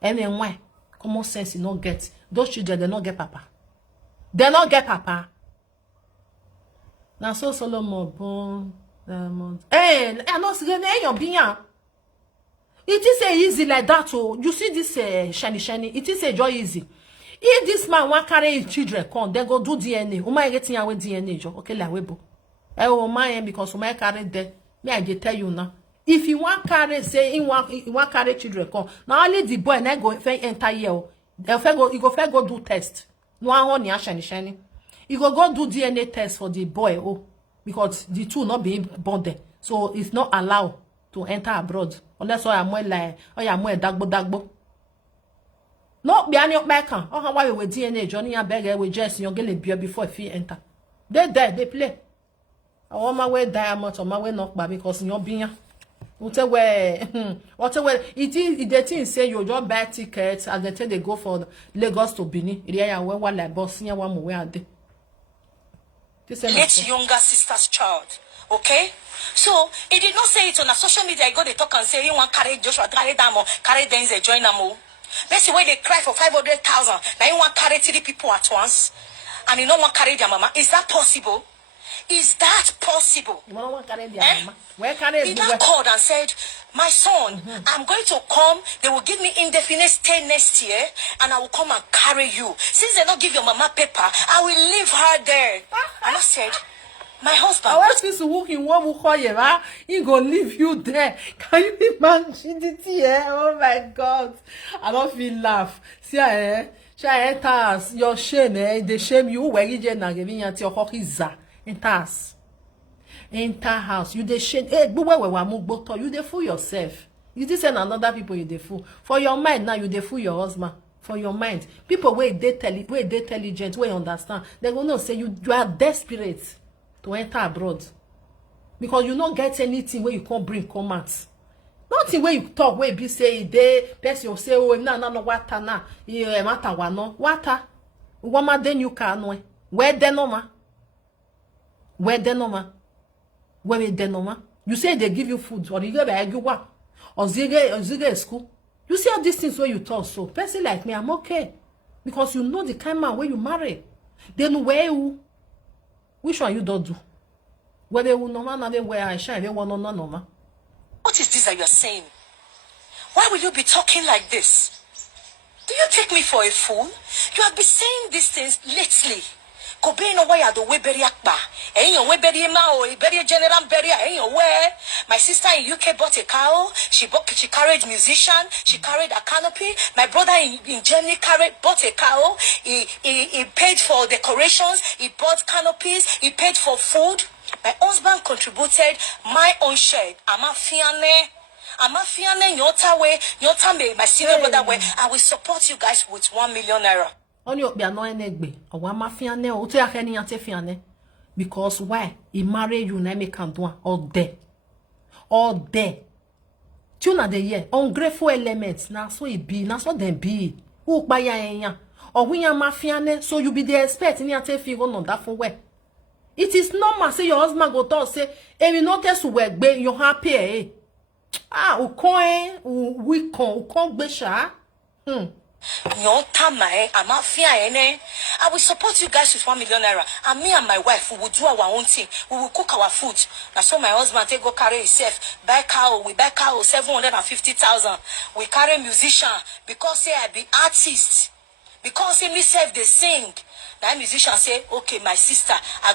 And then why? Common sense you not get. Those children, they not get papa. They not get papa. Now so Solomon born hey, I not saying your biya. It is a easy like that. Oh, you see this shiny. It is a joy easy. If this man want carry his children, come, they go do DNA. Uma getting away DNA jo. Okay, like webo. Oh my, because my carry there. Me I tell you now. If you want carry, say you want carry children come. Now only the boy na go enter here. He go do test. No one ni shiny. He go do DNA test for the boy. Oh, because the two not being born there, so it's not allowed to enter abroad unless I am like dagbo. No, be any back. Oh, how why we DNA Johnny and beggar we just young girl before if he enter. They play. I want my way diamond or my way knock back because you're being. Whatever it is, the thing say you just buy tickets and then they go for Lagos to Benin. Yeah, where like boss near one way at late younger sister's child. Okay? So he did not say it on a social media. I go they talk and say you want carry Joshua, carry Damo, carry Denzel, join Damo. Let's see where they cry for 500,000. Now you want carry 3 people at once, and you don't want carry their mama. Is that possible? Is that possible? You don't want carry their mama. Where carry? He now called and said, "My son, I'm going to come. They will give me indefinite stay next year, and I will come and carry you. Since they don't give your mama paper, I will leave her there." And I said, "My husband." I want this work in one right? He gonna leave you there. Can you imagine it here? Oh my God! I don't feel laugh. See, enters your shame. They shame you. Where you just not giving your hokiza. Enter house. You the shame. Hey, you the fool yourself. You just send another people you the fool. For your mind now, you the fool your husband. For your mind. People where they intelligent, where understand. They gonna say you are desperate to enter abroad. Because you don't get anything where you can't bring comments. Nothing where you talk where you say they person say oh no water na matter wano water. Wama then you can where the normal. Where the normal? Where the normal? You say they give you food, or you go by what? Or zige school. You see all these things where you talk so. Person like me, I'm okay. Because you know the kind of man where you marry. Then where you? Which one you don't do? Where they will normal, now they where I shine, they want no normal. What is this that you're saying? Why will you be talking like this? Do you take me for a fool? You have been saying these things lately. Kobe no way do we bury akba. We bury ma o bury general bury where my sister in UK bought a cow. She carried musician. She carried a canopy. My brother in Germany bought a cow. He paid for decorations. He bought canopies. He paid for food. My husband contributed my own share. Amafiane nyota way nyota me my senior brother way. I will support you guys with 1 million naira. On your be annoying egbe or one mafiane or to a any antifiane. Because why? He marry you na make can do all there. Tuna the year ungrateful elements now so it be now so them be who buy ya or when you mafiane so you be the expert in your figure on that for where it is normal say your husband go talk say if you notice work you're happy u kon be sha I will support you guys with 1 million naira. And me and my wife, we will do our own thing. We will cook our food. Now, so my husband take go carry himself, buy cow. We buy cow 750,000. We carry musician because say I be artist. Because say me self they sing. Now musician say, okay, my sister, I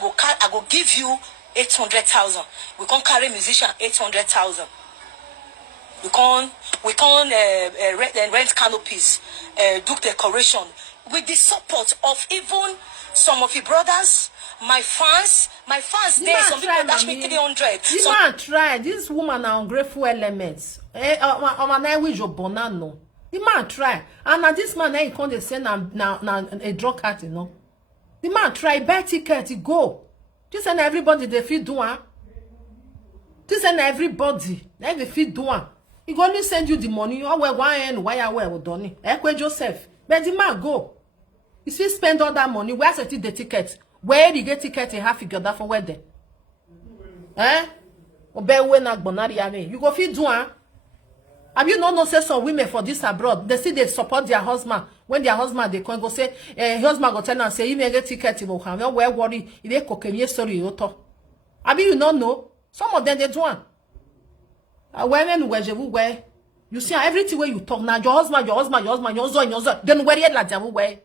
go give you 800,000. We can't carry musician 800,000. We can't rent canopies, do decoration with the support of even some of your brothers, my fans there. Some people dash me 300. The man try. This woman are ungrateful elements. The man try. And now this man he can't say now a drug cat, you know. The man try buy ticket, he go. This and everybody they feel doing. This and everybody they feel doing. He go only send you the money. Oh well, why done it? Joseph. But the man go. You see spend all that money. Where's the ticket? Where you get ticket, you have figure that for wedding. Eh? You go feed do Have you not say some women for this abroad? They see they support their husband. When their husband they can go say, husband go tell and say, you may get ticket, you will have no worry. If they cook any story, you talk. You not know? Some of them they do one. Women where you see everything where you talk now, your husband, then where you like way.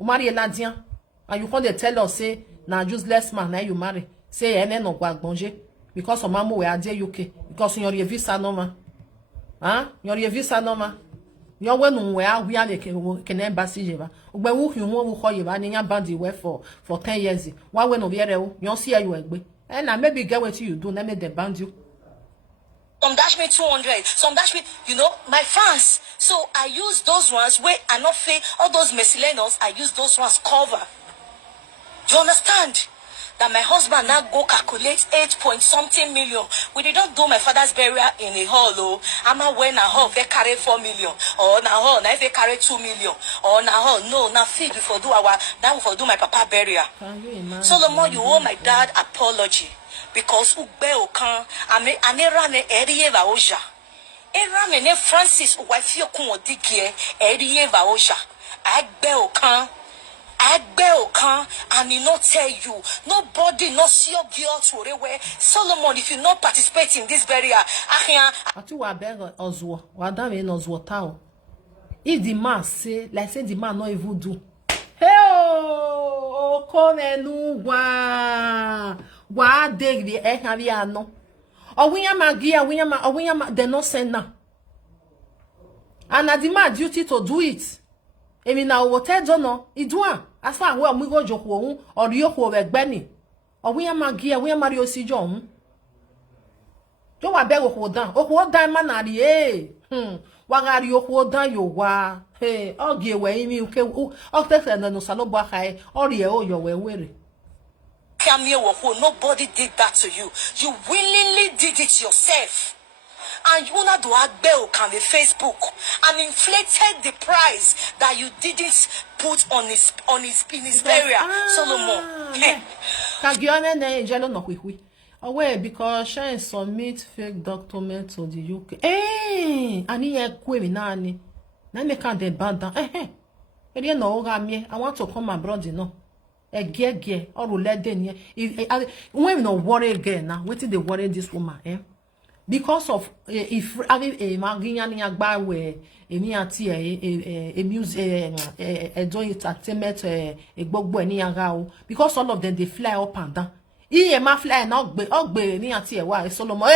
Marry a Ladian. And you can't tell us, say, now useless man, now you marry. Say, and no bonje. Because of Mamu, we are there UK. Because you're a visa normal. Huh? You're a visa normal. You're one where we are can embassy. When you won't call you, and your body were for 10 years. Why when over here, you see you agree. And I maybe get what you do, let me they band you. Some dash me 200, some dash me, my fans. So I use those ones where I not pay all those miscellaneous, I use those ones cover. You understand? That my husband now go calculate 8 point something million. We did not do my father's burial in a hall, oh. I'm not when a hall they carry 4 million. Or na hall now they carry 2 million. Or na hall no, na fee before do my papa burial. Solomon, you owe my dad apology. Because ugbe okan anera ne eriye va oja. Era me ne Francis wife okun odigie eriye va oja. Agbe okan and he not tell you. Nobody not see your girl to where Solomon, if you not participate in this burial, Atu wa beg Ozwo. Wa da me Ozwo tao. If the man say, like say the man not even do. Hey oh, come nu wa dig the have no. Owinya magia, owinya they no send now. And the man duty to do it. Emi na wo te do no, idua. As far as we go joko or you who were benny. Owinya magia, we Mario si John. Jo wa beg o down. O down man ari eh. Wagari yo down yo wa. Hey, ogie we mi uke o te no salo ba kai. Ori e o yo we were. Nobody did that to you. You willingly did it yourself. And you not do agbe can the Facebook and inflated the price that you didn't put on his burial. Solomon. Kagione ne jelo no kwikwi. Away because she submit fake document to the UK. Ani ye kwemi na ani. Na me kan de banda. Eri no ga mi. I want to come abroad, you know. Ege or let them when no worry again now. Wetin dey worry this woman, because of if a maginya ni agba we emi ati music join entertainment gbogbo ni ara o, because all of them they fly up and down. Iye ma fly na ogbe ni ati wa Solomon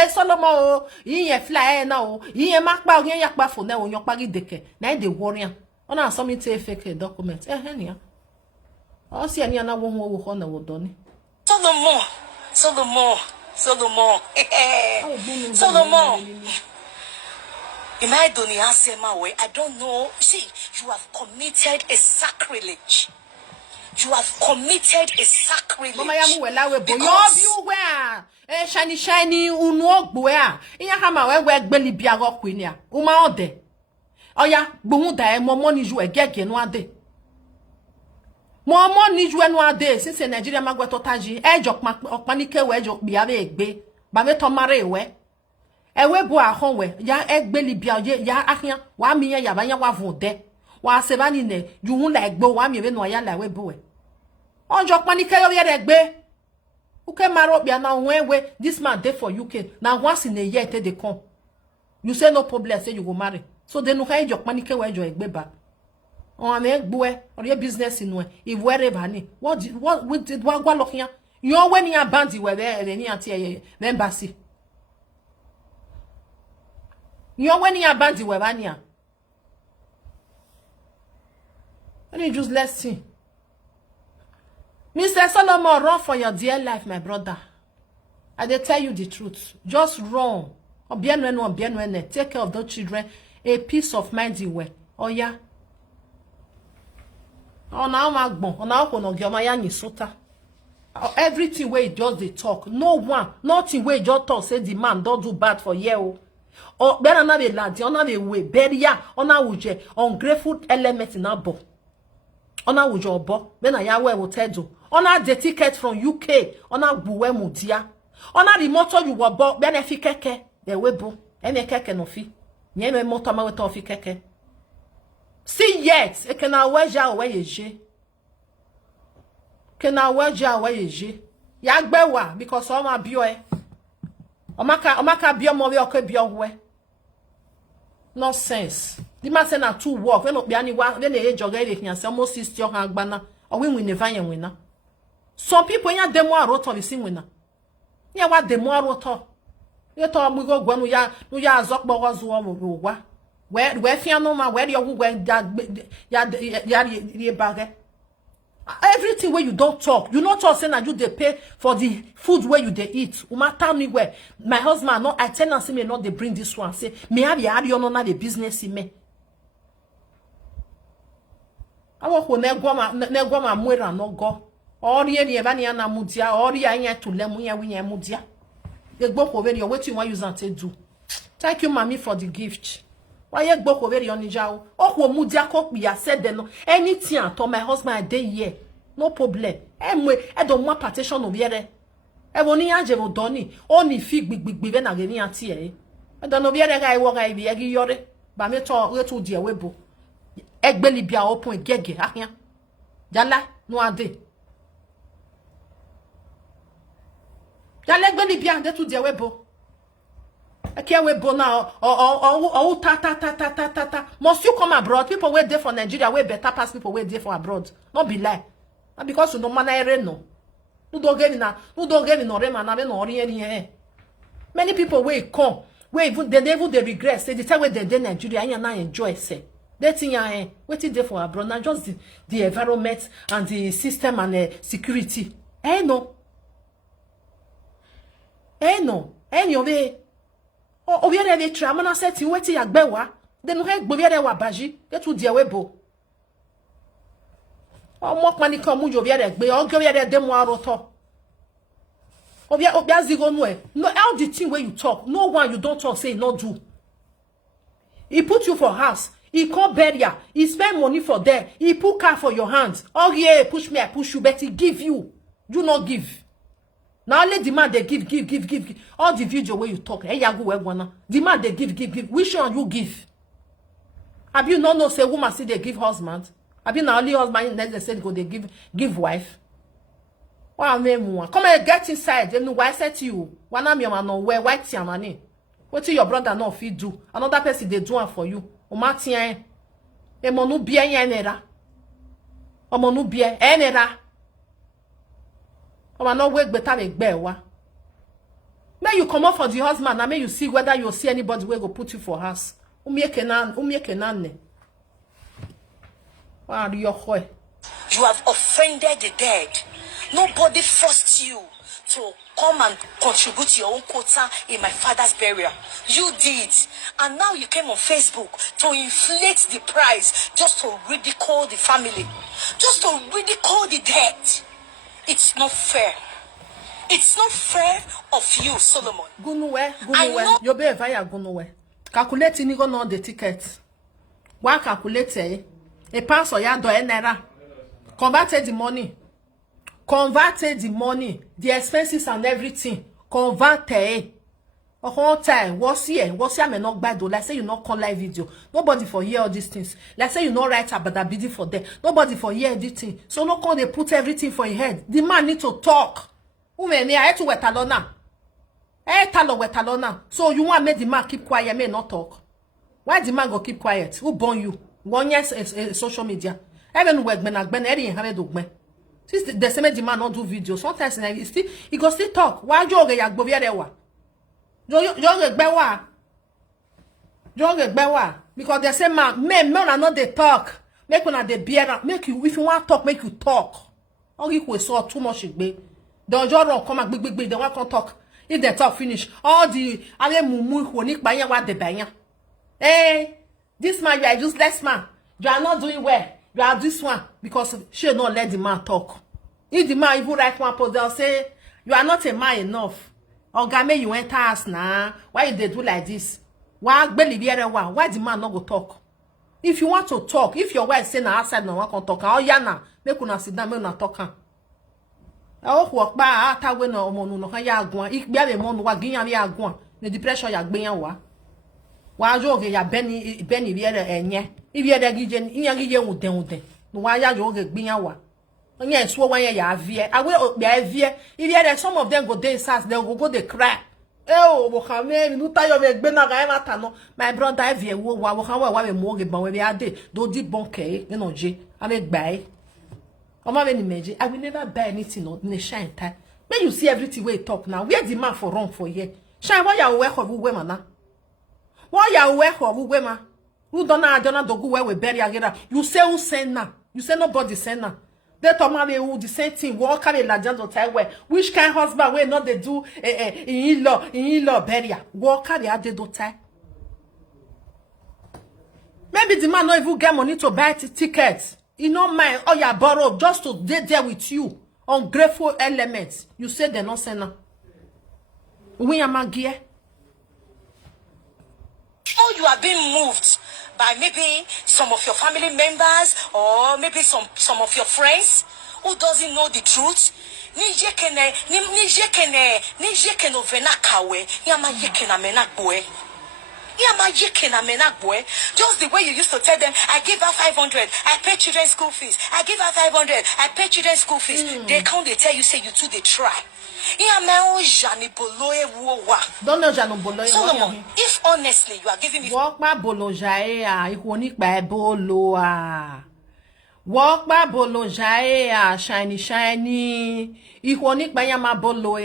o iye fly na o iye ma pa oyin ya pa fo na o yan pari deke na dey worry am ona submit fake document nia. Oh, see, any other one who on the done. Solomon. Solomon. In I don't answer my way. I don't know. See, you have committed a sacrilege. You have committed a sacrilege. Mama ya muwela we boy. You where? Shiny unwogwea. Iya hama we gbeli bia go kwinia. Uma ode. Oya, gbohun da e mo money ju egege no ade. Mo ni ju enu ade since Nigeria magweto taji ejok opanike we ejok bia be egbe ba me to mare we ewe bo ahon we ya egbeli bia ya ahia wa mi ya ba ya wa vode wa se ba ni ne ju hun la egbo wa mi be no ya la we bo we ojo opanike yo ye egbe uke maro bia na we this man dey for UK na once in a year they come you say no problem say you go marry so they no ka ejok opanike we ejok egbe ba on a boy or your business in way. If wherever ni, what did one go looking at? You're when you're bandy where there any anti embassy. You're when you're bandy where Vania. And you just let's see. Mr. Solomon, run for your dear life, my brother. I dey tell you the truth. Just run. Take care of those children. A peace of mind you way. Oh yeah. Oh now magbon. Oh now kono gyomaya ni sota. Everything where just they talk. No one. Nothing where just talk. Say the man don't do bad for you. Oh, better not be lad. You not be way. Beria. Ona uje. Ungrateful element in our bo. Ona uje obo. Bena yawe will tell you. Ona the ticket from UK. Ona buwe mudia. Ona the motor you were bought. Bena fi keke. The webo. Eme keke no fi. Nyeme motor ma weto fi keke. See yet. E kena weja we yeje. Kena weja we yeje. Yagbewa because oma bio e. Omaka bio mo we oke bio we. Nonsense. The man say na two work. When be ani wa when e joga e kian say almost 60 han agbana. O we win never yen winna. Some people ya demo aroto we sin winna. Ya wa demo aroto. You to mu go gwa no ya azokpo wazo wo wa. Where fia no ma where your when ya bag. Everything where you don't talk, you not talk saying that you they pay for the food where you they eat. Tell me where my husband not I tell and say me not they bring this one. Say me have you no the business in me. I walk when negwa ma mwera no go. Ori eni evani ana mudia ori anya to lemu ya winya mudia. They go over your wetin why use and do. Thank you mommy for the gift. Why you go over your ninja? Oh, mudia cook me. I said no anything at all. My husband a day here, no problem. I don't want partition over here. I won't anje vo doni. Only fig big na geni anti eh. I don't know where I walk. I be agi yore. Ba me to dia webo. Egbeli bia open gege ahia. Jala no ade. Jala egbeli bia de to dia webo. I can't wait now. Ta. Must you come abroad? People wait there for Nigeria, way better pass people wait there for abroad. Not be lie. Not because you no man no. You don't get in no rema na no ori. Many people wait come. Wait even they regret. Say the time where they Nigeria, and na enjoy say. They think waiting there for abroad. Not just the environment and the system and the security. No. Anyway. O viere le trama na seti weti yagbewa de no gbo viere wa baji de tu die webo o mo pani kan mu jo viere gbe o gbo viere de mo aroto obia zigo no e no all the thing where you talk no one you don't talk say no do. He put you for house, he call burial, he spend money for there, he put car for your hands. Oh yeah, push me I push you, but he give you not give. Now only the man they give. All the video where you talk, the man they give. Which one you give? Have you not know say woman see they give husband? Have you now only husband they say go they give wife? Wow, come and get inside. Then why say to you? One am your man no wear white your money. What your brother not fit do? Another person they do it for you. O matien. E monu bien yenera. O monu bien enera. Or not wait better make bewa. May you come up for the husband and may you see whether you'll see anybody where go put you for house. You have offended the dead. Nobody forced you to come and contribute your own quota in my father's burial. You did. And now you came on Facebook to inflate the price just to ridicule the family. Just to ridicule the dead. It's not fair. It's not fair of you, Solomon. Gunuwe. You be via Gunuwe. Calculate ni go on the ticket. Why calculate a pass or ya do naira. Converted the money. The expenses and everything. Converted. A whole time. What's here may not buy though. Like say you not call live video. Nobody for hear all these things. Like say you not write about that bidding for them. Nobody for hear anything. So no call they put everything for your head. The man need to talk. Me I to wetalona. Wetalona. So you want make the man keep quiet, may not talk. Why the man go keep quiet? Who born you? One yes social media. Even when I ben any have do me. Since the same demand not do videos, sometimes he still he go still talk. Why you get yak bovia de wa? You get bewa. You get bewa. Because they say man are not they talk. Make una dey bear make you if you want talk make you talk. All you saw too much be. Don't just run come and big they want to talk. If they talk finish all the ale mumu who nik banya wa de banya. Hey, this man you are useless man. You are not doing well. You are this one because she not let the man talk. If the man even write one post, they'll say you are not a man enough. Or game you enter us now. Why you they do like this? Why the man not go talk? If you want to talk, if your wife say na outside no one can talk, oh yeah na, make una sit down, make una talk am. Oh work ba ata we no omo no kan ya agun, ik bia be mo no wa giyan ya agun, ne depression ya gbeyan wa. Wa jo ge ya beni bi ere enye. Ibi ere gije, iyan gije uden. No wa ya jo ge gbeyan wa. Onye so wan ya avie. Awe be avie. Ibi ere some of them go dey sas, they go dey cry. Oh, Mohammed, no tayo me gbe na ga mata no. My brother avie wo wa we mo ge ban we be ade. Do di bonke, you know je. Ame gba e. Oma me ni meje. I will never buy anything on the shine time. When you see everything we talk now, where the man for wrong for here? Shine why you work of women na? Why you work of women? Who don't do go where we bury agera? You say who send na? You say nobody send na. They talk about who the same thing. Walk carry la jando time where which kind husband we not they do in law burial. Walk carry a de do time. Maybe the man not even get money to buy tickets. You know mind or you borrow just to dey there with you. Ungrateful elements. You say they not send na. We am a gear. Or you are being moved by maybe some of your family members or maybe some of your friends who doesn't know the truth. Just the way you used to tell them, I give her 500, I pay children's school fees. I give her 500, I pay children's school fees. They come, they tell you, say you too, they try. Solomon, if honestly you are giving me walk my bolojae ikonik ba bolo walk my bolojae shiny ikonik ba yama bolo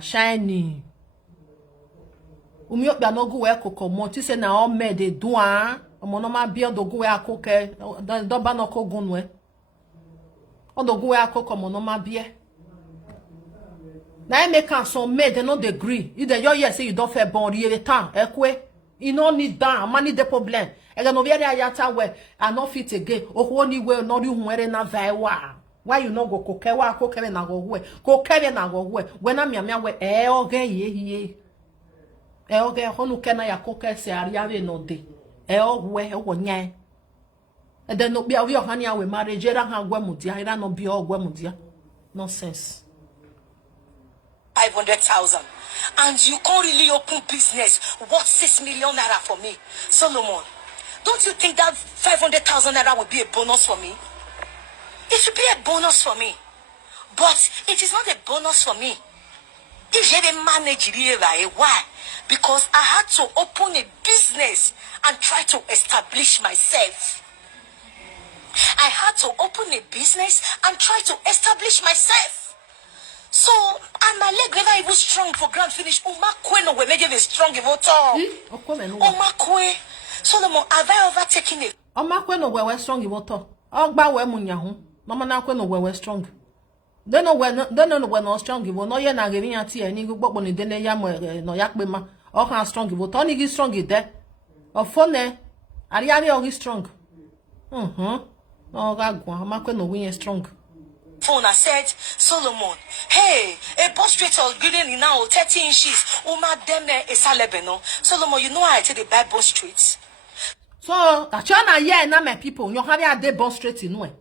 shiny umi okba no go we kokomo ti se na o me de do omo no ma bi odo go we akoke do ba no ko gunu e odo go we akokomo no ma bi e. Now make some made they not agree. Either you say you don't fair born the time. You don't need that. Man need the problem. And then over there ayata where I not fit again. Oh only way not you wear na vaiwa. Why you not go kokewa kokere na go we. Kokere na go we. When I'm yamia we oge ye. Oge honu kena ya koke se ariave no de. We o nya. And then no be awi ohania we marriage era ha gwa mudia. Era no be o gwa mudia. Nonsense. 500,000 and you can't really open business worth 6 million naira for me. Solomon, don't you think that 500,000 naira would be a bonus for me? It should be a bonus for me, but it is not a bonus for me. If you didn't manage it, why? Because I had to open a business and try to establish myself. I had to open a business and try to establish myself. So, and my leg never even strong for ground finish. Kwe no we made it strong in water. Kwe. Solomon, have I overtaken it? Kwe no we strong in water. Ogba we munyahu. Mama na kwe no we strong. They know we no strong in water. No ye na giving ati any go gbogbo ni dele ya no yakpe ma. O kan strong in water. Oni gi strong in there. O phone ari o gi strong. No ga gwa. Kwe no we strong. Phone I said, Solomon, hey, a bus straight or building in now 30 inches. Uma dem a salebeno. Solomon, you know I tell the buy bus streets. So that you na here na my people, you have a day bus straight in way.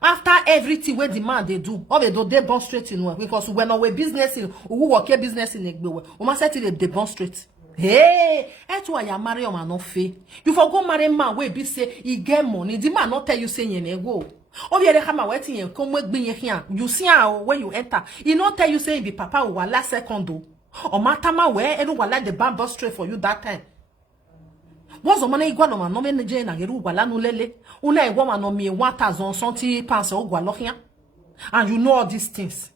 After everything where the man they do, all they do they bus straight in way because when our business in who work a business in Egbewe, we must set it they bus straight. Hey, that's why you marry a man no fee. You forgo marry man where be say he get money. The man not tell you say you go. Oh, you come waiting and come with being here. You see how when you enter, he not tell you say be papa or last second or matama where everyone like the bus straight for you that time. What's the money igual no me neje na geru gwala no lele. Una e woman no me 1,000 something pounds o gwalo here. And you know all these things.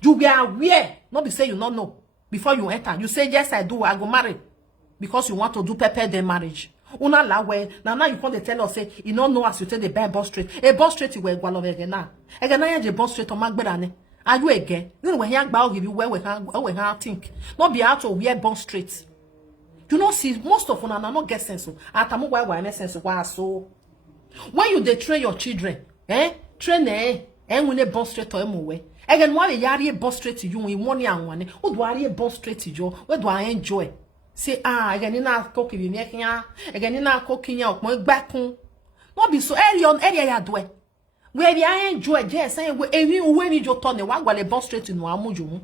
You be aware, not be say you not know. Before you enter, you say yes I do, I go marry. Because you want to do prepare the marriage. Una la we now you come to tell us say you don't know as you take the bus straight. A bus straight you will gwalo again now. Again na je bus straight o magbera. Are you again? You know when young bow give you where we can think. Not be out of wear born straight. You know, see, most of them are not get sense. Atamu why sense why so. When you they train your children, train when they born straight to way. Again, why they are born straight to you in 1 year and 1 year. Who do I born straight to you? Where do I enjoy? Say again in our cooking you make again in our cooking out my back home. Not be so early on area do it. Where I enjoy, yes, saying when you turn the one while a born straight to no amuju.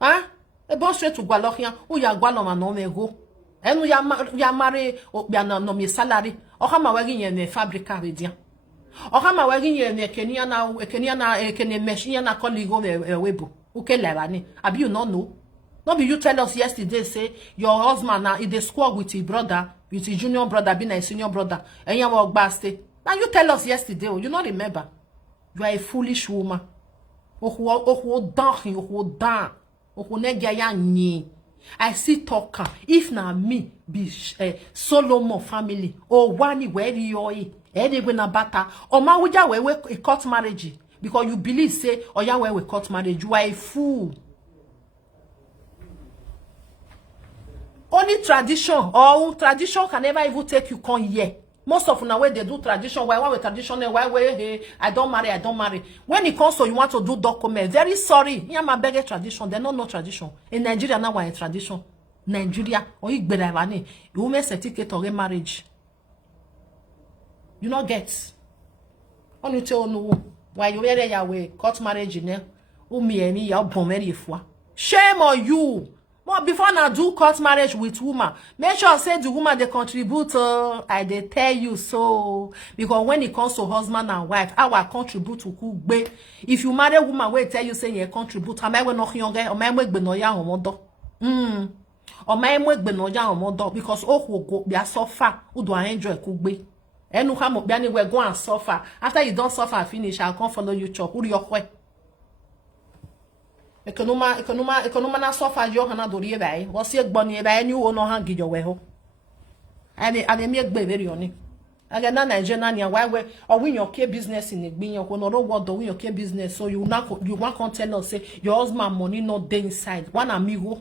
A born straight to Gualokia, who ya gualoma no me go. And ya marry or no me salary, or how my wagging in the fabrica with you. Or how my wagging in the Kenyana, a Kenyan machine, a colleague of a webo, who can learn. Have you not know? Not be you tell us yesterday, say your husband now in the squad with his brother, with his junior brother, being a senior brother, and you walk back. Now you tell us yesterday, you not remember. You are a foolish woman. I see talker. If na me be Solomon family or one where you are, anyway na bata or ma wuja we a court marriage because you believe say or ya we court marriage. You are a fool. Only tradition or tradition can never even take you come here. Most of the way they do tradition, why we tradition, why hey, I don't marry. When it comes to you want to do document, very sorry. Here my beg tradition. They don't know tradition. In Nigeria now we're in tradition. Nigeria or you women certificate or marriage. You not get. On you tell no why you wear your way court marriage in there. Me ya bomeri fwa. Shame on you. But before now do court marriage with woman, make sure say the woman they contribute. I they tell you so because when it comes to husband and wife, our contribute to cook. If you marry a woman, we tell you say you contribute. Am I we not younger? Am I we be no young or mother? Am I we be no young or mother? Because who go be a suffer who do I enjoy cook be? And who come up be anywhere go and suffer. After you don't suffer and finish, I'll come follow you chop. Who do your way? Ekonoma na sofa jo hana dori bai wo se gboni e bai ni wo no han gijo we ho ani mi egbe very oni aga na Nigeria na why we or win your care business in egbe yan ko no what do win your care business so you want come tell us say your husband money not dey inside one amigo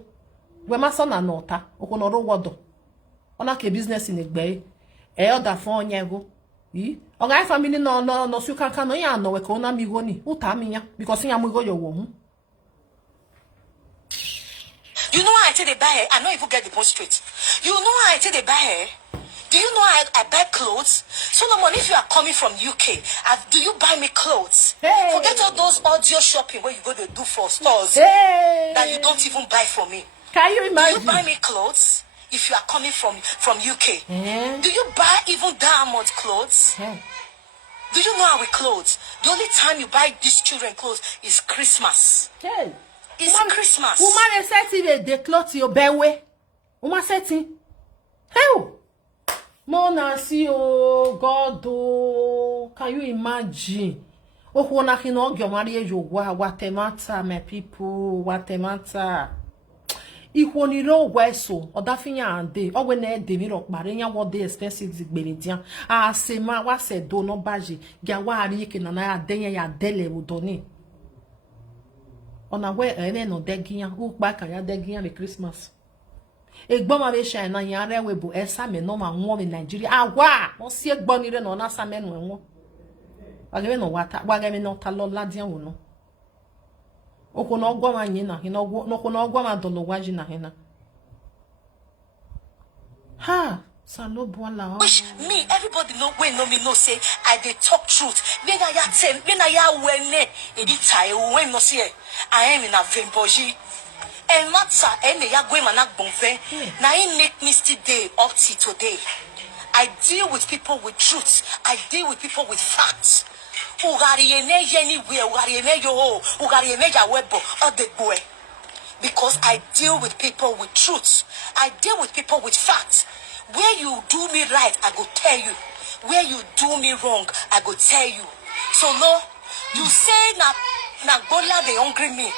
we ma so na nota o ko no what do ona ke business in egbe e order for onye go yi oga family no su kan no ya no we ko na amigo ni uta mi ya because ya amigo yo wo hu. You know how I take the buy hair? I don't even get the point straight. You know how I take the buy hair? Do you know how I buy clothes? Solomon, if you are coming from UK, do you buy me clothes? Hey. Forget all those audio shopping where you go to do for stores that you don't even buy for me. Can you imagine? Do you buy me clothes if you are coming from UK? Do you buy even diamond clothes? Do you know our clothes? The only time you buy these children clothes is Christmas. It's Christmas. Woman setting the clothes your bewe. Woman setting. Hell. Mona see oh God oh. Can you imagine? Oh wana kino gyo marriage yo watemata my people watemata. Iho ni lo weso odafinya ande o we na de mi ro pare nya wo dey expensive gbeledian a se ma wa se do no baji gya wa ari ke na na adenye ya dele udoni. On a way no degian who back and degian the Christmas. A bomb of a shine and yare webo esa me no man warm in Nigeria. Ah, wa! No see a bonny no nasa men when I give no water, wagami no talo ladian no. Oko no goma yina, no goma dolo wajina hena. Ha! Wish me, everybody know when no me no say I dey talk truth. When I tell, when I wene, edi tai when no see I am in a vemboji. And matter any ya go manak bonve. Na in make me still day up till today. I deal with people with truth. I deal with people with facts. Ugariene anywhere, ugariene yo, ugariene ya webo, or the boy. Because I deal with people with truth. I deal with people with facts. Where you do me right, I go tell you. Where you do me wrong, I go tell you. So no, you say na Bola they hungry me.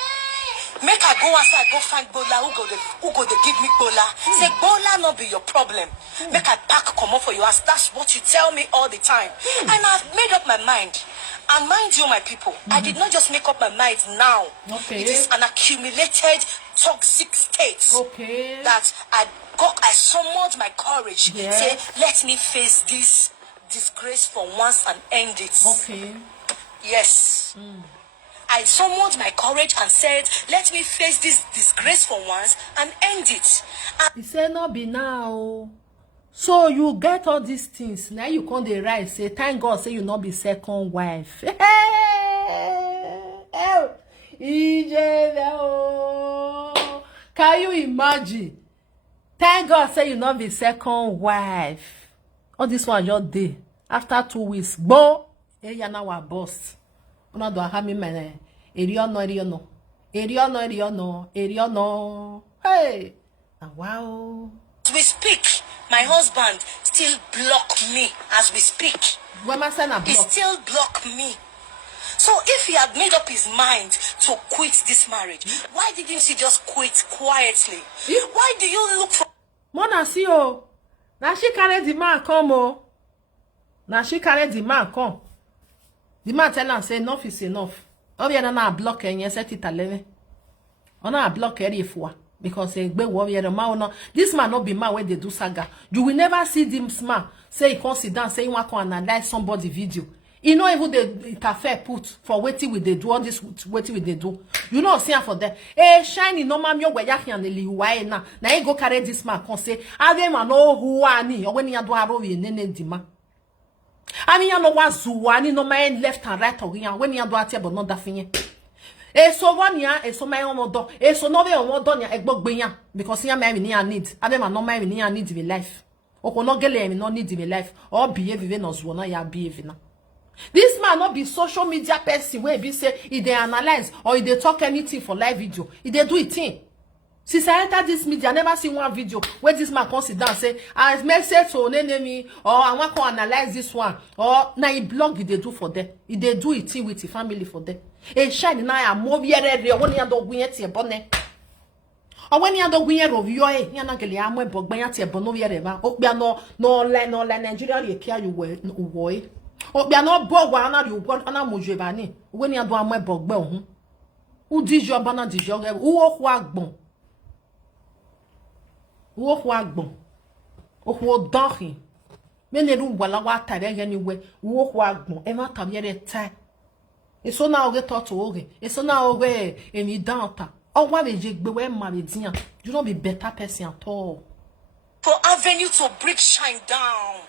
Make I go outside, go find Bola who go they give me Bola. Say Bola not be your problem. Make I pack come up for you as that's what you tell me all the time. And I've made up my mind. And mind you, my people, I did not just make up my mind now. Okay. It is an accumulated toxic state. Okay. That I summoned my courage. Yes. Say, let me face this disgrace for once and end it. Okay. Yes. I summoned my courage and said, let me face this disgrace for once and end it. And He said, no be now. So you get all these things. Now you come the right. Say, thank God, say you not be second wife. Can you imagine? Thank God, say you not be second wife. All this one just day. After 2 weeks, go. Hey, you now our boss. Una do have me man. Eriono. Hey. And wow. as we speak, my husband still block me as we speak. When my son a He block. still block me. So if he had made up his mind to quit this marriage, why didn't he just quit quietly? Why do you look for Mona see oh. Now she carry the man come oh. Now she carry the man come. The man tell her say enough is enough. Obi na block and set it 11. Ona block eri for because gbe wo the man no. This man not be man where they do saga. You will never see this man say he come sit down say he want to analyze somebody video. You know even the interfere put for waiting with they do all this waiting with they do. You know see for that. Eh shiny no mam yo we ya hian li why na. Na he go carry this man come say ave man no who ani or when you do aro we nene di man. Ani ya no wa zuwani no man left and right or when you do ate but not that thing. E so one ya e so my omodo e so no be omodo nya egbogbe yan because ya me ni need ave man no my ni need in life. Okono gele me no need in life or behave no zo na ya behave na. This man not be social media person where be say if they analyze or if they talk anything for live video, if they do it thing. Since I entered this media, I never seen one video where this man comes sit down and say, I message to an enemy or I want to analyze this one or now he blog if they do for them. If they do it with the family for them. A shine now I'm more very when you don't win it bonnet. Or when you don't win of your you're not getting I'm but by your bono ever. Oh, be no line Nigeria you care you were boy. Oh, be no bo wana you want ana mojebani. When you do am bogbe ohun. Who did your banner did your who agbon. Wo agbon o dohin me ne ru wala wa tare anywhere wo agbon e ma tabiere tai eso na oge to oge eso na oge emi danta o wa be je gbe we ma be dian you no be better person at all for avenue to bring shine down?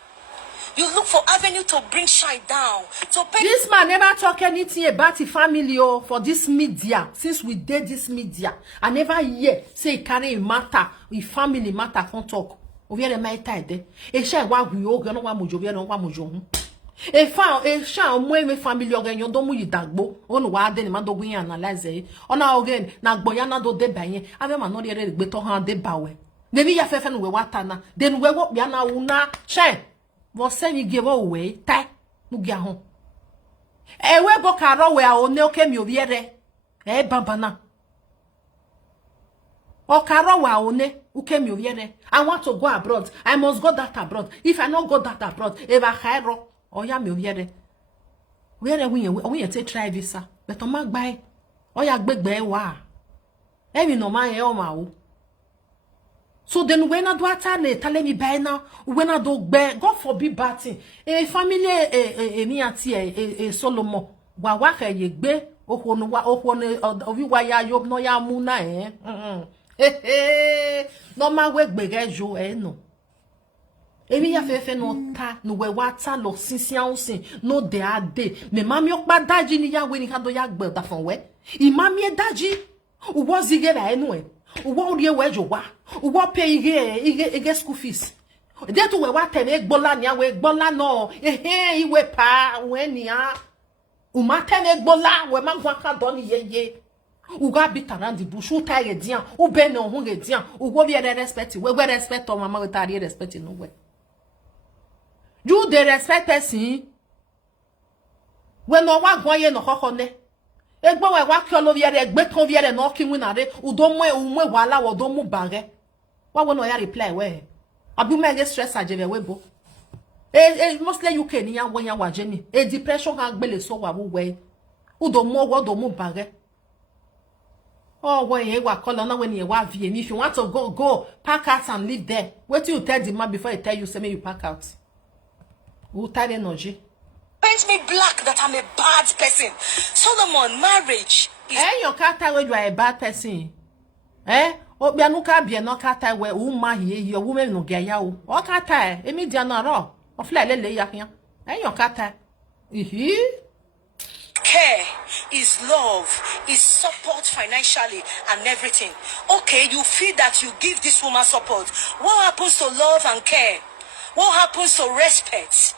You look for avenue to bring shine down. To pay this man never talk anything about the family oh for this media since we did this media I never hear say carry matter if family matter can't talk oviere my tide e sha wa wi o gan wa mojo bi no wa mojo hu e sha mo me family ogan do mu yidagbo onu wa de ni ma do gun analyze ona ogan na gbo ya na do de bayen ave ma no re gbe to han de bawe debi ya fefe no we wata na den we wo bia na una shine você me give away tai no gia ho we go karo we a one oke mi oviere babana o karo we a one oke mi oviere I want to go abroad I must go that abroad if I not go that abroad if I hire o ya mi oviere where we take try visa but o ma gba o ya gbegbe wa mi no ma o ma o. So then when I do atale tell me by now when I do be God forbid bad thing e family me ati Solomon wa ka ye gbe ohwo ovi wa ya yo no ya mu na no ma we gbege jo no emi ya fefe no ta no we wa ta lo sinsian osin no de ade me mami okpa daji ni ya we ni ka do ya gbe da fon we imami e daji uwo zige ba enu uwo ori we jo wa uwo pay ige school fees de to we wa teme gbola ni awe gbola no iwe pa we ni a uma teme gbola we ma gwa ka do ni yeye Ou ga bit around the bush, ou ta redian, ou ben non redian, ou go viere respect, we respect ton maman retari respect no we. You de respect person. We no wa gwoye no kokone. Egbo we wa kyolo viere egbe ton viere no ki winare, u do mwe wala wo do mu bare. Wa we no ya reply we. Abi me get stress ajebe we bo. Mostly UK ni ya won ya waje ni. Depression kan gbele so wa wo we. U do mu bare. Oh, when you were calling on when you were VM. If you want to go, pack out and live there. Wait till you tell the man before he tell you, say me you pack out. Who tell energy? Paint me black that I'm a bad person. Solomon, marriage is... Your character when you are a bad person. Obianuka be no character where woman here, your woman no get ya. O character, immediate no raw. Of like lele ya here. Your character. Care is love, is support financially and everything. Okay, you feel that you give this woman support. What happens to love and care? What happens to respect?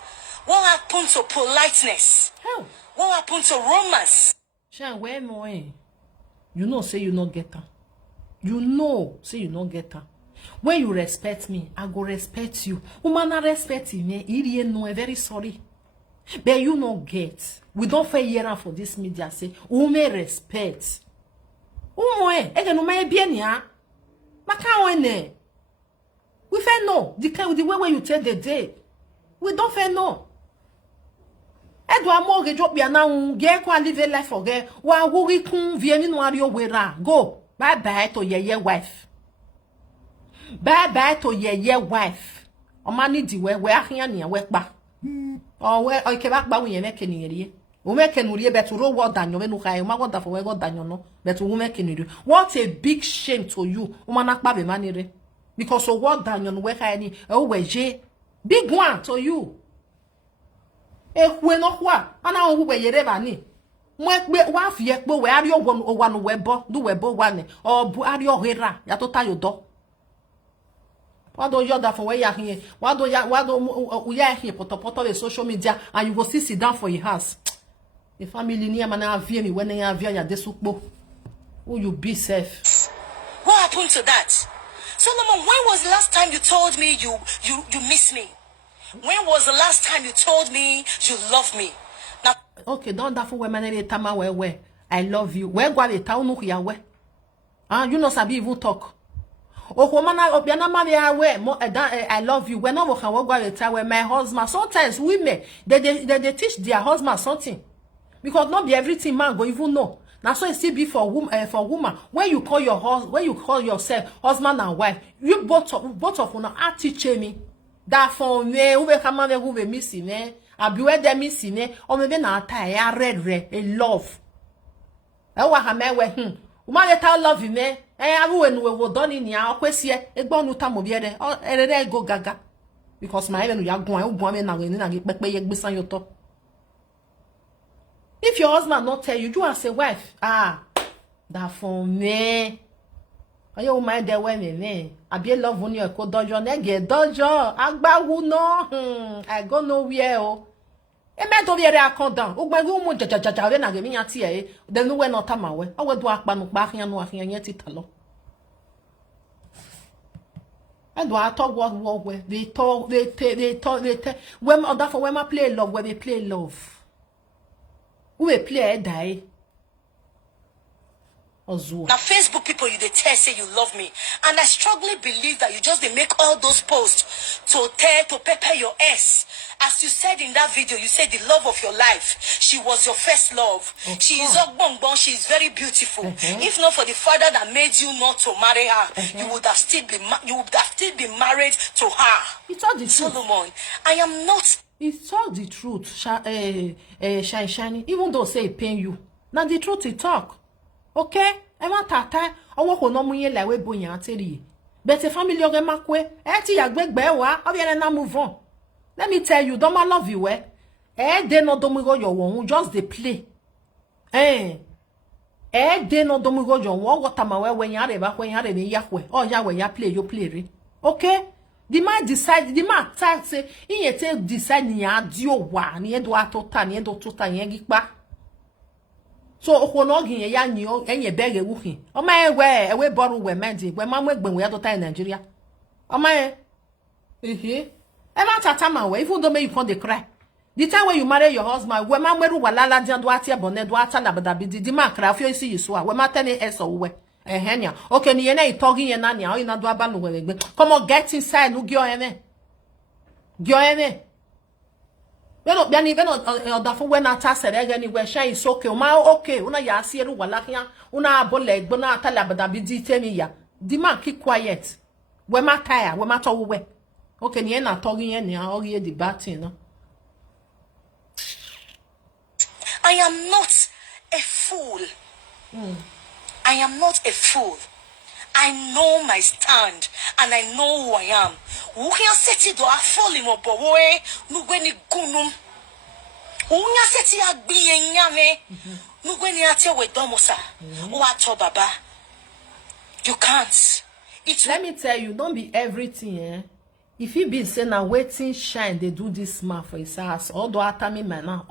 What happens to politeness? Hell. What happens to romance? Shan, where more? You know, say you not get her. You know, say you not get her. When you respect me, I go respect you. Woman, I respect me. Irie no, very sorry. But you no get. We don't fair here for this media say, who may respect. No may be any Maka we fair no. The way when you take the day. We don't fair no. Edwa mortgage up ya now get kwa live life for get. Wa wuri kun vieni no ario wera. Go. Bye bye to Yeye wife. Bye bye to Yeye wife. O mani di we ahia ni we pa. Oh, where I came back by when you make any. We make any better row what than you when you my God for what than you know, but we make any do. What a big shame to you, woman baby manere. Because of what than you know where any big one to you. We no what, and now we ye never ni. Wa fie gbo we ari owo one webo, do webo one, or bu ari ohera, ya to tayo do. Why don't you that for where you're here? Why don't we are here poto the social media and you go sit down for your house? The family near man have me when they have ya desukbo. Who you be safe? What happened to that? Solomon, when was the last time you told me you miss me? When was the last time you told me you love me? Now okay, don't that for women tama where I love you. Where go the town no ya where? You know sabi even talk. Oh, woman, I love you. When I walk with my husband, sometimes women they teach their husband something because not be everything man go even know. Now so it still be for woman. When you call yourself husband and wife, you both of you are teaching me that for me who be come who be missing me. I be where they missing me or maybe na tie red a love. I want me Uma let love you me. Awu enu we done in ya okwesie egbo nu ta mo biere erere go gaga because my even ya gun me na we ni na pepe ye gbesan yo to. If your husband not tell you, you as a wife, that for me. Ayo mind there when me. I be love when you ko dojo na get dojo agba wu no. I go nowhere oh. E me to biere akondan. Ogbagu mu jajajaja we na ge mi yan ti e. Den we no ta mawe. Awe do apa nu pa ahian no ahian yen ti talo. And do I talk what where they talk when other for when I play love where they play love. Who they play die. Now Facebook people they say you love me, and I strongly believe that you just they make all those posts to pepper your ass. As you said in that video, you said the love of your life. She was your first love. She is Ogbongbon. She is very beautiful. If not for the father that made you not to marry her, you would have still been married to her. It's all the truth. Solomon, I am not. It's all the truth. Shiny. Even though say it pain you, now the truth it talk. Okay? I want tata. I want to know me like we boy anteri. But the family of makwe. Eti yagbegbe wa. Obiere na move on. Let me tell you, don't love you they no don't go your one. Just they play. They no don't go your one. What time when you are back when you are in Yahweh. Oh Yahweh, you play, you play. Okay? The man decide. The man say he take decide ni adio wa ni edo atota ni edo tota ni egikpa. So okwonogi ya nyo enye bege wuhi. Oma we boru we mendi. We mamwe gbenwe ya tota in Nigeria. Oma Ever tatama we even though me you can't cry. The time when you marry your husband, we mamwe ru walala dian do atia bonne do ata labada bidi di ma cry fio isi yiswa. We ma tell eso we. Ehenya. Okay ni yena itogi yena ni o ina do abanu we gbe. Come on get inside nu gyo ene. Gyo ene. Beno biani beno odafo we na ta serege ni we shine is okay. Ma okay, una ya asieru wala kia. Una abole gbo na ata labada bidi temi ya. Di ma keep quiet. We ma tire, we ma to we. Okay, ni na togi yen ni o ye debating no. I am not a fool. I am not a fool. I know my stand and I know who I am. Who can set it or fall him up away? No when you gunum. Who can set it at being yame? No when you are tell with Domosa. What baba? You can't. Let me tell you, don't be everything, eh? If he be saying na Wetin shine, they do this man for his ass. All the atami mana,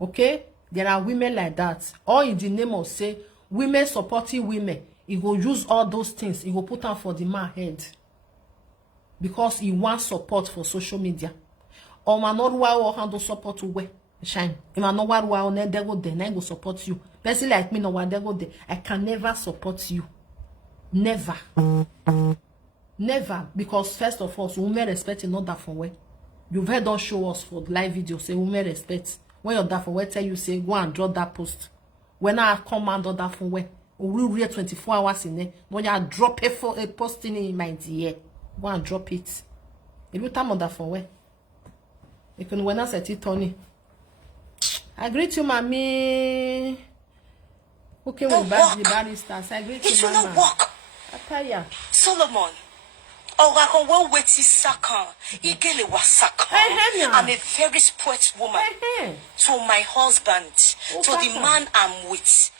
okay? There are women like that. Or in the name of say, women supporting women. He go use all those things. He go put them for the man head. Because he wants support for social media. Or man not wa handle support to we shine. If man not wa on there go there, I go support you. Person like me no wa there go there. I can never support you. Never. Never. Because first of all, so women respect another for way. You've heard us show us for live video say women respect. When you're that for way, tell you say go and drop that post. When I command on that for way, we read 24 hours in there. When you drop it for a posting in my dear, go and drop it. If you time on that for way, you can when I set it Tony. I greet you, mommy. Okay, we're back the barristers. I greet you, mama. It will not work. I tell ya. Solomon. Oh, I can well wait his saka. Igele was saka. I'm a very spoilt woman. To my husband, to the man I'm with.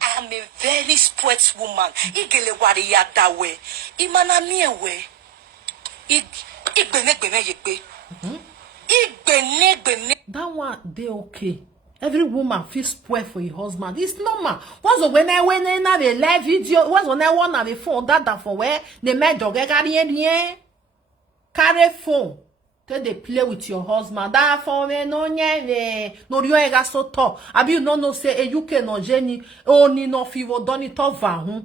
I'm a very spoilt woman. Igele wariya that way. Imana miyewe. That one, they okay. Every woman feels spoiled for her husband. It's normal. Once when I have a live video, once when I want to have a phone, that for where they make dog carry phone. Then they play with your husband. That for me no nye no you ain't got so tall. Abi you no say a UK no Jenny only no fever done it over hu.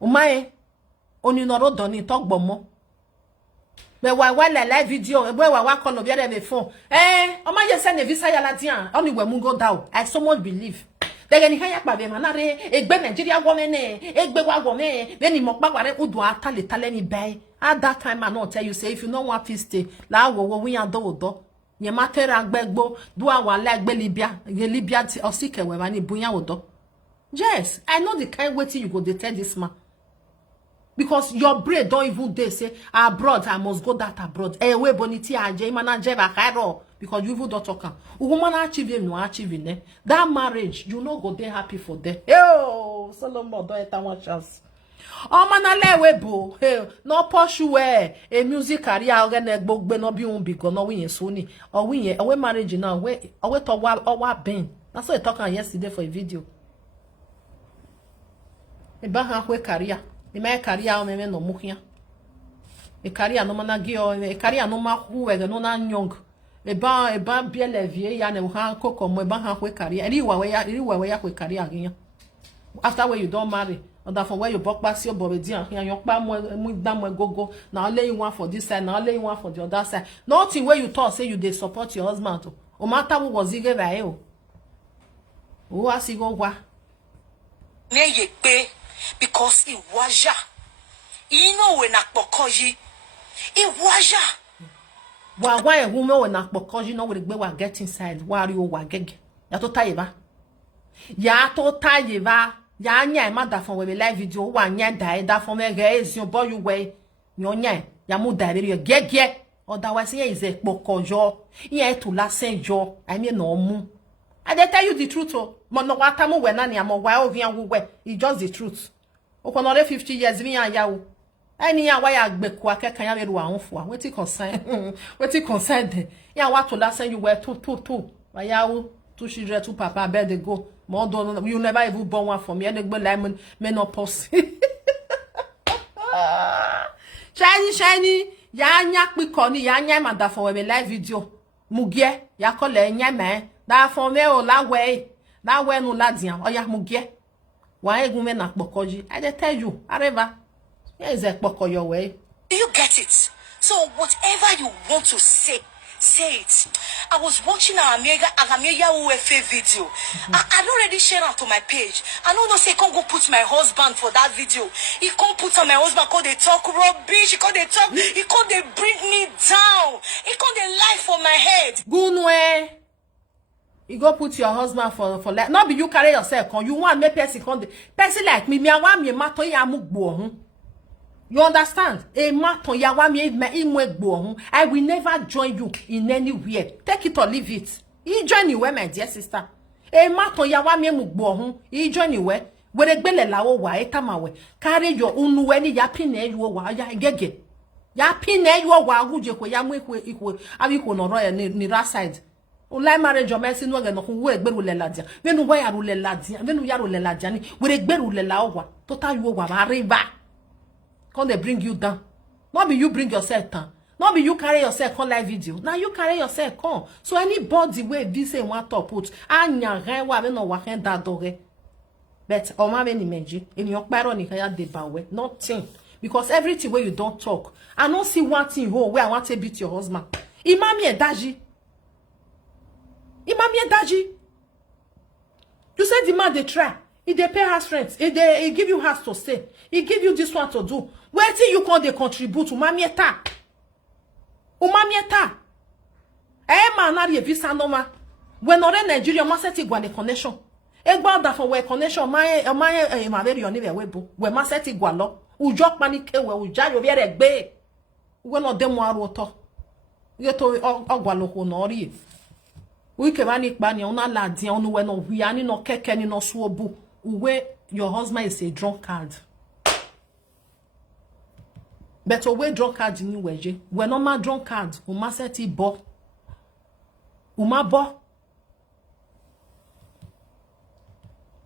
Umae only no done it talk bomo. But why live video? Where I call no be phone? O ma just send a visa yala dian. Only when go down. I so much believe. They get higher by be manare. Egbe Nigeria woman egbe wa woman. Then you mokba ware udu atale taleni bay. At that time I not tell you say if you no want to stay, la wo we and do. Ye matter agbegbo do our like be Libya. Libya or sick we mani bunya odo. Yes, I know the kind Wetin you go dey tell this man. Because your brain don't even they say abroad, I must go that abroad. We boniti aje manager bakaro because you even don't talk. Woman achieving no achieving that marriage, you no go there happy for them. Yo, Solomon don't have one chance. Oh man, webo. Hey, no pursue a music career. Organic book, but no be un big no win Sony or win away marriage now. We to what ben. That's what I talking yesterday for a video. A baha career. The my career on me no mukia. A career no managio, a career no ma who no nan young. A ban be levie yan and han cook on my ban career. Anyway, career again. After where you don't marry, or that from where you buck back your body and your palm with them go. Now lay one for this side, now lay one for the other side. Nothing where you talk say you they support your husband. No matter who was he gave a who has he go wa? Because it was ya. You know when I pokoji, it was ya. Why a woman when I pokoji no will get inside? Why you wa geg? Ya to taiva. Ya to taiva. Ya nya mother from we live video one nya die that from me guys your boy you way. Your nya ya mu die you geg. Otherwise here is a pokojo. Here to last jo. I mean no mu. I dey tell you the truth oh. Mono watamu we na ni amo wa ovian wo we. It's just the truth. Okonore 50 years mi an yawo. Any ya wa ya gbeku akekan ya meru ahunfo a. Wetin concern? Wetin concern dem? Ya wa to last you we to. Wa yawo. Two children, two papa, I bet they go. More don't you never even born one for me. And they go like menopause. Shiny, ya nyak we koni, ya nyama da for a live video. Mugie, ya kole nyama, da for me o la way. That way no ladian, or ya mugie. Why women nak bokoji? I tell you, areva. Here is a boko your way. Do you get it? So whatever you want to say, say it. I was watching our Amelia UFA video. I already shared it to my page. I know say can't go put my husband for that video. He can't put on my husband because they talk rubbish. He can't they talk. He can't they bring me down. He can't they lie for my head. Gunwe. You go put your husband for like not be you carry yourself. You want me person like me I want me matter ya mugbo. You understand? I will never join you in anywhere. Take it or leave it. You join you my dear sister. You join you where a belle la wa etamawe. Carry your own weni yapine you wa ya gege. Yapine you wa huje ko ya mwekwe ikwe abiko no roya ni ra side. Ulai marriage o mesi no ge no ku we gberu le ladia. Venu wa ya ru le ladia. Venu ya ru le ladia ni we gberu le la wa. Total you wa ma river. Come they bring you down. Not be you bring yourself down. Not be you carry yourself on live video. Now you carry yourself on. So anybody way be say want to put anya ren wa no wa ren da dore. But o ma be ni meji. In your paro ni kaya de bawe. Nothing. Because everything where you don't talk. I don't see one thing where I want to beat your husband. Imami e daji. Imami e daji. You said the man they try. If they pay house rent, if they give you house to stay, he give you this one to do. Where till you can they contribute to mamieta? Umamieta. Man, na visa no ma. When not in Nigeria, must set it one connection. Egba da for where connection my very on the webo. Where must set it gualo. Ujok manike we uja yo viere gbe. We no dem wa roto. Yeto ogwalo ko no ri. We ke mani pa ni ona ladi onu we no wi ani no keke ni no suobu. Where your husband is a drunkard. But away drunkard in weje. We're not my drunkard. Uma seti bo. Uma bo.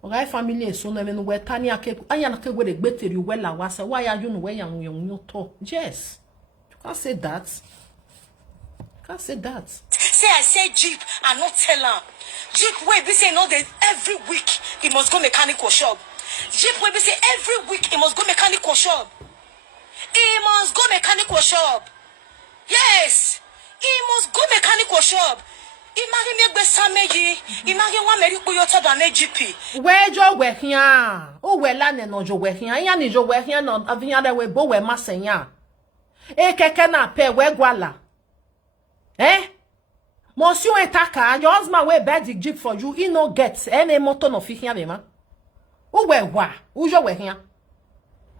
Ogai family so na menu we tani ake anya na ke we de gbeteri we la wa say why are you no we yan you to. Yes. You can't say that. You can't say that. Say I say Jeep and not tell him. Jeep way be say no they every week he must go mechanical shop. Jeep way be say every week he must go mechanical shop. He must go mechanical shop. Yes. He must go mechanical shop. Imagine me gbe sameji. Imagine wa meri po yo toba me GP. Where jo we hian. O we la ne no jo we hian. Ya ni jo we hian no avian de we bo we masenya. E keke na pe we gwala. Eh? Monsieur Etaka, your husband will buy the Jeep for you. He no get any motor no fit here, man. Who we wa? Who you we here?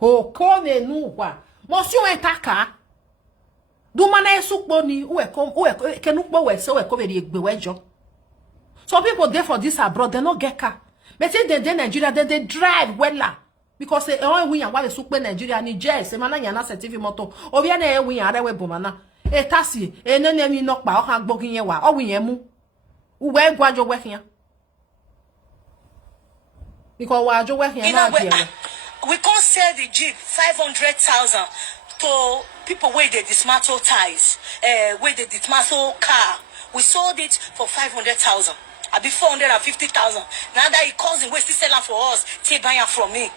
Oh, come no wa. Monsieur Etaka. Do man e sukbo ni who come who kenukbo we so we come the egbewejo. Some people there for this abroad they no get car. But say they Nigeria they drive wella because they all win and why sukbo Nigeria ni jazz. Se mana yana certificate motor. Obi na e win are we bomana. E tasi e nene mi nok pa o kan gbokin yen wa o wi yen mu uwe gwajo we hian because wa jo we hian na dia we can't sell the Jeep 500,000 to people where they dismantle ties where they dismantle car. We sold it for 500,000 I be 450,000 now that he calls in waste seller for us take buy am from me.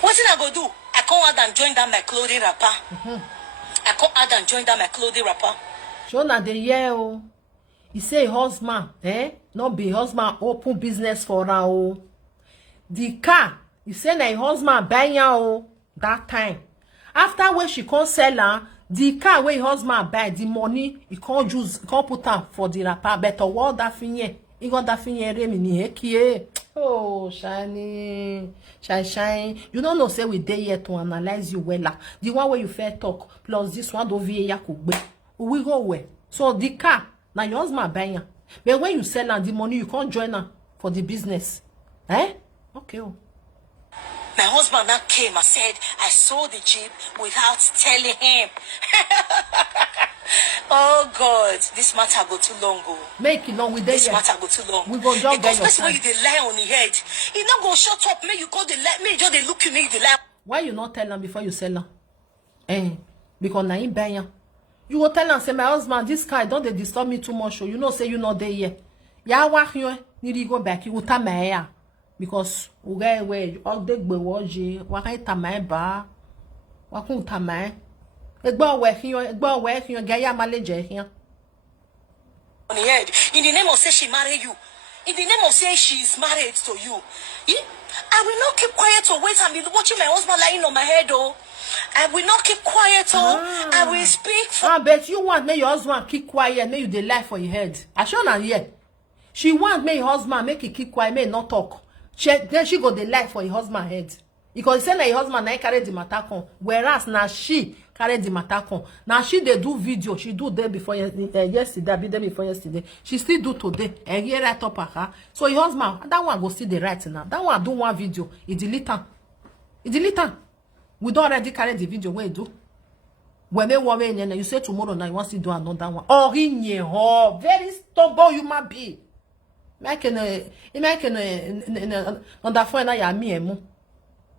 What I go do? I come out and join that my clothing wrapper. I come out and join that my clothing wrapper. So na the year oh. He say husband, not be husband open business for her oh. The car, he say na husband buy ya oh that time. After when she can't sell her, the car where husband buy the money, he can't use, can't put her for the wrapper. Better what that finye, he got that finye remini hekie. Oh, shiny. You don't know say we dey here to analyze you well. The one where you fair talk plus this one do via yakugbe. We go where? So the car now your husband buy ya. But when you sell her the money you can't join her for the business. Eh? Okay. Oh. My husband now came and said, I sold the Jeep without telling him. Oh God, this matter go too long. Go. Make it long with this matter go too long. We go just because get your when you dey lie on the head, you not go shut up. May you go the lie. May you just dey look you. May you dey lie. Why you not tell them before you sell them? Because now in buy. You go tell them say my husband, this guy don't they disturb me too much. So you know say you not there yet. Ya work you need to go back. You tell me because we all the gbe woje wa kan ta mai ba wa kun ta mai egbo we hin ga ya maleje hin on the head in the name of say she marry you, in the name of say she is married to you. I will not keep quiet or wait and be watching my husband lying on my head. Oh, I will not keep quiet. Oh, I will speak for. Bet you want make your husband keep quiet, make you dey lie for your head. I sure na here. She want make your husband make he keep quiet, make not talk. Then she go the lie for her husband head. Because say na her husband na carry the matter come. Whereas now she carry the matter come. Now she they do video. She do day before yesterday, be day before yesterday. She still do today. And here right up her. So her husband, that one go see the right now. That one do one video. He delete her. He delete her. We don't already carry the video where he do. When they worry, you say tomorrow now you want to do another one. Oh, very stubborn you might be.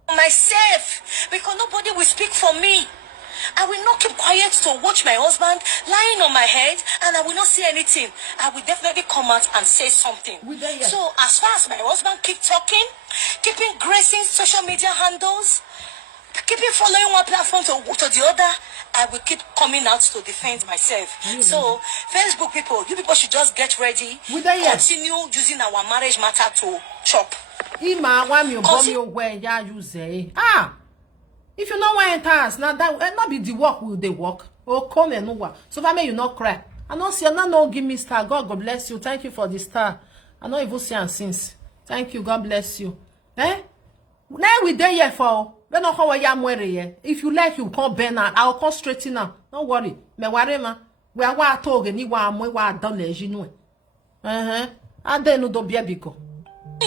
Myself, because nobody will speak for me. I will not keep quiet to watch my husband lying on my head, and I will not say anything. I will definitely come out and say something. So as far as my husband keep talking, keeping gracing social media handles, keeping following one platform to the other, I will keep coming out to defend myself. So, Facebook people, you people should just get ready. Continue using our marriage matter to chop. If you know why it has, now that not be the work will they work. Oh, come and no work. So if I you not cry. I know see no give me star. God bless you. Thank you for the star. I know even see and since. Thank you. God bless you. Now we there here for. If you like, you come burn out. I'll come straighten out. Don't worry. Me worry ma. We are wa toge ni wa mo wa don le jinu. And then no do bia biko.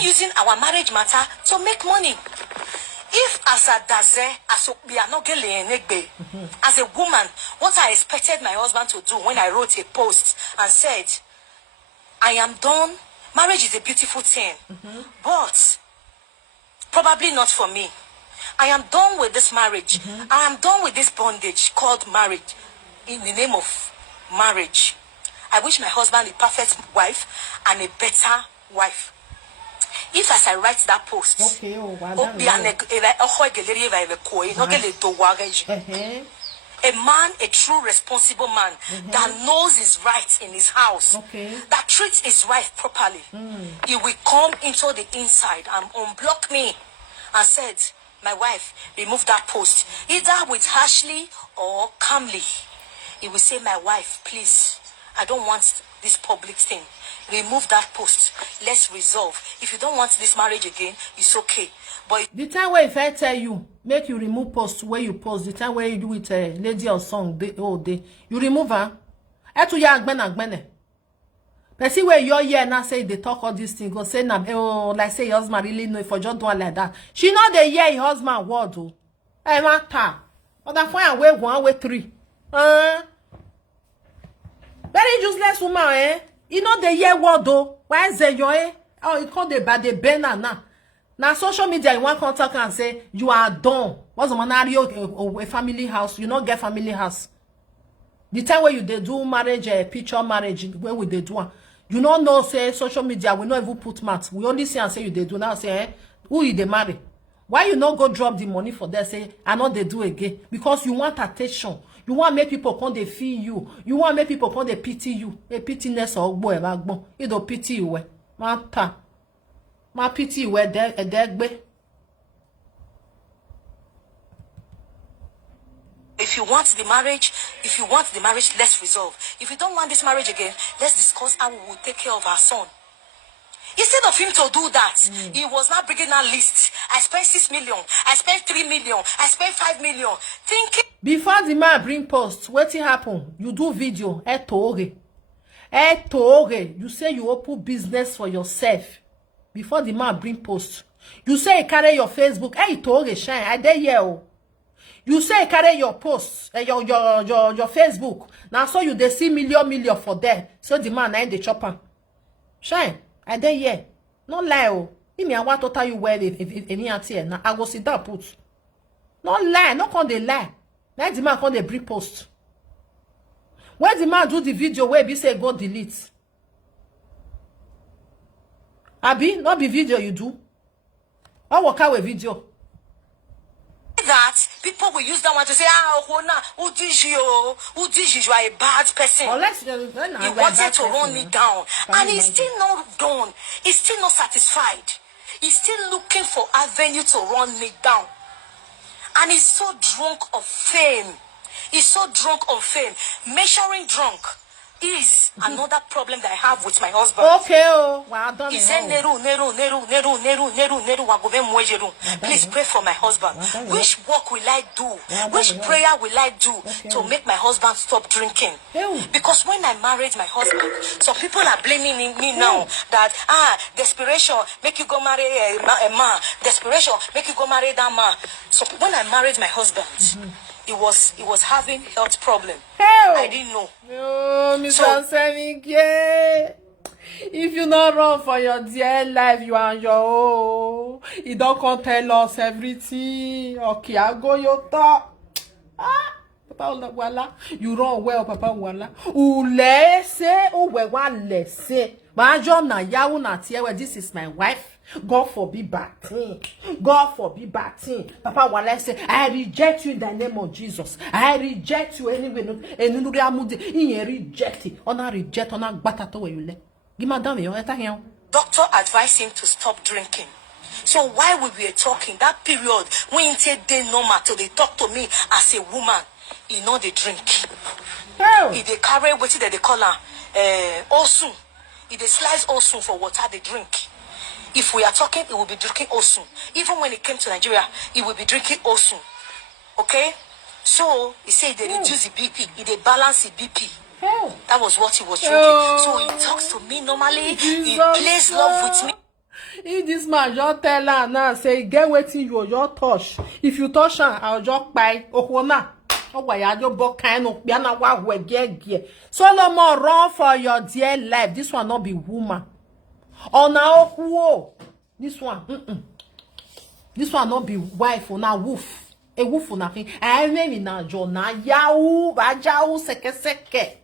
Using our marriage matter to make money. If as a daze, as we are not getting as a woman, what I expected my husband to do when I wrote a post and said, I am done. Marriage is a beautiful thing, but probably not for me. I am done with this marriage. I am done with this bondage called marriage. In the name of marriage, I wish my husband a perfect wife and a better wife. If as I write that post, a man, a true responsible man that knows his rights in his house, that treats his wife properly, he will come into the inside and unblock me and said, my wife, remove that post, either with harshly or calmly. He will say, my wife, please, I don't want this public thing. Remove that post. Let's resolve. If you don't want this marriage again, it's okay. But the time where if I tell you, make you remove post where you post, the time where you do it, lady or song, all day, you remove her. Etu ya agbene. But see where your year now say they talk all these things, go say na like say your husband really know if for just doing like that. She know the year your husband word do. Hey matter. But that fine way 1, way 3. Very useless woman, You know the year word though. Why is it your Oh, you call the bad the banner now. Now social media you want contact and say you are done. What's the scenario a family house? You not get family house. The time where you they do marriage, picture marriage, where we they do. You don't know say social media. We not even put maths. We only see and say you they do now. Say who you they marry? Why you not go drop the money for that? Say I know they do again because you want attention. You want make people come they feel you. You want make people come they pity you. A pityness or boy backbone. You don't pity you. Ma pity you where there a dead be. if you want the marriage, let's resolve. If you don't want this marriage again, let's discuss how we will take care of our son. Instead of him to do that, he was not bringing a list. I spent 6 million. I spent 3 million. I spent 5 million. Thinking. Before the man bring post, what happen? You do video. You say you open business for yourself. Before the man bring post, You say you carry your Facebook. Hey, told a shine. I dare you. You say you carry your posts, your Facebook. Now so you they see million for there. So the man ain't the chopper. Shine. I dare you. No lie. Oh. If me I want to tell you where if any here. Now I go sit down put. No lie. No con they lie. Now the man con they brick post. When the man do the video where he say go delete. Abi, not be video you do. I work out with video. That people will use that one to say, who did you? You are a bad person. Unless he wanted to run me down. And he's still not done. He's still not satisfied. He's still looking for avenue to run me down. And he's so drunk of fame. He's so drunk of fame. Measuring drunk is another problem that I have with my husband. Okay, oh, well done. He said, Neru. Please pray for my husband. Which work will I do? Which prayer will I do to make my husband stop drinking? Because when I married my husband, some people are blaming me now that desperation make you go marry a man. Desperation make you go marry that man. So when I married my husband, he was having health problem. I didn't know. Oh, Mr. Senike. If you not run for your dear life, you are your own. You don't come tell us everything. Okay, I go your talk. Papa wala. You run well, Papa wala. Ulese, lese. Majo na yawu na tiye. This is my wife. God forbid bad thing. God forbid bad thing. Papa wala say, I reject you in the name of Jesus. I reject you anyway. And reject it. Ona reject. Ona batato where you le. Give me down here. Doctor advised him to stop drinking. So while we were talking, that period when he said they normal till they talk to me as a woman, he know they drink. If they carry what they call osun. If they slice osun for water, they drink. If we are talking, he will be drinking osun. Even when he came to Nigeria, he will be drinking osun. Okay? So he said they reduce the BP, they balance the BP. That was what he was drinking. So he talks to me normally. He plays love with me. If this man just tell her now, say get wetin you just touch. If you touch her, I'll just buy ohona. Solomon, run for your dear life. This one not be woman. Oh now, this one, this one not be wife or now wolf. A wolf or nothing. I name na Jona Yahoo, Bajau, seke.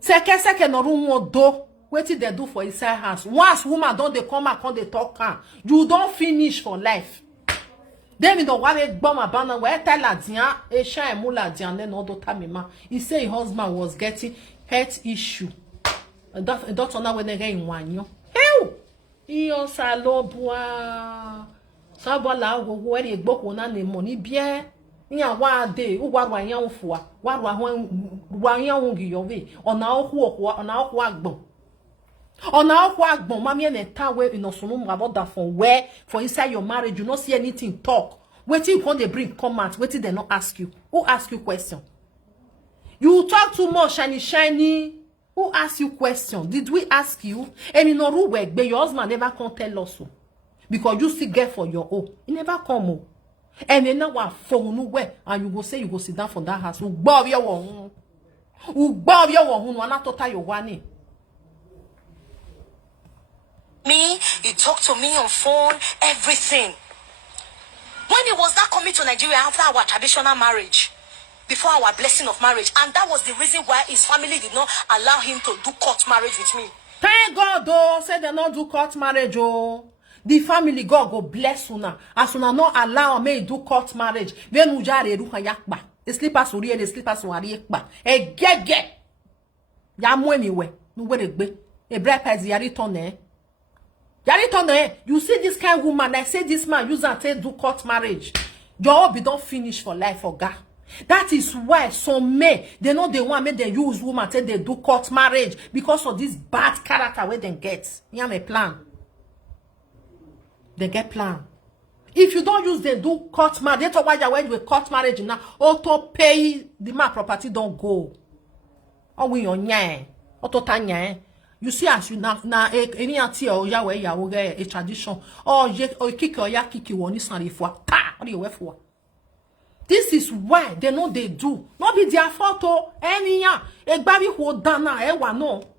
Seke no room do. What did they do for inside house? Once woman don't they come and come they talk her. You don't finish for life. Then you don't want to bomb a banner where tell her dian a shine mula dian then all the time. He said his husband was getting health issue. And that's now when they get in one yo. Hell, iyo salobwa. Sabola wo where you book on the money bien. Nya wa de u wa yan fua. Wa yan gi yo we. Ona oku agbon. Ona oku agbon mami en time where in osunu about that for where for inside your marriage you not see anything talk. Wetin you come they bring comment, wetin they not ask you. Who ask you question? You talk too much shiny. Who asked you question? Did we ask you? And you know who work, but your husband never come tell us so. Because you still get for your own. He never come. And then now what phone where and you go say you go sit down for that house. You bow your one. You bow your one. Wana tota your one. Me, he talked to me on phone, everything. When he was not coming to Nigeria after our traditional marriage, before our blessing of marriage, and that was the reason why his family did not allow him to do court marriage with me. Thank God, though, say they not do court marriage, oh. The family God go bless una. As una not allow me do court marriage. Then ujare ruha yakba. The slippers uri and the slippers wari yakba. E gege. Ya mweni we. Nu we regbe. E bride pezi yari tone. Yari tone. You see this kind of woman. I say this man use and say do court marriage. Your hobby don't finish for life for God. That is why some men, they know they want make they use woman till they do court marriage because of this bad character where they get. You have a plan. They get plan. If you don't use they do court marriage, that's why you're when you court marriage now, auto pay the man property don't go. Oh we on nye. Auto tanya. You see as you na any auntie or ya we ya a tradition. Oh ye or kick or ya kick you one is not for ta or you we for. This is why they know they do. Not be their fault oh any ya a baby who dana no.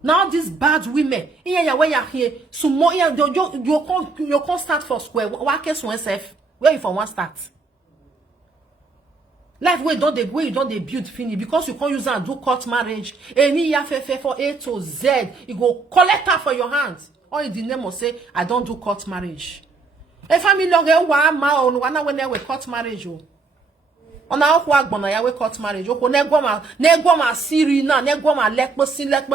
Now these bad women, yeah, where you here, so more you can't start for square. What case one self? Where you for one start? Life where you don't they build finish because you can't use and do court marriage. Any year for A to Z, you go collect her for your hands. Or in the name of say, I don't do court marriage. A family long one man when we court marriage. On our work, bona we court marriage. Oko negoma siri na negoma lekpo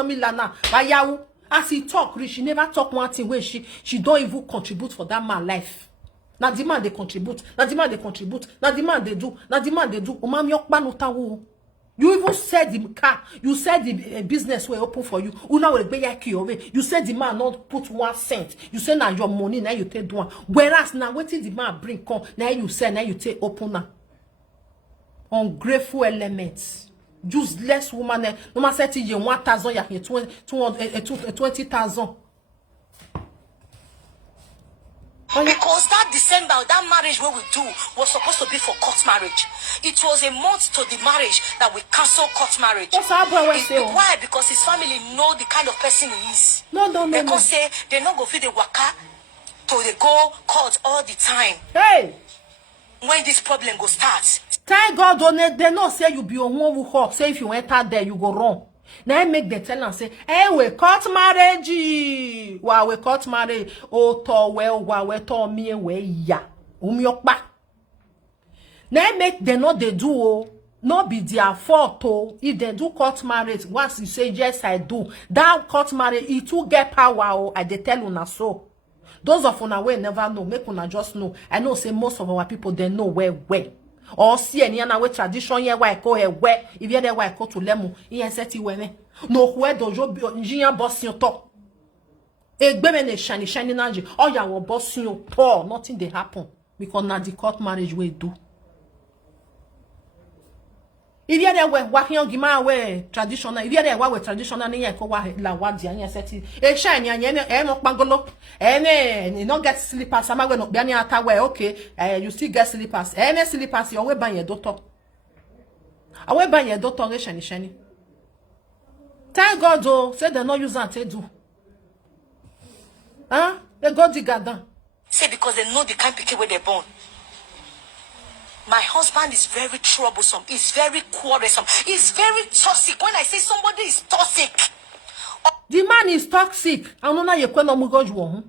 milana. Bayawu as he talk, she never talk one thing where she don't even contribute for that man life. Na the man they contribute. Na the man they contribute. Na the man they do. Na the man they do. Umami okpa no tawo. You even said the car. You said the business were open for you. Una will be yaki away. You said the man not put 1 cent. You say now your money now you take one. Whereas now what the man bring come now you say now you take open now. Ungrateful elements. Useless woman. No matter say you 1,000 ya 20,000. Because that December, that marriage what we do was supposed to be for court marriage. It was a month to the marriage that we cancel court marriage. Why? Because his family know the kind of person he is. No. They can't say they're not going to feed the waka to they go court all the time. Hey! When this problem go start. Thank God, they not say you be on one who hawk. Say if you enter there, you go wrong. Now I make them tell and say, hey, we court marriage. Wow, we court marriage. Oh, to we to me we ya. Umyokba. Now I make them not they do. Not be their fault. Oh, if they do court marriage, once you say yes, I do. That court marriage, it will get power. Oh, I they tell una so. Those of una we never know. Make una just know. I know say most of our people they know where. Or see any other tradition here why go where if you there why go to lemu in set we no where dojo engineer boss your top egbe me ne shiny nanji or ya wo boss your poor nothing they happen because na the court marriage we do if you there where working on gima we traditional if you there why traditional ni ko wa la wa dia yin set e shine anya e mo pangolo you not get slippers ama we no bia ni ata we okay you still get slippers any slippers you we ban your doctor awe ban your doctor re shiny thank God oh say they not use am to do they go digger down say because they know the kind pikin where they born. My husband is very troublesome. He's very quarrelsome. He's very toxic. When I say somebody is toxic, the man is toxic. I don't know you no mugo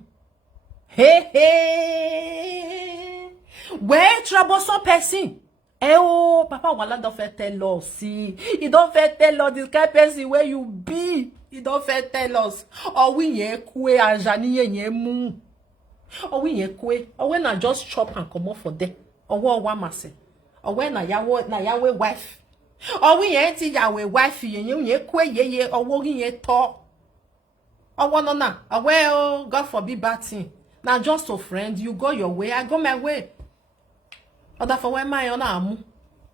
hey. Where troublesome person? Oh, Papa Wala don't fit tell us. See, he don't fit tell us this kind of person where you be. He don't fit tell us. Oh, we ye kwe ajani ye mu. Oh, we ye kwe. Oh, when I just chop and come off for them. Or what one must or when na yawe wife. Or we ain't yawe wife ye kwe ye or walking ye talk. Or one na well, God forbid bad thing. Now just a friend, you go your way, I go my way. Or that for when my own arm.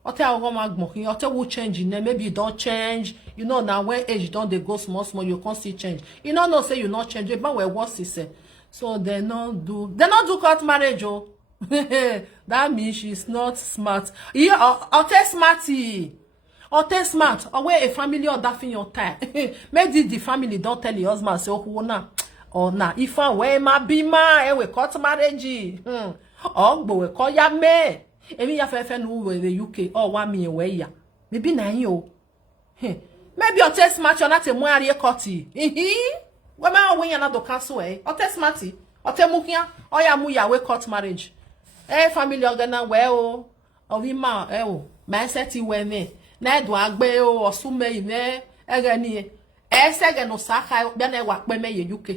Or tell one magmoki, or tell will change in there, maybe you don't change. You know now when age don't they go small, you can't see change. You know no say you not change, but where what's he say? So they not do court marriage, oh. That means she's not smart. Yeah, or smarty. Or smart. Or where a family or that thing your time. Maybe the family don't tell your husband say, oh na. Or na. If I wear my bima, we court marriage. Oh, but we call ya me. Maybe ya fe no the UK. Or 1 million way ya. Maybe na yo. Maybe your test smart you're not a more courty. When my way another cancel eh. Or smarty. Or mukia. Or ya muya we court marriage. Family organa well o we ma o ma seti we me na do agbe o osume ime egani sege no saka bia na wa pe me ye UK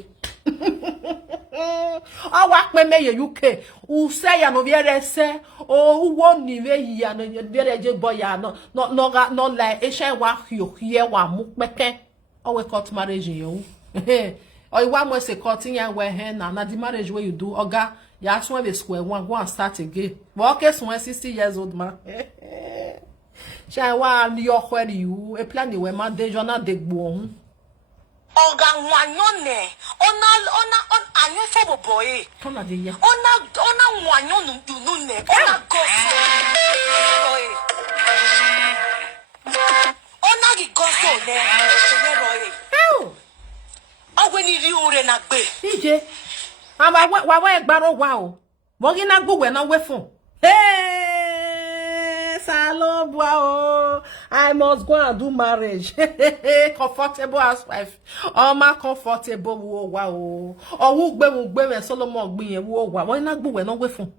o wa pe me ye UK u se ya no viere se o wo ni we ya no viere je boya no like e she wa hie wa mu peke o we court marriage yo o you want me say court yan we he na the marriage wey you do oga ya so we square one go and start again but okay so 60 years old man sha wa ni yo kwere you e plan we man de journal de gbo Oga wanyone. Ona anyo for boy. Come on, dear. Ona wanyon nune. Ona goso. Ona gi goso ne. Hell. Awe ni ri ure na gbe. DJ. Wa egbaro wa o. Mo gi na gbo we na we fun. Hey, Salobua, oh, I must go and do marriage. Comfortable housewife. Oh, my comfortable wo wa o. Oh, wo gbe me Solomon gbin yen wo wa. Wọ́n na gbo we no we fun.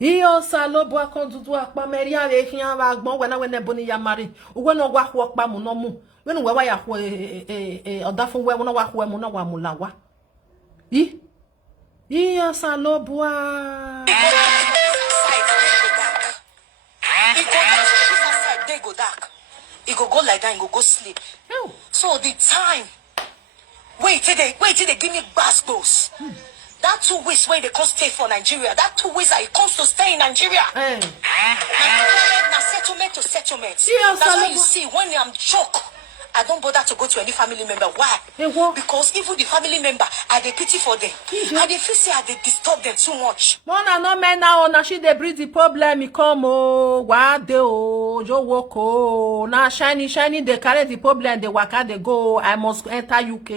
Iyo Salobua kon dudu apa meri ave fian wa gbon we na we ne boni ya marry. We no wa ho pa mu no mu. We no we wa ya ho oda fun we no wa ho mu no wa mu la wa. Iyo Salobua. It go like that and go sleep. Oh. So the time. Wait till they give me baskos. That 2 weeks where they can't stay for Nigeria. That 2 weeks I comes to stay in Nigeria. Hey. Now settlement to settlement. Yeah, that's why you see when I'm choked. I don't bother to go to any family member. Why? Hey, what? Because even the family member, I dey pity for them. I dey feel say I dey disturb them too much. Mona no men now, na she dey breed the problem. He come oh, wade oh, jo woko. Na shiny they carry the problem. They waka they go. I must enter UK.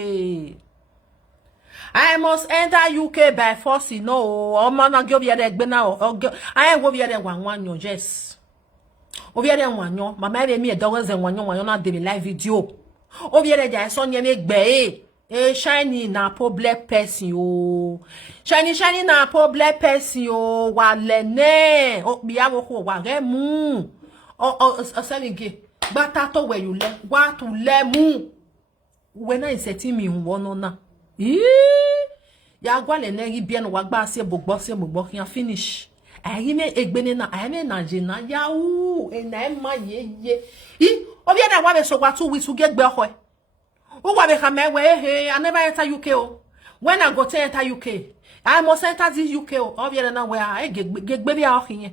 I must enter UK by force. You know, oh man, I give you the egg now. I ain't go here the one yo yes. Oviere wanyo, mama ebe mi edogoze wanyo na de live video. Oviere ja so nye megbe shiny na public person o. Shiny na public person o wa lene. O biya wo ko wa re mu. O semige. Bata to we you le, wa to le mu. When I setting me wono na. Ya gwa lene ri bien wa gba se gbogbo kian finish. Ayime egbene na ayime na jina yawu ena ema yeye obi na wa be so kwa 2 weeks u get gbe oho e u wa be kame we I never enter UK o. When I go to enter UK I must enter this UK o. Obi na we I gbe bi a ohin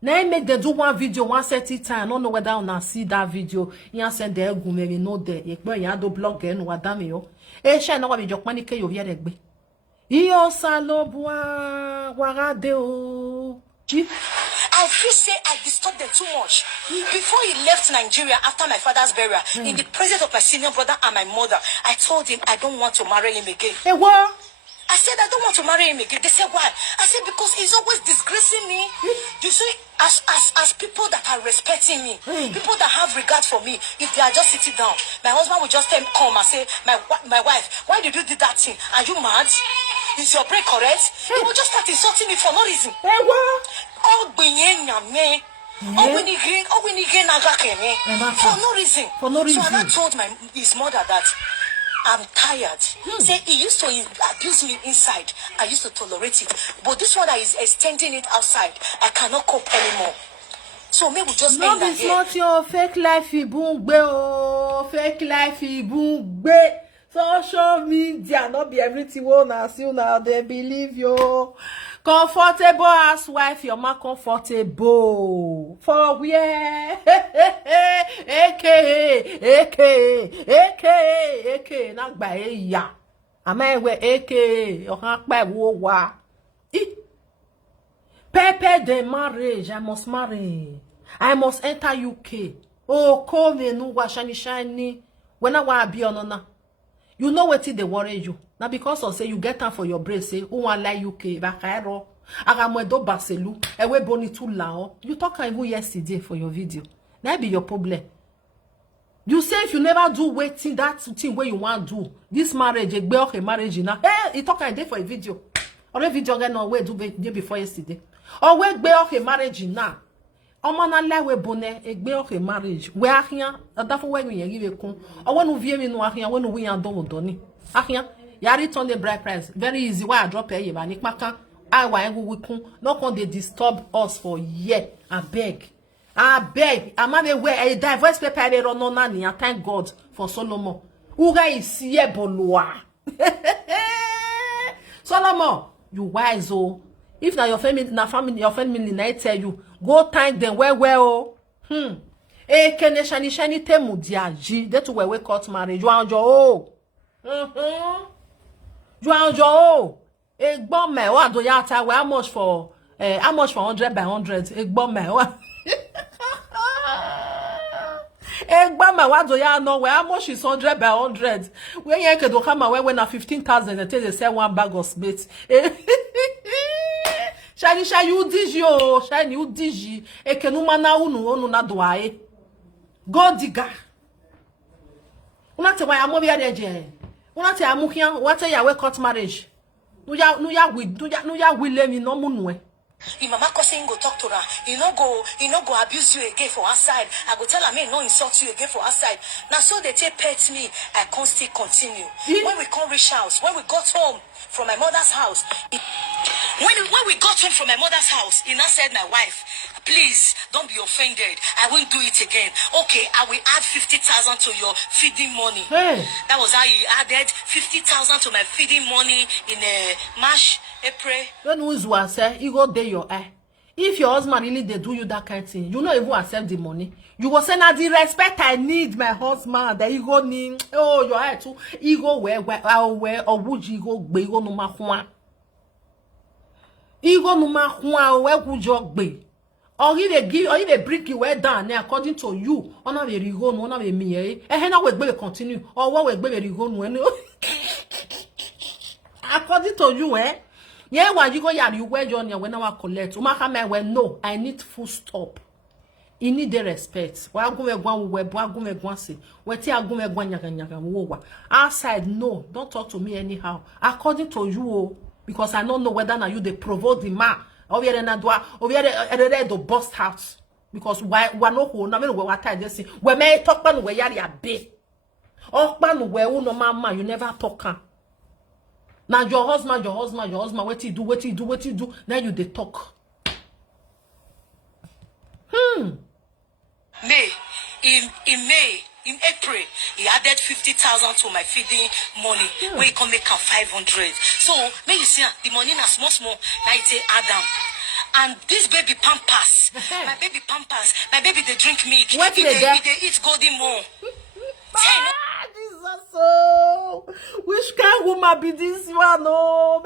na make them do one video one set time. I don't know whether una see that video. You send the egu me no there e pe yan do blog e no wa da me o e she na wa be jokpan ni ke yo bi e gbe Iyo Salobua warade o. I feel say I disturbed them too much. Before he left Nigeria after my father's burial, in the presence of my senior brother and my mother, I told him I don't want to marry him again. Hey, what? I said I don't want to marry him again. They said why? I said because he's always disgracing me. You see, as people that are respecting me, people that have regard for me, if they are just sitting down, my husband will just come and say, my wife, why did you do that thing? Are you mad? Is your brain correct? He will just start insulting me for no reason. Hey, what? For no reason. For no reason. So I told his mother that I'm tired. Say he used to abuse me inside. I used to tolerate it. But this one that is extending it outside, I cannot cope anymore. So maybe we just no, it's not your fake life ibungbe oh. Fake life ibungbe. Social media not be everything wanna see now they believe you. Comfortable housewife, you're more comfortable. For where? AKA. Not by ya. Am I where AKA? You can't buy war. Pepe de marriage. I must marry. I must enter UK. Oh, come in, no shiny. When I want to be on now. You know what they worry you. Now because of say you get time for your brain, say, who want like UK, Bakairo, Agamwedo Baselu, Ewe Bonitu Lao. You talk even yesterday for your video. That be your problem. You say if you never do waiting that thing where you want to do, this marriage, a marriage now. Hey, you talk a day for a video. Or a video get no way do before yesterday. Or wait a marriage now. Omana lewe bonne egbe o marriage we ahia adafo we yen give ekun owo nu vie mi nu ahia we nu we yan don doni ahia ya return the bride price very easy why I drop here ba ni paka I wa en we kun no come dey disturb us for year abeg amane we a divorce paper dey run on na ni thank God for Solomon uga is here bolua Solomon you wise oh. If na your family, your family, I tell you, go thank them well. E kene shani temu diaji. They to we court marriage. Juanjo o. Juanjo o. Egbon me wa do yata we how much for 100 by 100? Egbon me wa. Egbon me wa do ya no we how much is 100 by 100? We yen ke do come when na 15,000 and they sell one bag of meat. Shani you digi o, shani you digi. E ke nu mana unu na doae. Go digger. Una te wa amobi adeje. Una te amukian, what say ya we court marriage. No ya will let me no munwe. Your mama saying go talk to her. He no go abuse you again for her side. I go tell her me no insult you again for her side. Now so they take pet me, I can't still continue. When we come reach house, when we got home from my mother's house, when we got home from my mother's house, he now said my wife, please don't be offended. I won't do it again. Okay, I will add 50,000 to your feeding money. Hey. That was how he added 50,000 to my feeding money in March, April. When who's was say you go there your eye. If your husband really they do you that kind of thing, you not even accept the money. You go say now the respect I need my husband. That you go need your eye too. You go where or would you go be go no ma. You go no ma where would you be? Or if they give, or if they break you well down, according to you, on a very go, no, on a me, and now we continue, or what we very go, according to you, yeah, why you go, yeah, you wear Johnny when I collect, Umaka, well, no, I need full stop. You need the respect. Why go one web, why go one say, what I go one yaga, outside, no, don't talk to me anyhow, according to you, because I don't know whether now you they provoke the man. Over na doa over there do bust house because why no ho na me we water dey say we me talk pan we yari abe o pan we no mama you never talk am na your husband what you do now you dey talk in April, he added 50,000 to my feeding money. Where he can make am 500. So, may you see, the money na small. Now it's Adam. And this baby pampers, my baby pampers, my baby they drink milk. What they eat golden more. Jesus, oh, which kind woman be this one? Oh,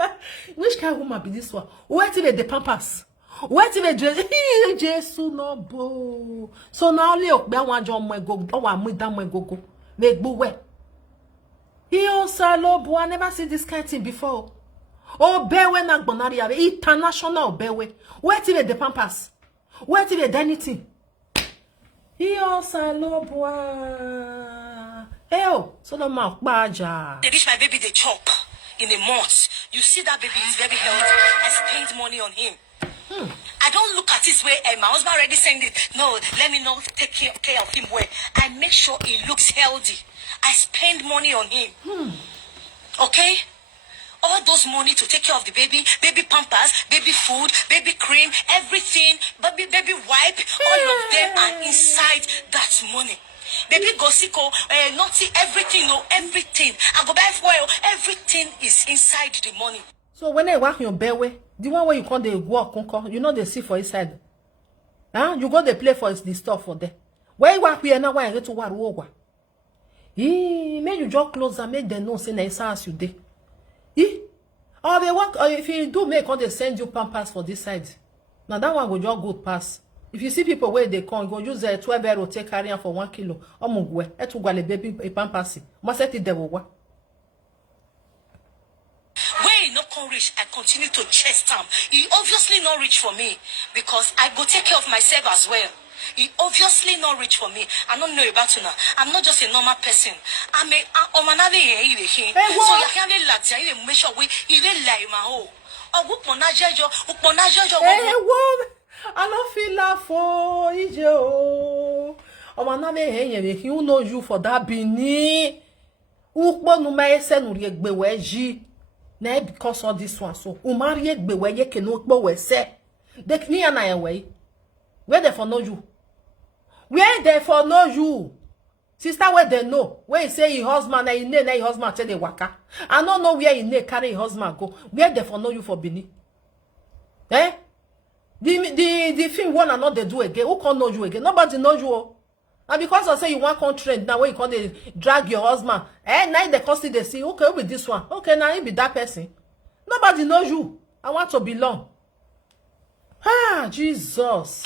which kind woman be this one? What if the pampers? What if they Jesus no bo? So now only okbe wan jo mo go, o wa mu dan mo go. Make bu we. He also lobo, I never see this kind of thing before. Oh, bewe na gbonari ave international bewe. What if the pampers? What if the anything? He also lobo. Hey, so the mouth baja. They reach my baby they chop in a month. You see that baby is very healthy. I spend money on him. I don't look at his way and my husband already saying it. No, let me not take care of him well. I make sure he looks healthy. I spend money on him. Okay? All those money to take care of the baby pampers, baby food, baby cream, everything, baby wipe, all of them are inside that money. Baby gosiko, naughty, everything, everything. I go buy foil, everything is inside the money. So when I work your belly, the one where you call the work, you know they see for inside. Huh? You go they play for the stuff for them. Where you work here now, why I get to work over? Make you draw closer, make them know say nice as you day. Or they work, or if you do make, they send you pampers for this side. Now that one go just good pass. If you see people where they come, go use a 12 euro take carrier for 1 kilo. Or mugwe, et to go le baby a pampers. Must set it there what? When he not come reach, I continue to chase him. He obviously not reach for me because I go take care of myself as well. He obviously not rich for me. I don't know about you now. I'm not just a normal person. I'm a so you can't let make sure we even like my whole. Hey, woman, I don't feel that for you. You know you for that bini. Ukbo no me se no riegbe weji. Na because of this one so. Umari egbe we ye ke no ukbo we se. Dek ni ana ye where they for know you? Where they for know you? Sister, where they know? Where he say his husband, and his husband tell the waka. I don't know where he carry his husband go. Where they for know you for Bini? Eh? The thing one and not they do again. Who can't know you again? Nobody knows you. And because I say you want country now where you can't drag your husband, now they constantly they see, okay, with this one. Okay, now you be that person. Nobody knows you. I want to belong. Ah, Jesus.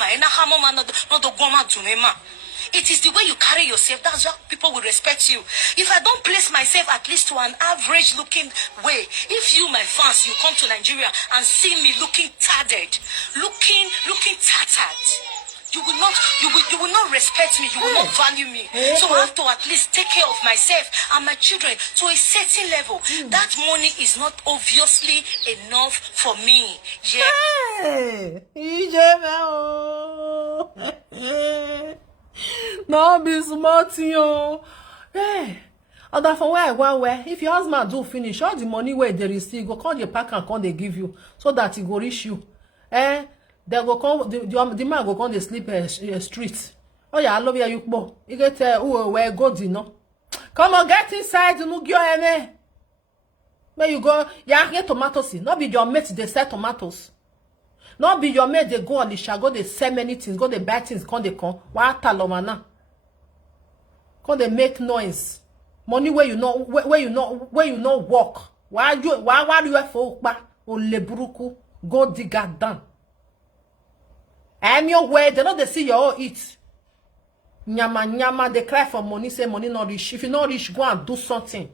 It is the way you carry yourself. That's how people will respect you. If I don't place myself at least to an average looking way, if you, my fans, you come to Nigeria and see me looking tattered, looking tattered, you will not respect me. You will not value me. So I have to at least take care of myself and my children to a certain level. That money is not obviously enough for me. Yeah. Hey, no be smart, yo. Hey, other for where I want where. If your husband do finish, all the money where they receive, go call your pack and come they give you, so that he go reach you. They go come the man go come they sleep street. Oh yeah, I love you bo. You get where go no. Come on, get inside, no go ene. Where you go? Yeah, get tomatoes. Not be your mate they sell tomatoes. Not be your mate they go on the shall go they sell many things, go they buy things, come they come. What talomana? Come they make noise. Money where you know work. Why do you for back or lebruku go digger down? I'm your way, they know they see your own eat. Nyama, they cry for money, say money not rich. If you not rich, go and do something.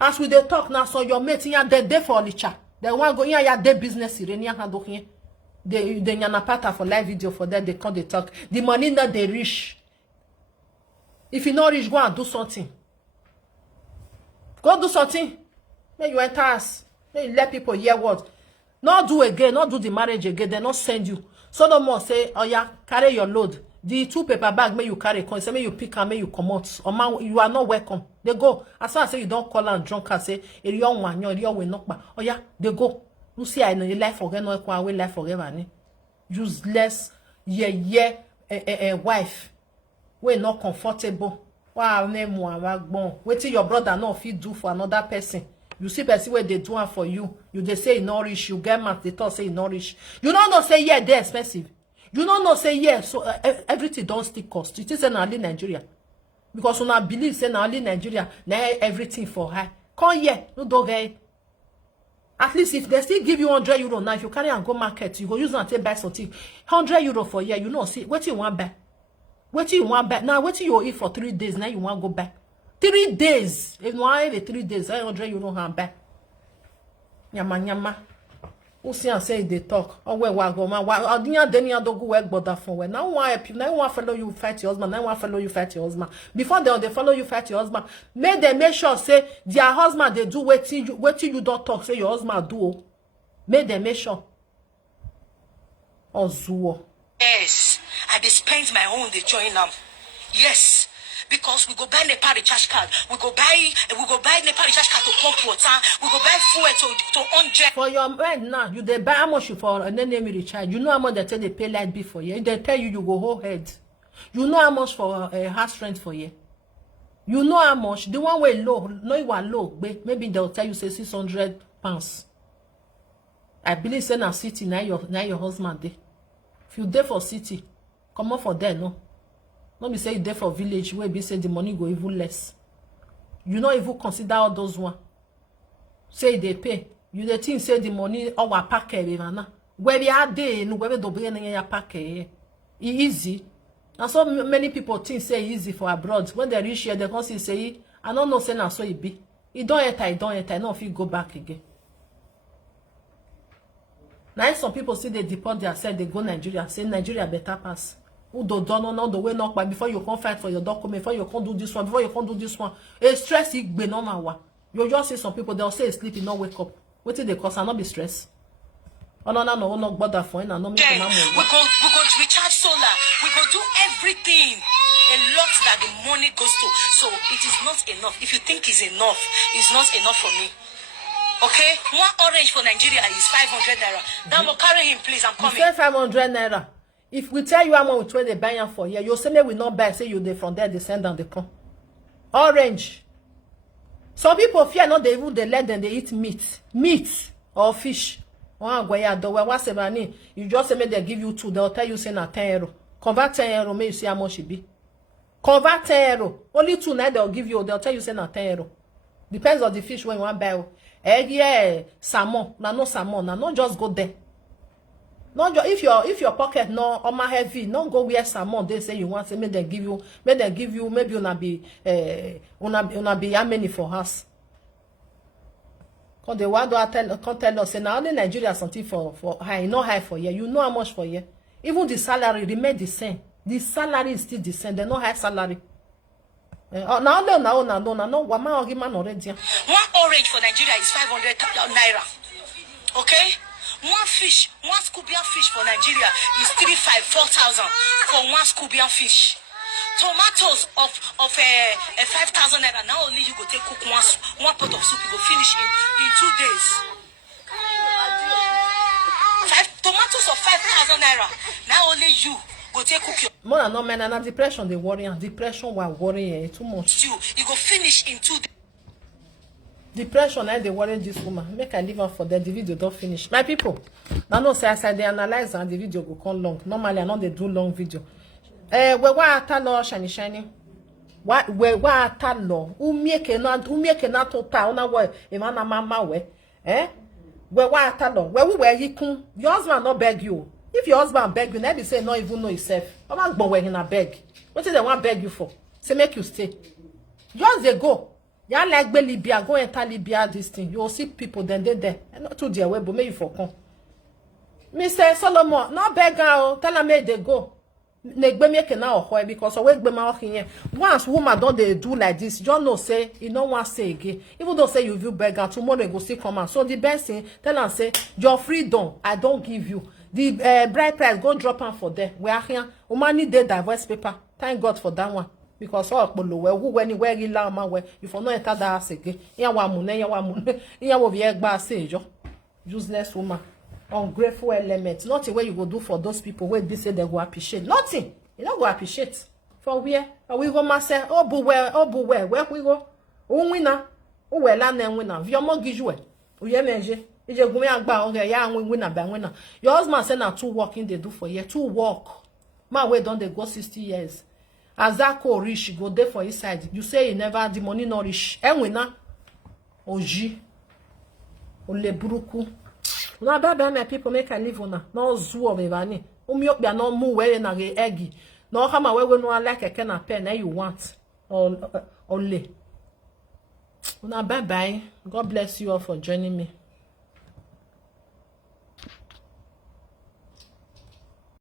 As we they talk now, so your mate in they day for licha. They want go in your day business in your hand here. They nyana pata for live video for that they come they talk. The money that they rich. If you not rich, go and do something. Go do something. May you enter us. May you let people hear what. Not do again, not do the marriage again. They not send you. So no more say, oh yeah, carry your load. The 2 paper bag may you carry. Say may you pick and may you come out. Or man, you are not welcome. They go. As far as say you don't call and drunk and say, a young one, your will knock back. Oh yeah, they go. You see, I know your life forget no equal way life forever. Useless, wife. We're not comfortable. Wow, name one Wetin your brother no fit do for another person. You see person where they do it for you. You they say nourish. You get mad. They talk say nourish. You don't know say yeah they're expensive. You don't know say yeah. So everything don't still cost. It is in only Nigeria because when I believe say only Nigeria now everything for her. Come here, no dog. At least if they still give you €100 now, if you carry and go market, you go use and take buy something. €100 for year. You know see what you want back. What you want back now? What you eat for 3 days? Now you want to go back 3 days. If you want 3 days, €100 hand back. Nyama. Who see and say they talk? Oh where we go man? Why? Denia don't go work but that for where? Now why help you? Now want follow you fight your husband? Now want follow you fight your husband? Before they follow you fight your husband, make sure say their husband they do what you don't talk. Say your husband do. Make them make sure. Ozuo. Yes, I dey spend my own, they join them. Yes, because we go buy Nepal recharge card. We go buy Nepal recharge card to pump water. We go buy fuel to 100. For your mind now, you they buy how much for and then they recharge. You know how much they tell they pay light bill for you. They tell you go hold head. You know how much for house rent for you. You know how much. The one way low, no you are low. Maybe they'll tell you say £600. I believe say na city now your husband dey. If you there for city, come on for there, no. Not be say you there for village where be say the money go even less. You not even consider all those one. Say they pay. You the think say the money our packet na. Where we are there, no where do be na packet. Easy. And so many people think say easy for abroad. When they reach here, they can see say, I don't know say na so it be. It don't enter. No, if you go back again. Now some people say they deport themselves, they go Nigeria, say Nigeria better pass. Who don't know the way knock by before you can fight for your document, before you can do this one, before you can do this one. A stress it be normal. You just see some people they'll say sleep, you not wake up. What did they cause? I not be stressed. Oh no, bother for no make we go recharge solar. We go do everything. A lot that the money goes to. So it is not enough. If you think it's not enough for me. Okay, one orange for Nigeria is 500 naira. Then we'll carry him, please. I'm coming. You say 500 naira. If we tell you how much we buy him for here, you say we not buy. Say you they from there, they send down the come. Orange. Some people fear not they even they let them they eat meat or fish. You just say they give you 2. They'll tell you say na €10. Convert 10 euro, may you see how much it be. Convert 10 euro. Only 2 night they'll give you, they'll tell you say na 10 euro. Depends on the fish when you want buy. Yeah, salmon. No salmon. Not just go there. Not just if your pocket no on my heavy, not go where salmon they say you want to make them give you, maybe una be how many for us. Cause the one do can't tell us say now only Nigeria something for high, not high for year. You know how much for year. Even the salary remain the same. The salary is still the same. They no high salary. No. One orange for Nigeria is 500 naira. Okay? One fish, one scubian fish for Nigeria is 3,500, 4,000 for one scubian fish. Tomatoes of 5,000 naira. Now only you go take cook one pot of soup. You go finish in 2 days. Tomatoes of 5,000 naira. Now only you go take cook your. More than no man and depression they worry and depression while worrying too much. Stew. You go finish in 2 days. Depression they worry this woman. Make I leave her for that the video don't finish. My people, now no say as I they analyze and the video go come long. Normally I know they do long video. We wa atalo shiny. We wa atalo. Umieke na tota ona we e mana mama we. We wa atalo. We yikun. Your husband not beg you. If your husband beg you, never say no even know himself. I'm not going where he na beg. What is they want beg you for? Say make you stay. Just they go. Ya like be Libya, go enter Libya this thing. You will see people then they there. And not to their way, but maybe for come. Mr. Solomon, not beg her. Tell her make they go. Negbe make na ohoe because always be ma here. Once woman don't they do like this, John no say you don't want say again. Even though say you will beg her tomorrow, you go see come out. So the best thing, tell her say your freedom I don't give you. The bride price go drop am for there. We are here. Woman need the divorce paper. Thank God for that one. Because all polo who when where you la man where if no enter that house again. Ya wa mune. Ya wo vie gba say jo. Useless woman. Ungrateful element. Nothing where you go do for those people where they say they go appreciate. Nothing. You don't go appreciate. For where? We go ma say oh bu where we go? O winner. O we la na winner. Vio mo gijwe. O ye menje. Your husband said now 2 working they do for you. 2 work. My way don't they go 60 years. As that co rich go there for his side. You say you never the money not rich. And we na oji. Ole buruku. Na baba my people make a live on. No zoo of evani. Umiok be no mu where na ge eggy. No hama we no like a can a pen you want. Ole. Una bye bye. God bless you all for joining me.